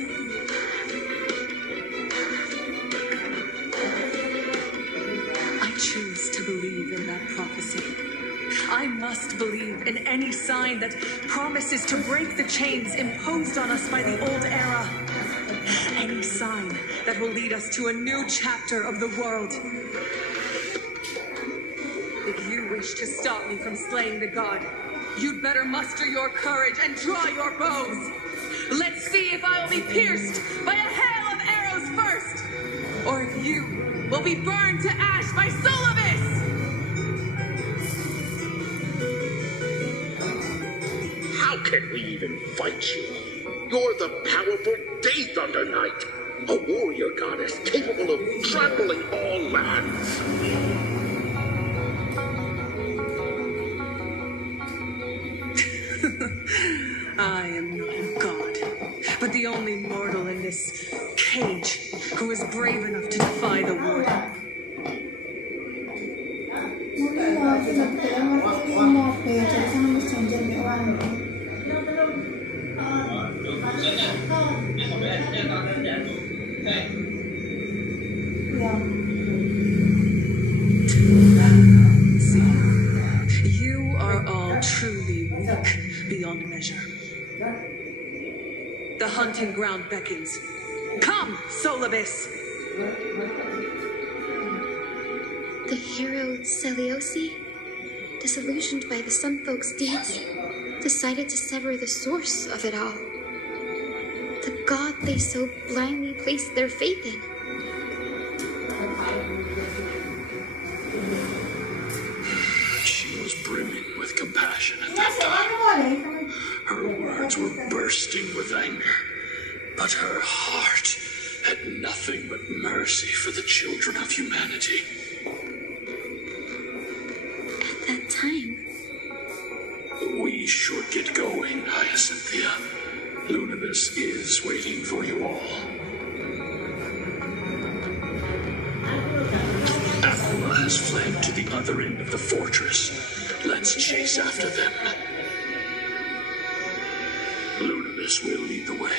I choose to believe in that prophecy. I must believe in any sign that promises to break the chains imposed on us by the old era. Any sign that will lead us to a new chapter of the world. If you wish to stop me from slaying the god, you'd better muster your courage and draw your bows. Let's see if I will be pierced by a hail of arrows first, or if you will be burned to ash by Sociabuzz! How can we even fight you? You're the powerful Day Thunder Knight, a warrior goddess capable of trampling all lands. I am not a god, but the only mortal in this cage who is brave enough to defy the warden. See, you are all truly weak beyond measure. The hunting ground beckons. Come, Sociabuzz! The hero Celiosi, disillusioned by the Sun Folk's deeds, decided to sever the source of it all. The god they so blindly placed their faith in. She was brimming with compassion at that time. Her words were bursting with anger, but her heart had nothing but mercy for the children of humanity. At that time, We should get going, Hyacinthia. Lunibus is waiting for you all. Aquila has fled to the other end of the fortress. Let's chase after them. Lunibus will lead the way.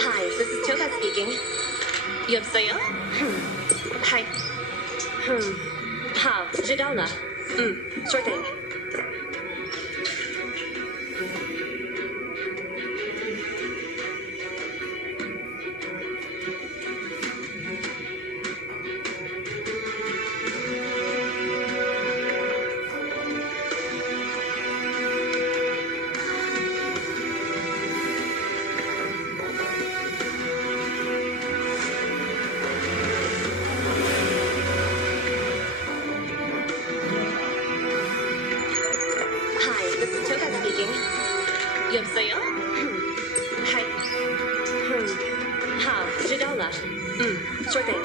Hi, this is Toga speaking. 여보세요? Hi. 好，知道了。Sure thing. 여보세요? Hi. 好，知道了。Sure thing.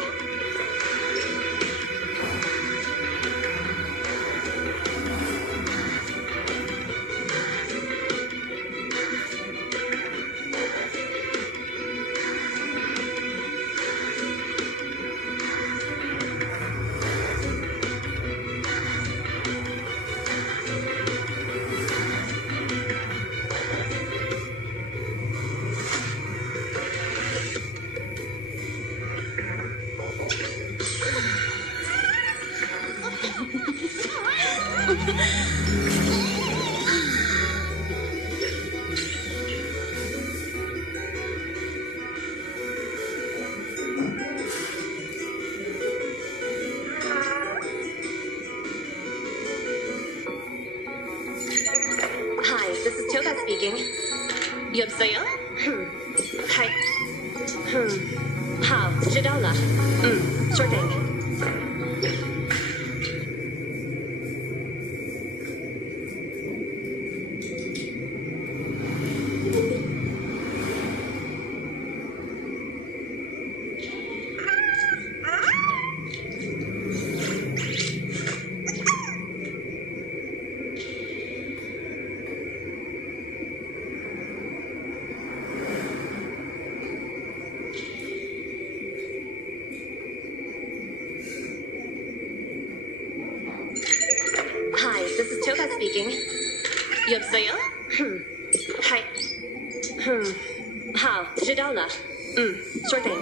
Speaking. 여보세요? Hi. 好，知道了。Sure thing. Speaking. 여보세요? Hi. 好，知道了。Sure thing.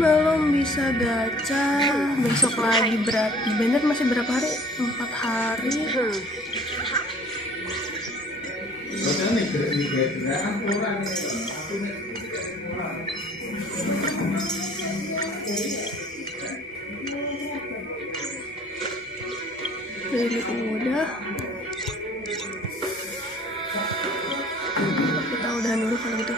Belum bisa gacha, besok lagi berarti. Bener masih berapa hari? 4 hari. Jadi udah. Kita udahan dulu kalau gitu.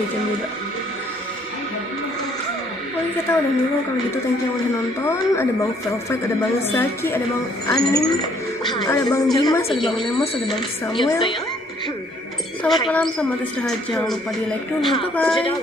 Jam juga. Oke, kita udah dulu kalau gitu. Thank you yang udah nonton. Ada Bang Velvet, ada Bang Zaki, ada Bang Anim, ada Bang Dimas, ada Bang Lemos, ada Bang Samuel. Selamat malam, selamat istirahat. Jangan lupa di like dulu. Bye bye.